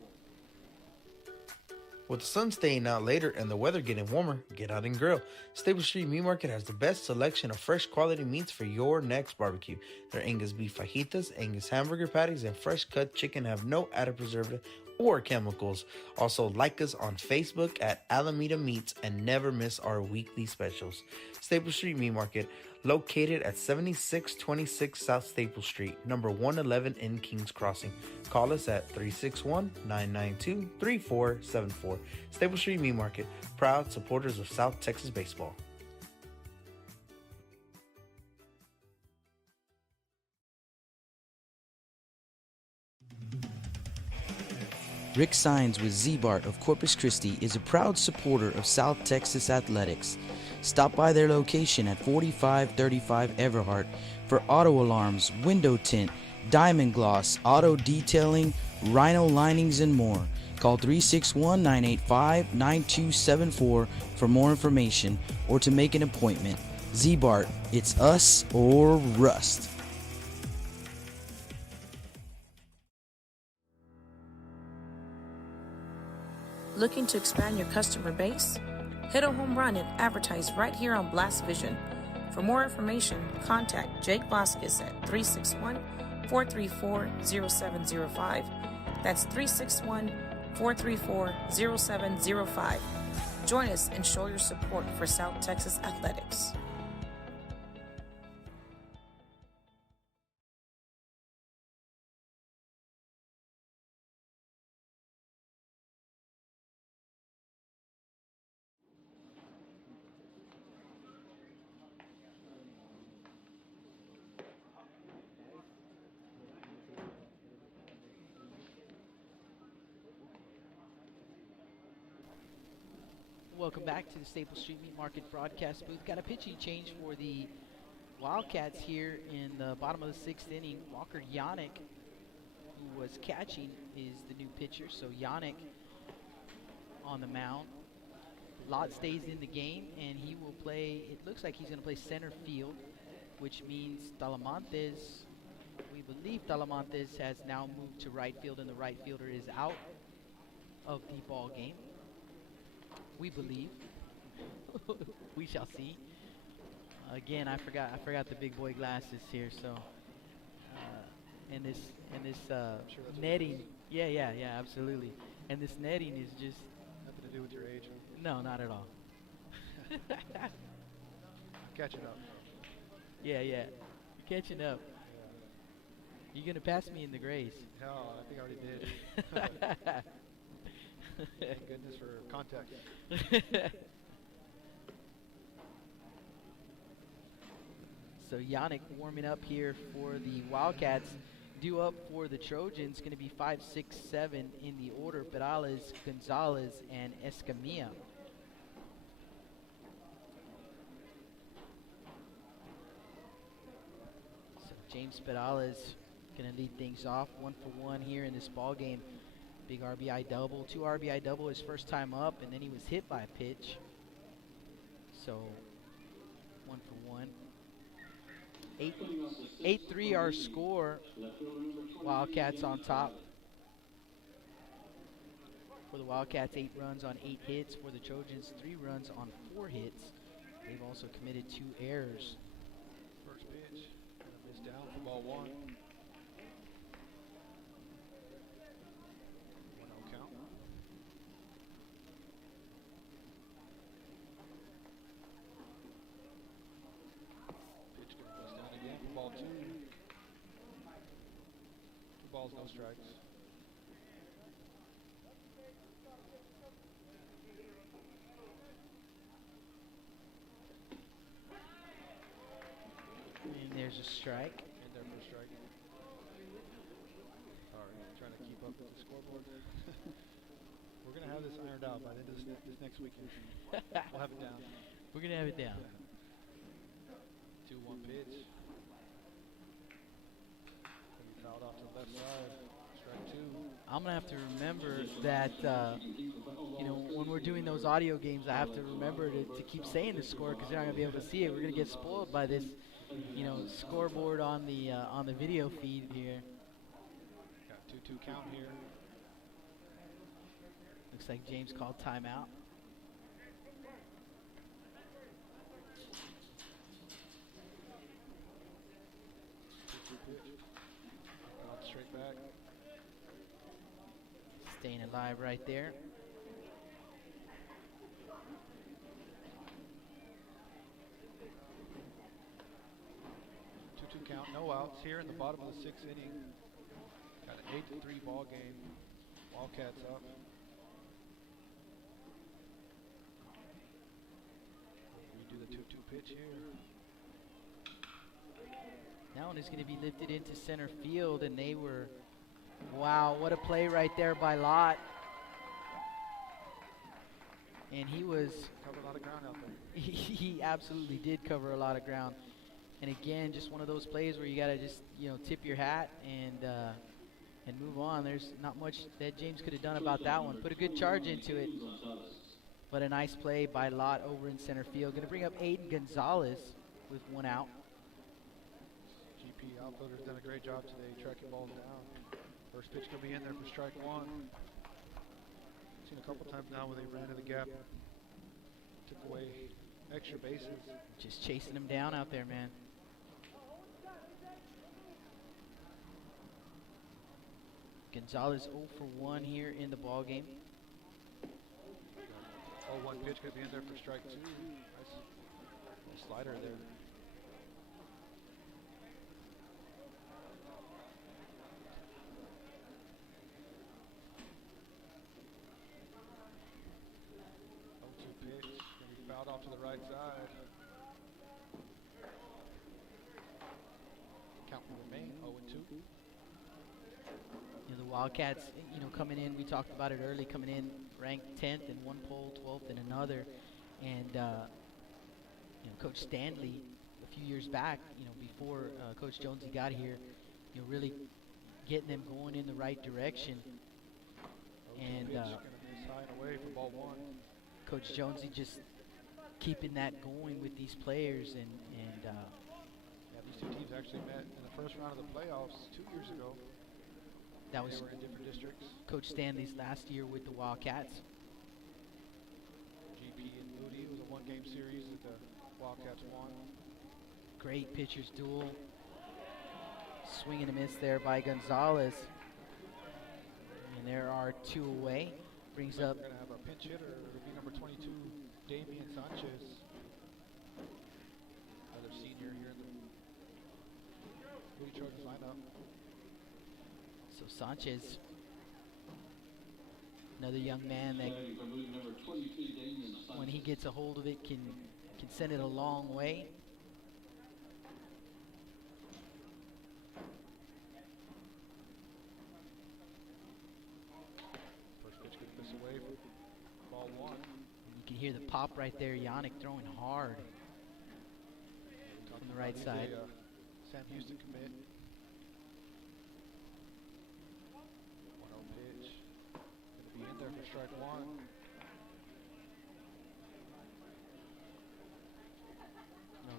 With the sun staying out later and the weather getting warmer, get out and grill. Stable Street Meat Market has the best selection of fresh quality meats for your next barbecue. Their Angus beef fajitas, Angus hamburger patties, and fresh cut chicken have no added preservative or chemicals. Also, like us on Facebook at Alameda Meats and never miss our weekly specials. Staple Street Meat Market, located at 7626 South Staple Street, number 111 in Kings Crossing. Call us at 361-992-3474. Staple Street Meat Market, proud supporters of South Texas baseball. Rick Sines with Z-Bart of Corpus Christi is a proud supporter of South Texas athletics. Stop by their location at 4535 Everhart for auto alarms, window tint, diamond gloss, auto detailing, rhino linings, and more. Call 361-985-9274 for more information or to make an appointment. Z-Bart, it's us or rust. Looking to expand your customer base? Hit a home run and advertise right here on Blast Vision. For more information, contact Jake Vasquez at 361-434-0705. That's 361-434-0705. Join us and show your support for South Texas athletics. Welcome back to the Staple Street Meat Market broadcast booth. Got a pitching change for the Wildcats here in the bottom of the 6th inning. Walker Yannick, who was catching, is the new pitcher. So Yannick on the mound. Lott stays in the game, and he will play, it looks like he's going to play center field, which means Talamantes, we believe Talamantes has now moved to right field, and the right fielder is out of the ball game. We believe. We shall see. Again, I forgot the big boy glasses here. So, and this Sure that's netting. Yeah, absolutely. And this netting is just nothing to do with your age. Huh? no, not at all. I'm catching up. Yeah, you're catching up. You're gonna pass me in the grays. Hell, I think I already did. Thank goodness for contact. So Yannick warming up here for the Wildcats. Due up for the Trojans, going to be 5, 6, 7 in the order. Perales, Gonzalez, and Escamilla. So James Perales going to lead things off, 1 for 1 here in this ball game. Big RBI double, 2 RBI double his first time up, and then he was hit by a pitch. So 1 for 1. 8-3 our score. Wildcats on top. For the Wildcats, 8 runs on 8 hits. For the Trojans, 3 runs on 4 hits. They've also committed 2 errors. First pitch, missed down for ball 1. balls, no strikes. And there's a strike. And there for a strike. Sorry, trying to keep up with the scoreboard. We're going to have this ironed out by the end of this next weekend. We'll have it down. We're going to have it down. 2-1 pitch. Gonna be fouled off to the left side. Strike 2. I'm going to have to remember that, you know, when we're doing those audio games, I have to remember to keep saying the score because they're not going to be able to see it. We're going to get spoiled by this, you know, scoreboard on the video feed here. Got 2-2 count here. Looks like James called timeout. 2-2 pitch. Out straight back. Staying alive right there. Count, no outs here in the bottom of the 6th inning. Got an 8-3 ball game. Wildcats up. We do the 2-2 pitch here. That one is going to be lifted into center field, and they were, wow, what a play right there by Lott. And he was covered a lot of ground out there. He absolutely did cover a lot of ground. And again, just one of those plays where you got to just, you know, tip your hat and move on. There's not much that James could have done about that one. Put a good charge into it. But a nice play by Lott over in center field. Going to bring up Aiden Gonzalez with 1 out. GP outfielder's done a great job today tracking balls down. First pitch could be in there for strike 1. Seen a couple times now where they ran to the gap, took away extra bases. Just chasing him down out there, man. Gonzalez 0 for 1 here in the ball game. 0-1 pitch could be in there for strike 2. Nice slider there. Fouled off to the right side. Count will remain 0-2. You know, the Wildcats, you know, coming in, we talked about it early, coming in ranked 10th in one poll, 12th in another. And, you know, Coach Stanley, a few years back, you know, before Coach Jonesy got here, you know, really getting them going in the right direction. And Pitch gonna be high and away for ball 1. Coach Jonesy just keeping that going with these players. And yeah, these two teams actually met in the first round of the playoffs 2 years ago. That was they were in different districts. Coach Stanley's last year with the Wildcats. GP and Moody. It was a 1-game series that the Wildcats won. Great pitchers duel. Swing and a miss there by Gonzalez. And there are 2 away. Brings up. We're going to have our pinch hitter. It'll be number 22, Damian Sanchez. Another senior here in the Moody Trojans lineup. So Sanchez, another young man that when he gets a hold of it can send it a long way. First pitch gets this away for ball 1. And you can hear the pop right there. Yannick throwing hard on the right side. Sam Houston commit. 1-0 pitch. Gonna be in there for strike 1.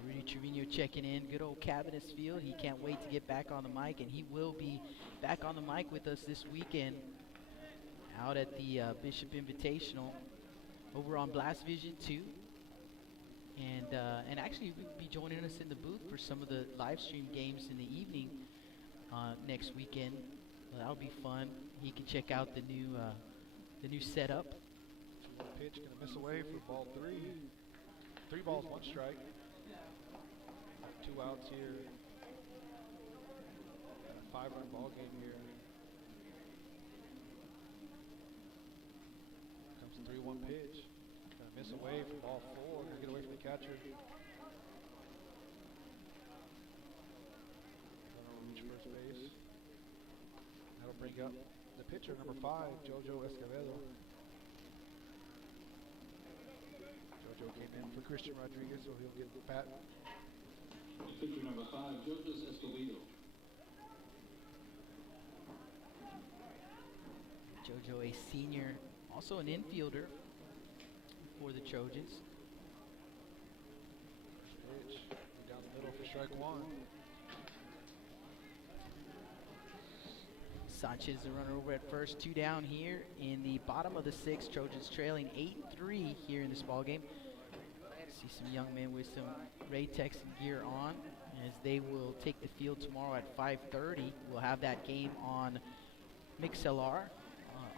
Rudy Trevino checking in. Good old Cabinets Field. He can't wait to get back on the mic, and he will be back on the mic with us this weekend out at the Bishop Invitational over on Blast Vision 2. And actually will be joining us in the booth for some of the live stream games in the evening next weekend. That'll be fun. He can check out the new setup. 2-1 pitch gonna miss away for ball 3. 3 balls, 1 strike. 2 outs here. Got a 5-run ball game here. 3-1 pitch. Gonna miss away from ball 4. Gonna get away from the catcher. Gonna reach first base. That'll bring up the pitcher, number 5, Jojo Escobedo. Jojo came in for Christian Rodriguez, so he'll get the bat. Pitcher number 5, Jojo Escobedo. Jojo, a senior, also an infielder for the Trojans. Pitch down the middle for strike 1. Sanchez, the runner over at first, 2 down here in the bottom of the 6th. Trojans trailing 8-3 here in this ball game. See some young men with some Ray Texan gear on as they will take the field tomorrow at 5:30. We'll have that game on MixLR,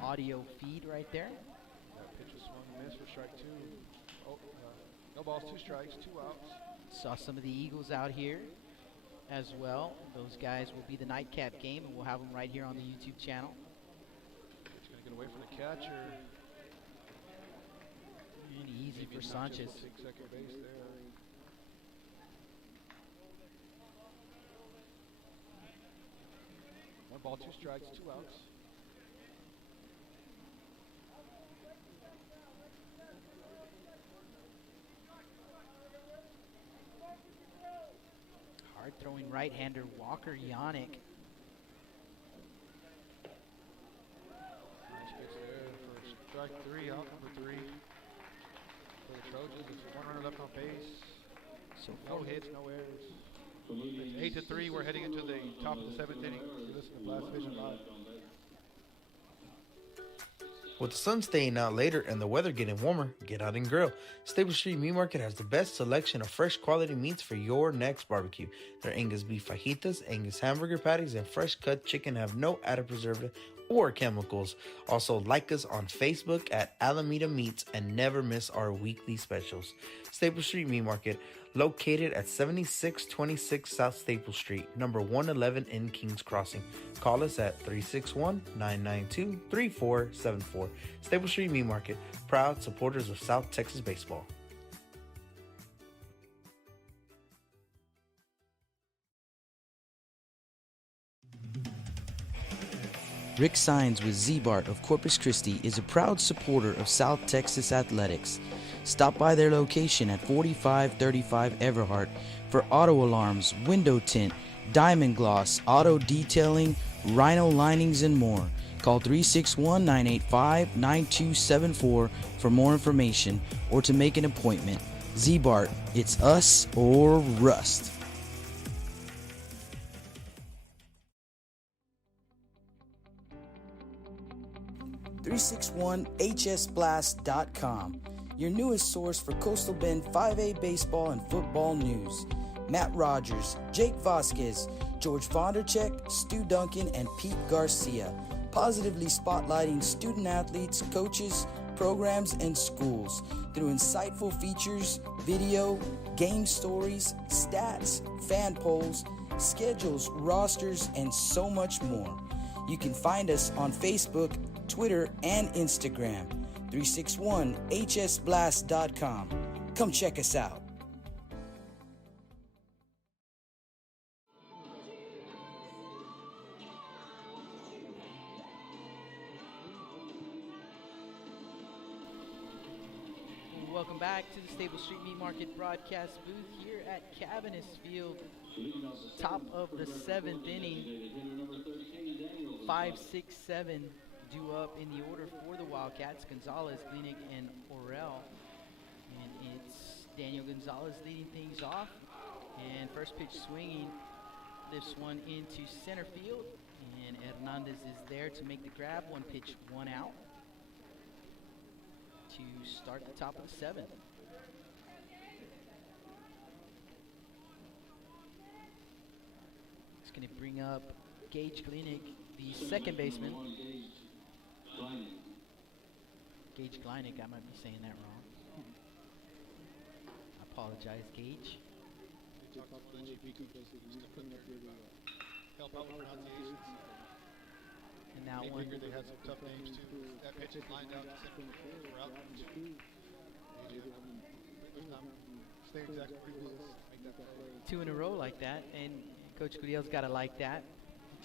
audio feed right there. That pitch was swung and missed for strike 2. Oh, no balls, 2 strikes, 2 outs. Saw some of the Eagles out here as well. Those guys will be the nightcap game, and we'll have them right here on the YouTube channel. It's going to get away from the catcher. And easy Maybe for Sanchez Sanchez. will take second base there. 1 ball, 2 strikes, 2 outs. Hard throwing right-hander Walker Yannick. Nice pitch there for strike 3, out number 3. For the Trojans, it's 1 runner left on base. So No hits, no errors. It's 8-3. We're heading into the top of the 7th inning. You listen to Blast Vision Live. With the sun staying out later and the weather getting warmer, get out and grill. Stable Street Meat Market has the best selection of fresh quality meats for your next barbecue. Their Angus beef fajitas, Angus hamburger patties, and fresh cut chicken have no added preservative or chemicals. Also, like us on Facebook at Alameda Meats and never miss our weekly specials. Stable Street Meat Market, located at 7626 South Staple Street, number 111 in Kings Crossing. Call us at 361-992-3474. Staple Street Meat Market, proud supporters of South Texas baseball. Rick Sines with Z-Bart of Corpus Christi is a proud supporter of South Texas athletics. Stop by their location at 4535 Everhart for auto alarms, window tint, diamond gloss, auto detailing, rhino linings, and more. Call 361-985-9274 for more information or to make an appointment. Z-Bart, it's us or rust. .hsblast.com, your newest source for Coastal Bend 5A baseball and football news. Matt Rogers, Jake Vasquez, George Vondercheck, Stu Duncan, and Pete Garcia, positively spotlighting student athletes, coaches, programs, and schools through insightful features, video, game stories, stats, fan polls, schedules, rosters, and so much more. You can find us on Facebook, Twitter, and Instagram. 361hsblast.com. Come check us out. Welcome back to the Stable Street Meat Market broadcast booth here at Cabinets Field. Top of the 7th inning. 5, 6, 7 due up in the order for the Wildcats. Gonzalez, Glenick, and Orell. And it's Daniel Gonzalez leading things off. And first pitch swinging lifts one into center field. And Hernandez is there to make the grab. 1 pitch, 1 out to start the top of the 7th. It's going to bring up Gage Glenick, the second baseman. Gage Glenick, I might be saying that wrong. I apologize, Gage. Help out with pronunciations. And in that They one. figured they had some tough games too. That pitch is lined out in center field for out. Stay exactly where he was. Make that play. 2 in a row like that, and Coach Gurriel's got to like that.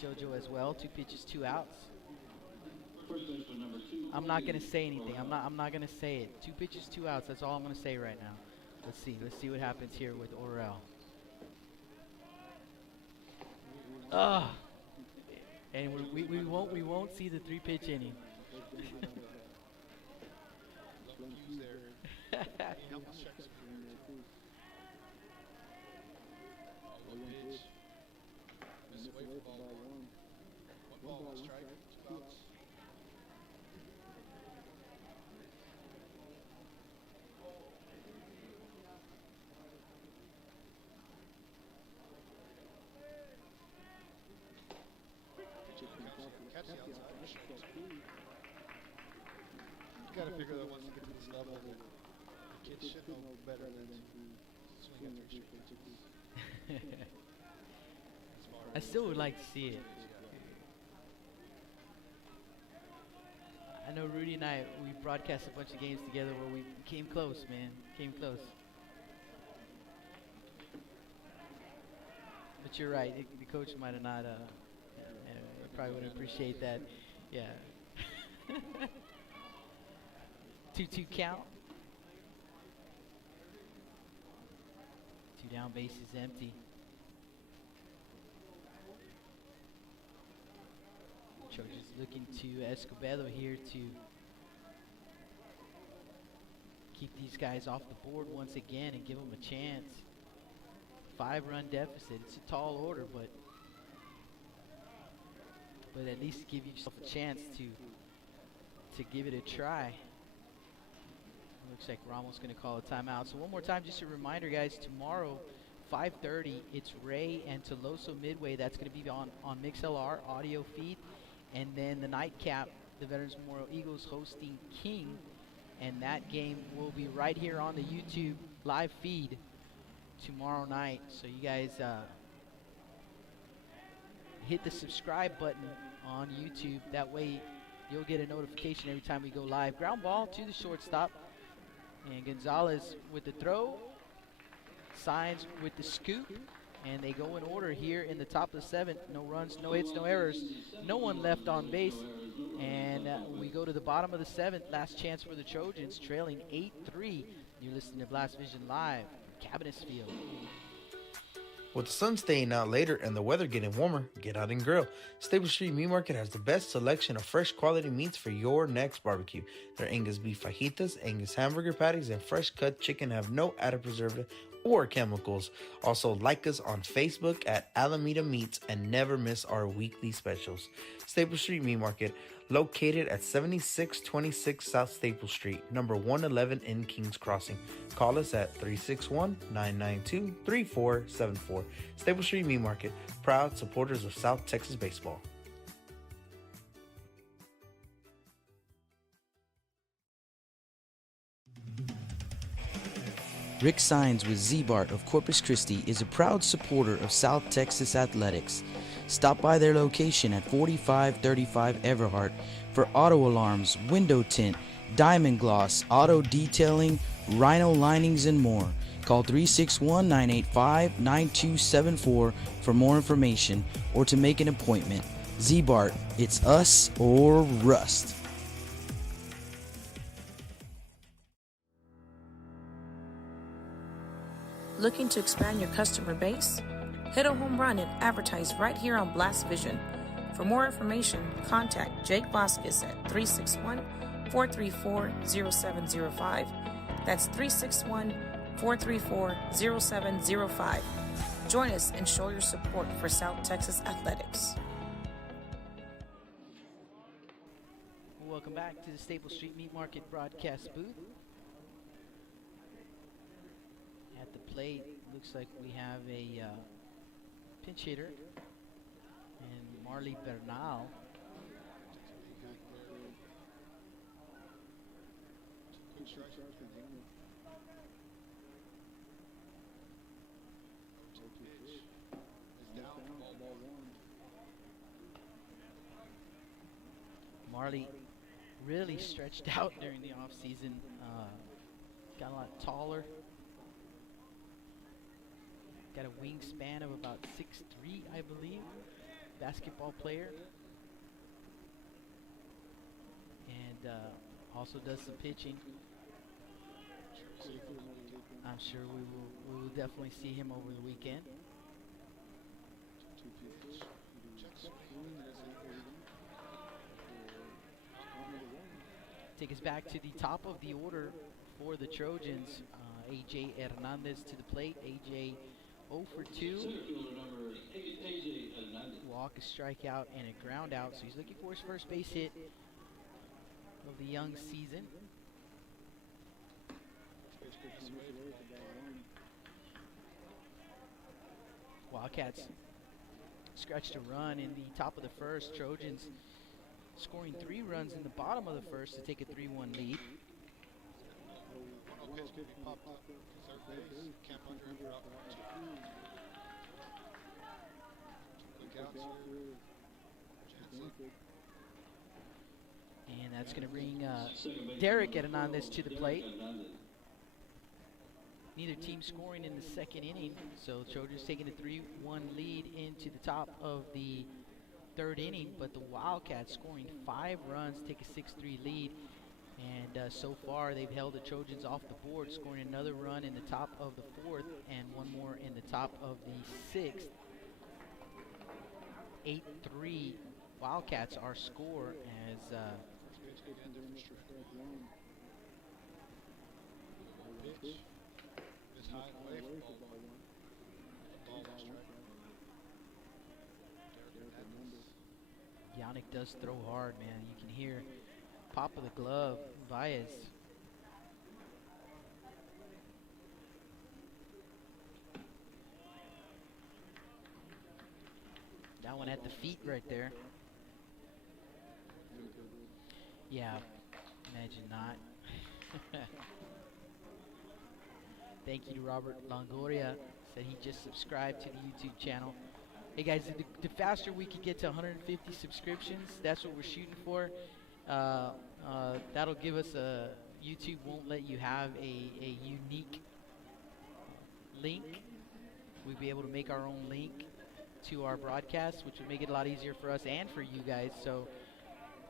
JoJo as well. 2 pitches, 2 outs. I'm not gonna say anything. I'm not gonna say it. 2 pitches, 2 outs. That's all I'm gonna say right now. Let's see. Let's see what happens here with Orel. And we won't see the 3-pitch inning. You gotta figure that once you get to this level, the kids should know better than to swing at 3 pitches. I still would like to see it. I know Rudy and I, we broadcast a bunch of games together where we came close, man. Came close. But you're right. The coach might have not, probably wouldn't appreciate that. Yeah. 2-2 count. 2 down, bases empty. Chargers looking to Escobedo here to keep these guys off the board once again and give them a chance. 5-run deficit. It's a tall order, but at least give yourself a chance to give it a try. Looks like Ramos going to call a timeout. So one more time, just a reminder, guys, tomorrow, 5:30, it's Ray and Toloso Midway. That's going to be on MixLR audio feed. And then the nightcap, the Veterans Memorial Eagles hosting King. And that game will be right here on the YouTube live feed tomorrow night. So you guys hit the subscribe button on YouTube. That way you'll get a notification every time we go live. Ground ball to the shortstop. And Gonzalez with the throw. Signs with the scoop. And they go in order here in the top of the 7th. No runs, no hits, no errors. No one left on base. And we go to the bottom of the 7th. Last chance for the Trojans, trailing 8-3. You're listening to Blast Vision Live, Cabinets Field. With the sun staying out later and the weather getting warmer, get out and grill. Stable Street Meat Market has the best selection of fresh quality meats for your next barbecue. Their Angus beef fajitas, Angus hamburger patties, and fresh cut chicken have no added preservative or chemicals. Also, like us on Facebook at Alameda Meats and never miss our weekly specials. Stable Street Meat Market, located at 7626 South Staple Street, number 111 in Kings Crossing. Call us at 361-992-3474. Staple Street Meat Market, proud supporters of South Texas baseball. Rick Sines with Z-Bart of Corpus Christi is a proud supporter of South Texas athletics. Stop by their location at 4535 Everhart for auto alarms, window tint, diamond gloss, auto detailing, rhino linings, and more. Call 361-985-9274 for more information or to make an appointment. Z-Bart, it's us or rust. Looking to expand your customer base? Hit a home run and advertise right here on Blast Vision. For more information, contact Jake Vasquez at 361-434-0705. That's 361-434-0705. Join us and show your support for South Texas athletics. Welcome back to the Staple Street Meat Market broadcast booth. At the plate, looks like we have a pinch hitter, and Marley Bernal. Marley really stretched out during the off season. Got a lot taller. Got a wingspan of about 6'3", I believe. Basketball player. And also does some pitching. I'm sure we will definitely see him over the weekend. Take us back to the top of the order for the Trojans. AJ Hernandez to the plate. AJ 0 for 2. Walk, a strikeout, and a ground out. So he's looking for his first base hit of the young season. Wildcats scratched a run in the top of the first. Trojans scoring 3 runs in the bottom of the first to take a 3-1 lead. And that's going to bring Derek Hernandez to the plate. Neither team scoring in the second inning, so Trojans taking a 3-1 lead into the top of the third inning, but the Wildcats scoring 5 runs, take a 6-3 lead, and so far they've held the Trojans off the board, scoring another run in the top of the fourth and one more in the top of the sixth. 8-3 Wildcats our score as Yannick does throw hard, man. You can hear pop of the glove, Baez. That one at the feet right there. Yeah, imagine not. Thank you to Robert Longoria. Said he just subscribed to the YouTube channel. Hey guys, the faster we can get to 150 subscriptions, that's what we're shooting for. That'll give us YouTube won't let you have a unique link. We'll be able to make our own link to our broadcast, which will make it a lot easier for us and for you guys. So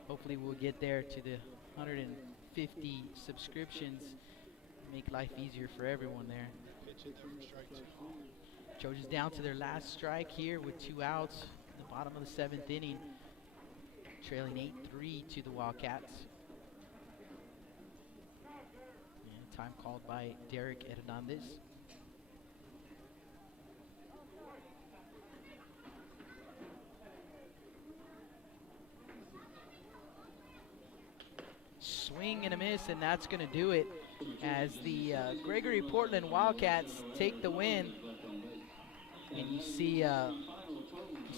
hopefully we'll get there to the 150 subscriptions, make life easier for everyone there. Trojans down to their last strike here with 2 outs in the bottom of the 7th inning, trailing 8-3 to the Wildcats. And time called by Derek Hernandez. Swing and a miss, and that's going to do it as the Gregory-Portland Wildcats take the win. And you see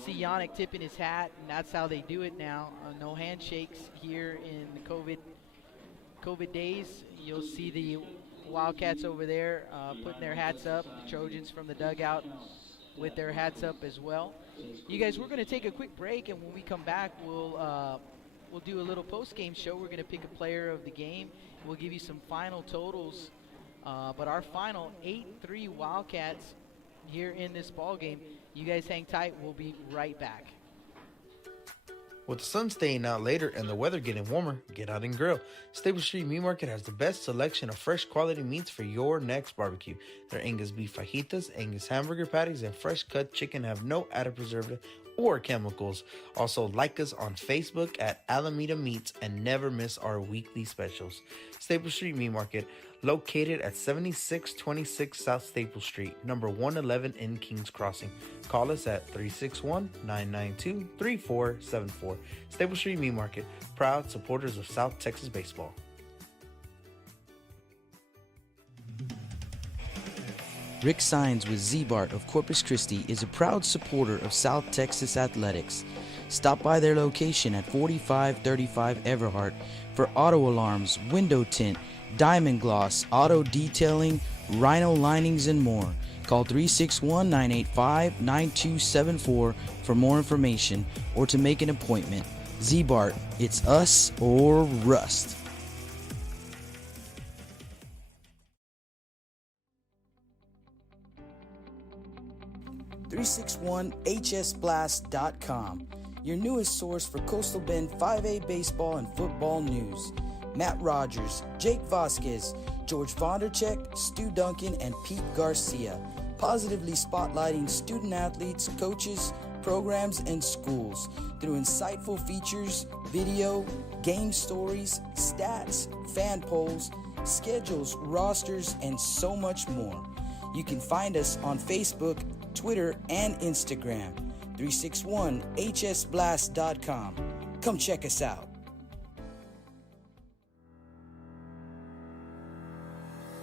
Yannick tipping his hat, and that's how they do it now. No handshakes here in the COVID days. You'll see the Wildcats over there putting their hats up. The Trojans from the dugout with their hats up as well. You guys, we're going to take a quick break, and when we come back, we'll do a little post-game show. We're going to pick a player of the game. We'll give you some final totals. But our final 8-3 Wildcats here in this ball game. You guys hang tight. We'll be right back. With the sun staying out later and the weather getting warmer, get out and grill. Stable Street Meat Market has the best selection of fresh quality meats for your next barbecue. Their Angus beef fajitas, Angus hamburger patties, and fresh cut chicken have no added preservative or chemicals. Also, like us on Facebook at Alameda Meats and never miss our weekly specials. Stable Street Meat Market, located at 7626 South Staple Street, number 111 in Kings Crossing. Call us at 361-992-3474. Staple Street Meat Market, proud supporters of South Texas baseball. Rick Sines with Z-Bart of Corpus Christi is a proud supporter of South Texas athletics. Stop by their location at 4535 Everhart for auto alarms, window tint, diamond gloss, auto detailing, rhino linings, and more. Call 361-985-9274 for more information or to make an appointment. Z-Bart, it's us or rust. .361hsblast.com, your newest source for Coastal Bend 5A baseball and football news. Matt Rogers, Jake Vasquez, George Vondercheck, Stu Duncan, and Pete Garcia, positively spotlighting student athletes, coaches, programs, and schools through insightful features, video, game stories, stats, fan polls, schedules, rosters, and so much more. You can find us on Facebook, Twitter, and Instagram. 361hsblast.com. Come check us out.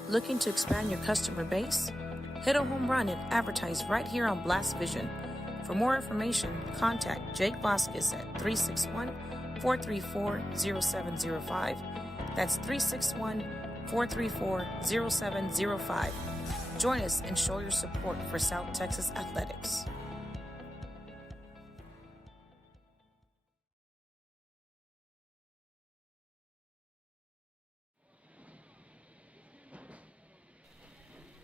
Looking to expand your customer base? Hit a home run and advertise right here on Blast Vision. For more information, contact Jake Vasquez at 361-434-0705. That's 361-434-0705. Join us and show your support for South Texas athletics.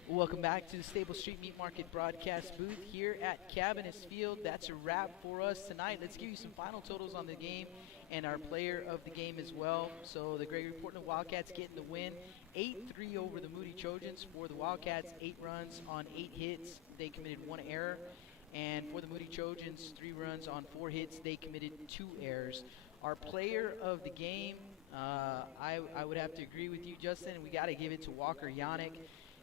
Welcome back to the Stable Street Meat Market broadcast booth here at Cabinets Field. That's a wrap for us tonight. Let's give you some final totals on the game and our player of the game as well. So the Gregory-Portland Wildcats getting the win, 8-3 over the Moody Trojans. For the Wildcats, 8 runs on 8 hits. They committed 1 error. And for the Moody Trojans, 3 runs on 4 hits. They committed 2 errors. Our player of the game, I would have to agree with you, Justin. We got to give it to Walker Yannick.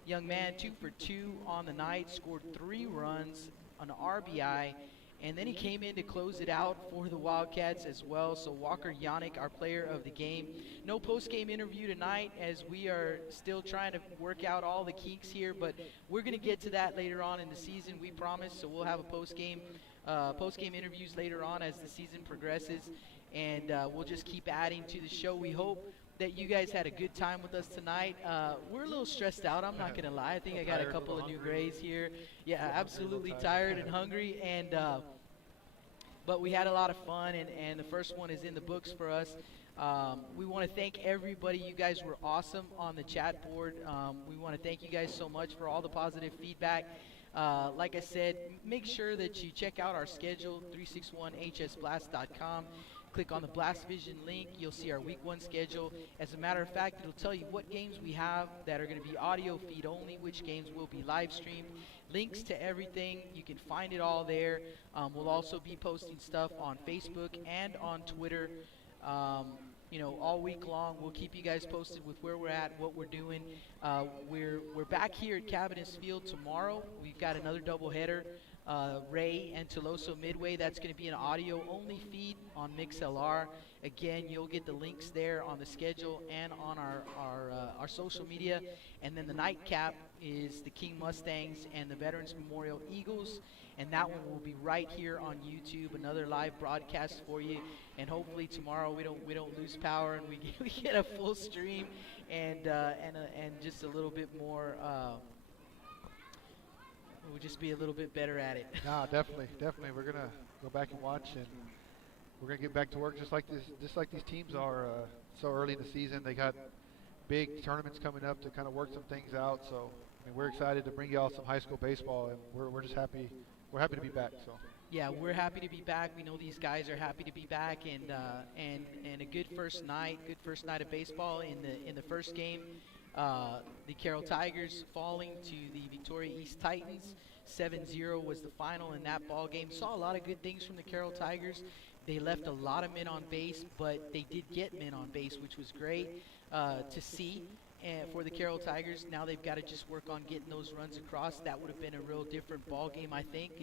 Young man, 2 for 2 on the night, scored 3 runs, an RBI, and then he came in to close it out for the Wildcats as well. So Walker Yannick, our player of the game. No post-game interview tonight as we are still trying to work out all the kinks here, but we're going to get to that later on in the season, we promise. So we'll have a post-game interviews later on as the season progresses, and we'll just keep adding to the show. We hope that you guys had a good time with us tonight. We're a little stressed out, I'm not gonna lie. I think I got a couple of new grays here. Yeah, absolutely tired and hungry, and but we had a lot of fun, and the first one is in the books for us. We want to thank everybody. You guys were awesome on the chat board. We want to thank you guys so much for all the positive feedback. Like I said, make sure that you check out our schedule, 361hsblast.com. Click on the Blast Vision link. You'll see our Week 1 schedule. As a matter of fact, it'll tell you what games we have that are going to be audio feed only, which games will be live streamed. Links to everything. You can find it all there. We'll also be posting stuff on Facebook and on Twitter. All week long. We'll keep you guys posted with where we're at, what we're doing. We're back here at Cabinets Field tomorrow. We've got another doubleheader. Ray and Toloso Midway. That's going to be an audio-only feed on MixLR. Again, you'll get the links there on the schedule and on our social media. And then the nightcap is the King Mustangs and the Veterans Memorial Eagles. And that one will be right here on YouTube. Another live broadcast for you. And hopefully tomorrow we don't lose power and we get a full stream and just a little bit more. We'll just be a little bit better at it. No, definitely. We're gonna go back and watch, and we're gonna get back to work just like these teams are. So early in the season, they got big tournaments coming up to kind of work some things out. So we're excited to bring y'all some high school baseball, and we're just happy. We're happy to be back. So. Yeah, we're happy to be back. We know these guys are happy to be back, and a good first night of baseball in the first game. The Carroll Tigers falling to the Victoria East Titans. 7-0 was the final in that ball game. Saw a lot of good things from the Carroll Tigers. They left a lot of men on base, but they did get men on base, which was great to see. And for the Carroll Tigers, now they've got to just work on getting those runs across. That would have been a real different ball game, I think.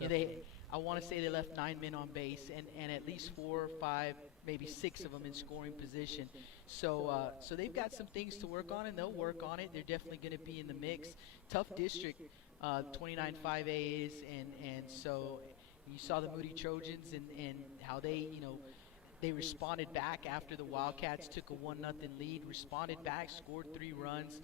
I want to say they left 9 men on base and at least 4 or 5, maybe 6 of them in scoring position. So they've got some things to work on, and they'll work on it. They're definitely going to be in the mix. Tough district, 29-5A is, and so you saw the Moody Trojans and how they responded back after the Wildcats took a 1-0 lead, responded back, scored 3 runs.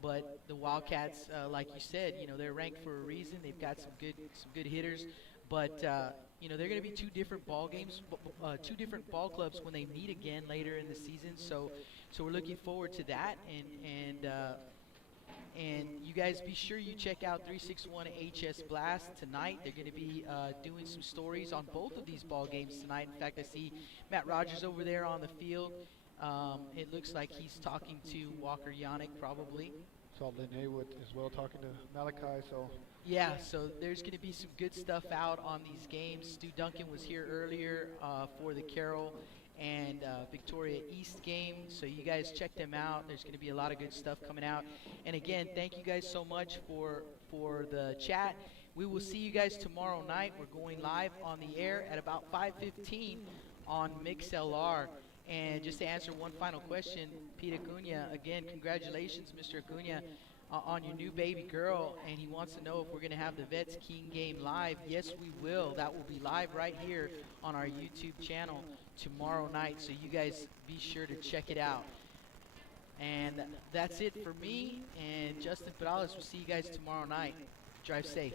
But the Wildcats, like you said, they're ranked for a reason. They've got some good hitters. But you know, they're going to be two different ball games, two different ball clubs when they meet again later in the season. So we're looking forward to that, and you guys be sure you check out 361 HS Blast tonight. They're going to be doing some stories on both of these ball games tonight. In fact, I see Matt Rogers over there on the field. It looks like he's talking to Walker Yannick probably. Saw Lynn Haywood as well talking to Malachi. So yeah, so there's going to be some good stuff out on these games. Stu Duncan was here earlier for the Carroll and Victoria East game, so you guys check them out. There's going to be a lot of good stuff coming out. And again, thank you guys so much for the chat. We will see you guys tomorrow night. We're going live on the air at about 5:15 on MixLR. And just to answer one final question, Pete Acuna, again, congratulations, Mr. Acuna, on your new baby girl. And he wants to know if we're going to have the Vets King game live. Yes, we will. That will be live right here on our YouTube channel tomorrow night. So you guys be sure to check it out. And that's it for me. And Justin Perales, we'll see you guys tomorrow night. Drive safe.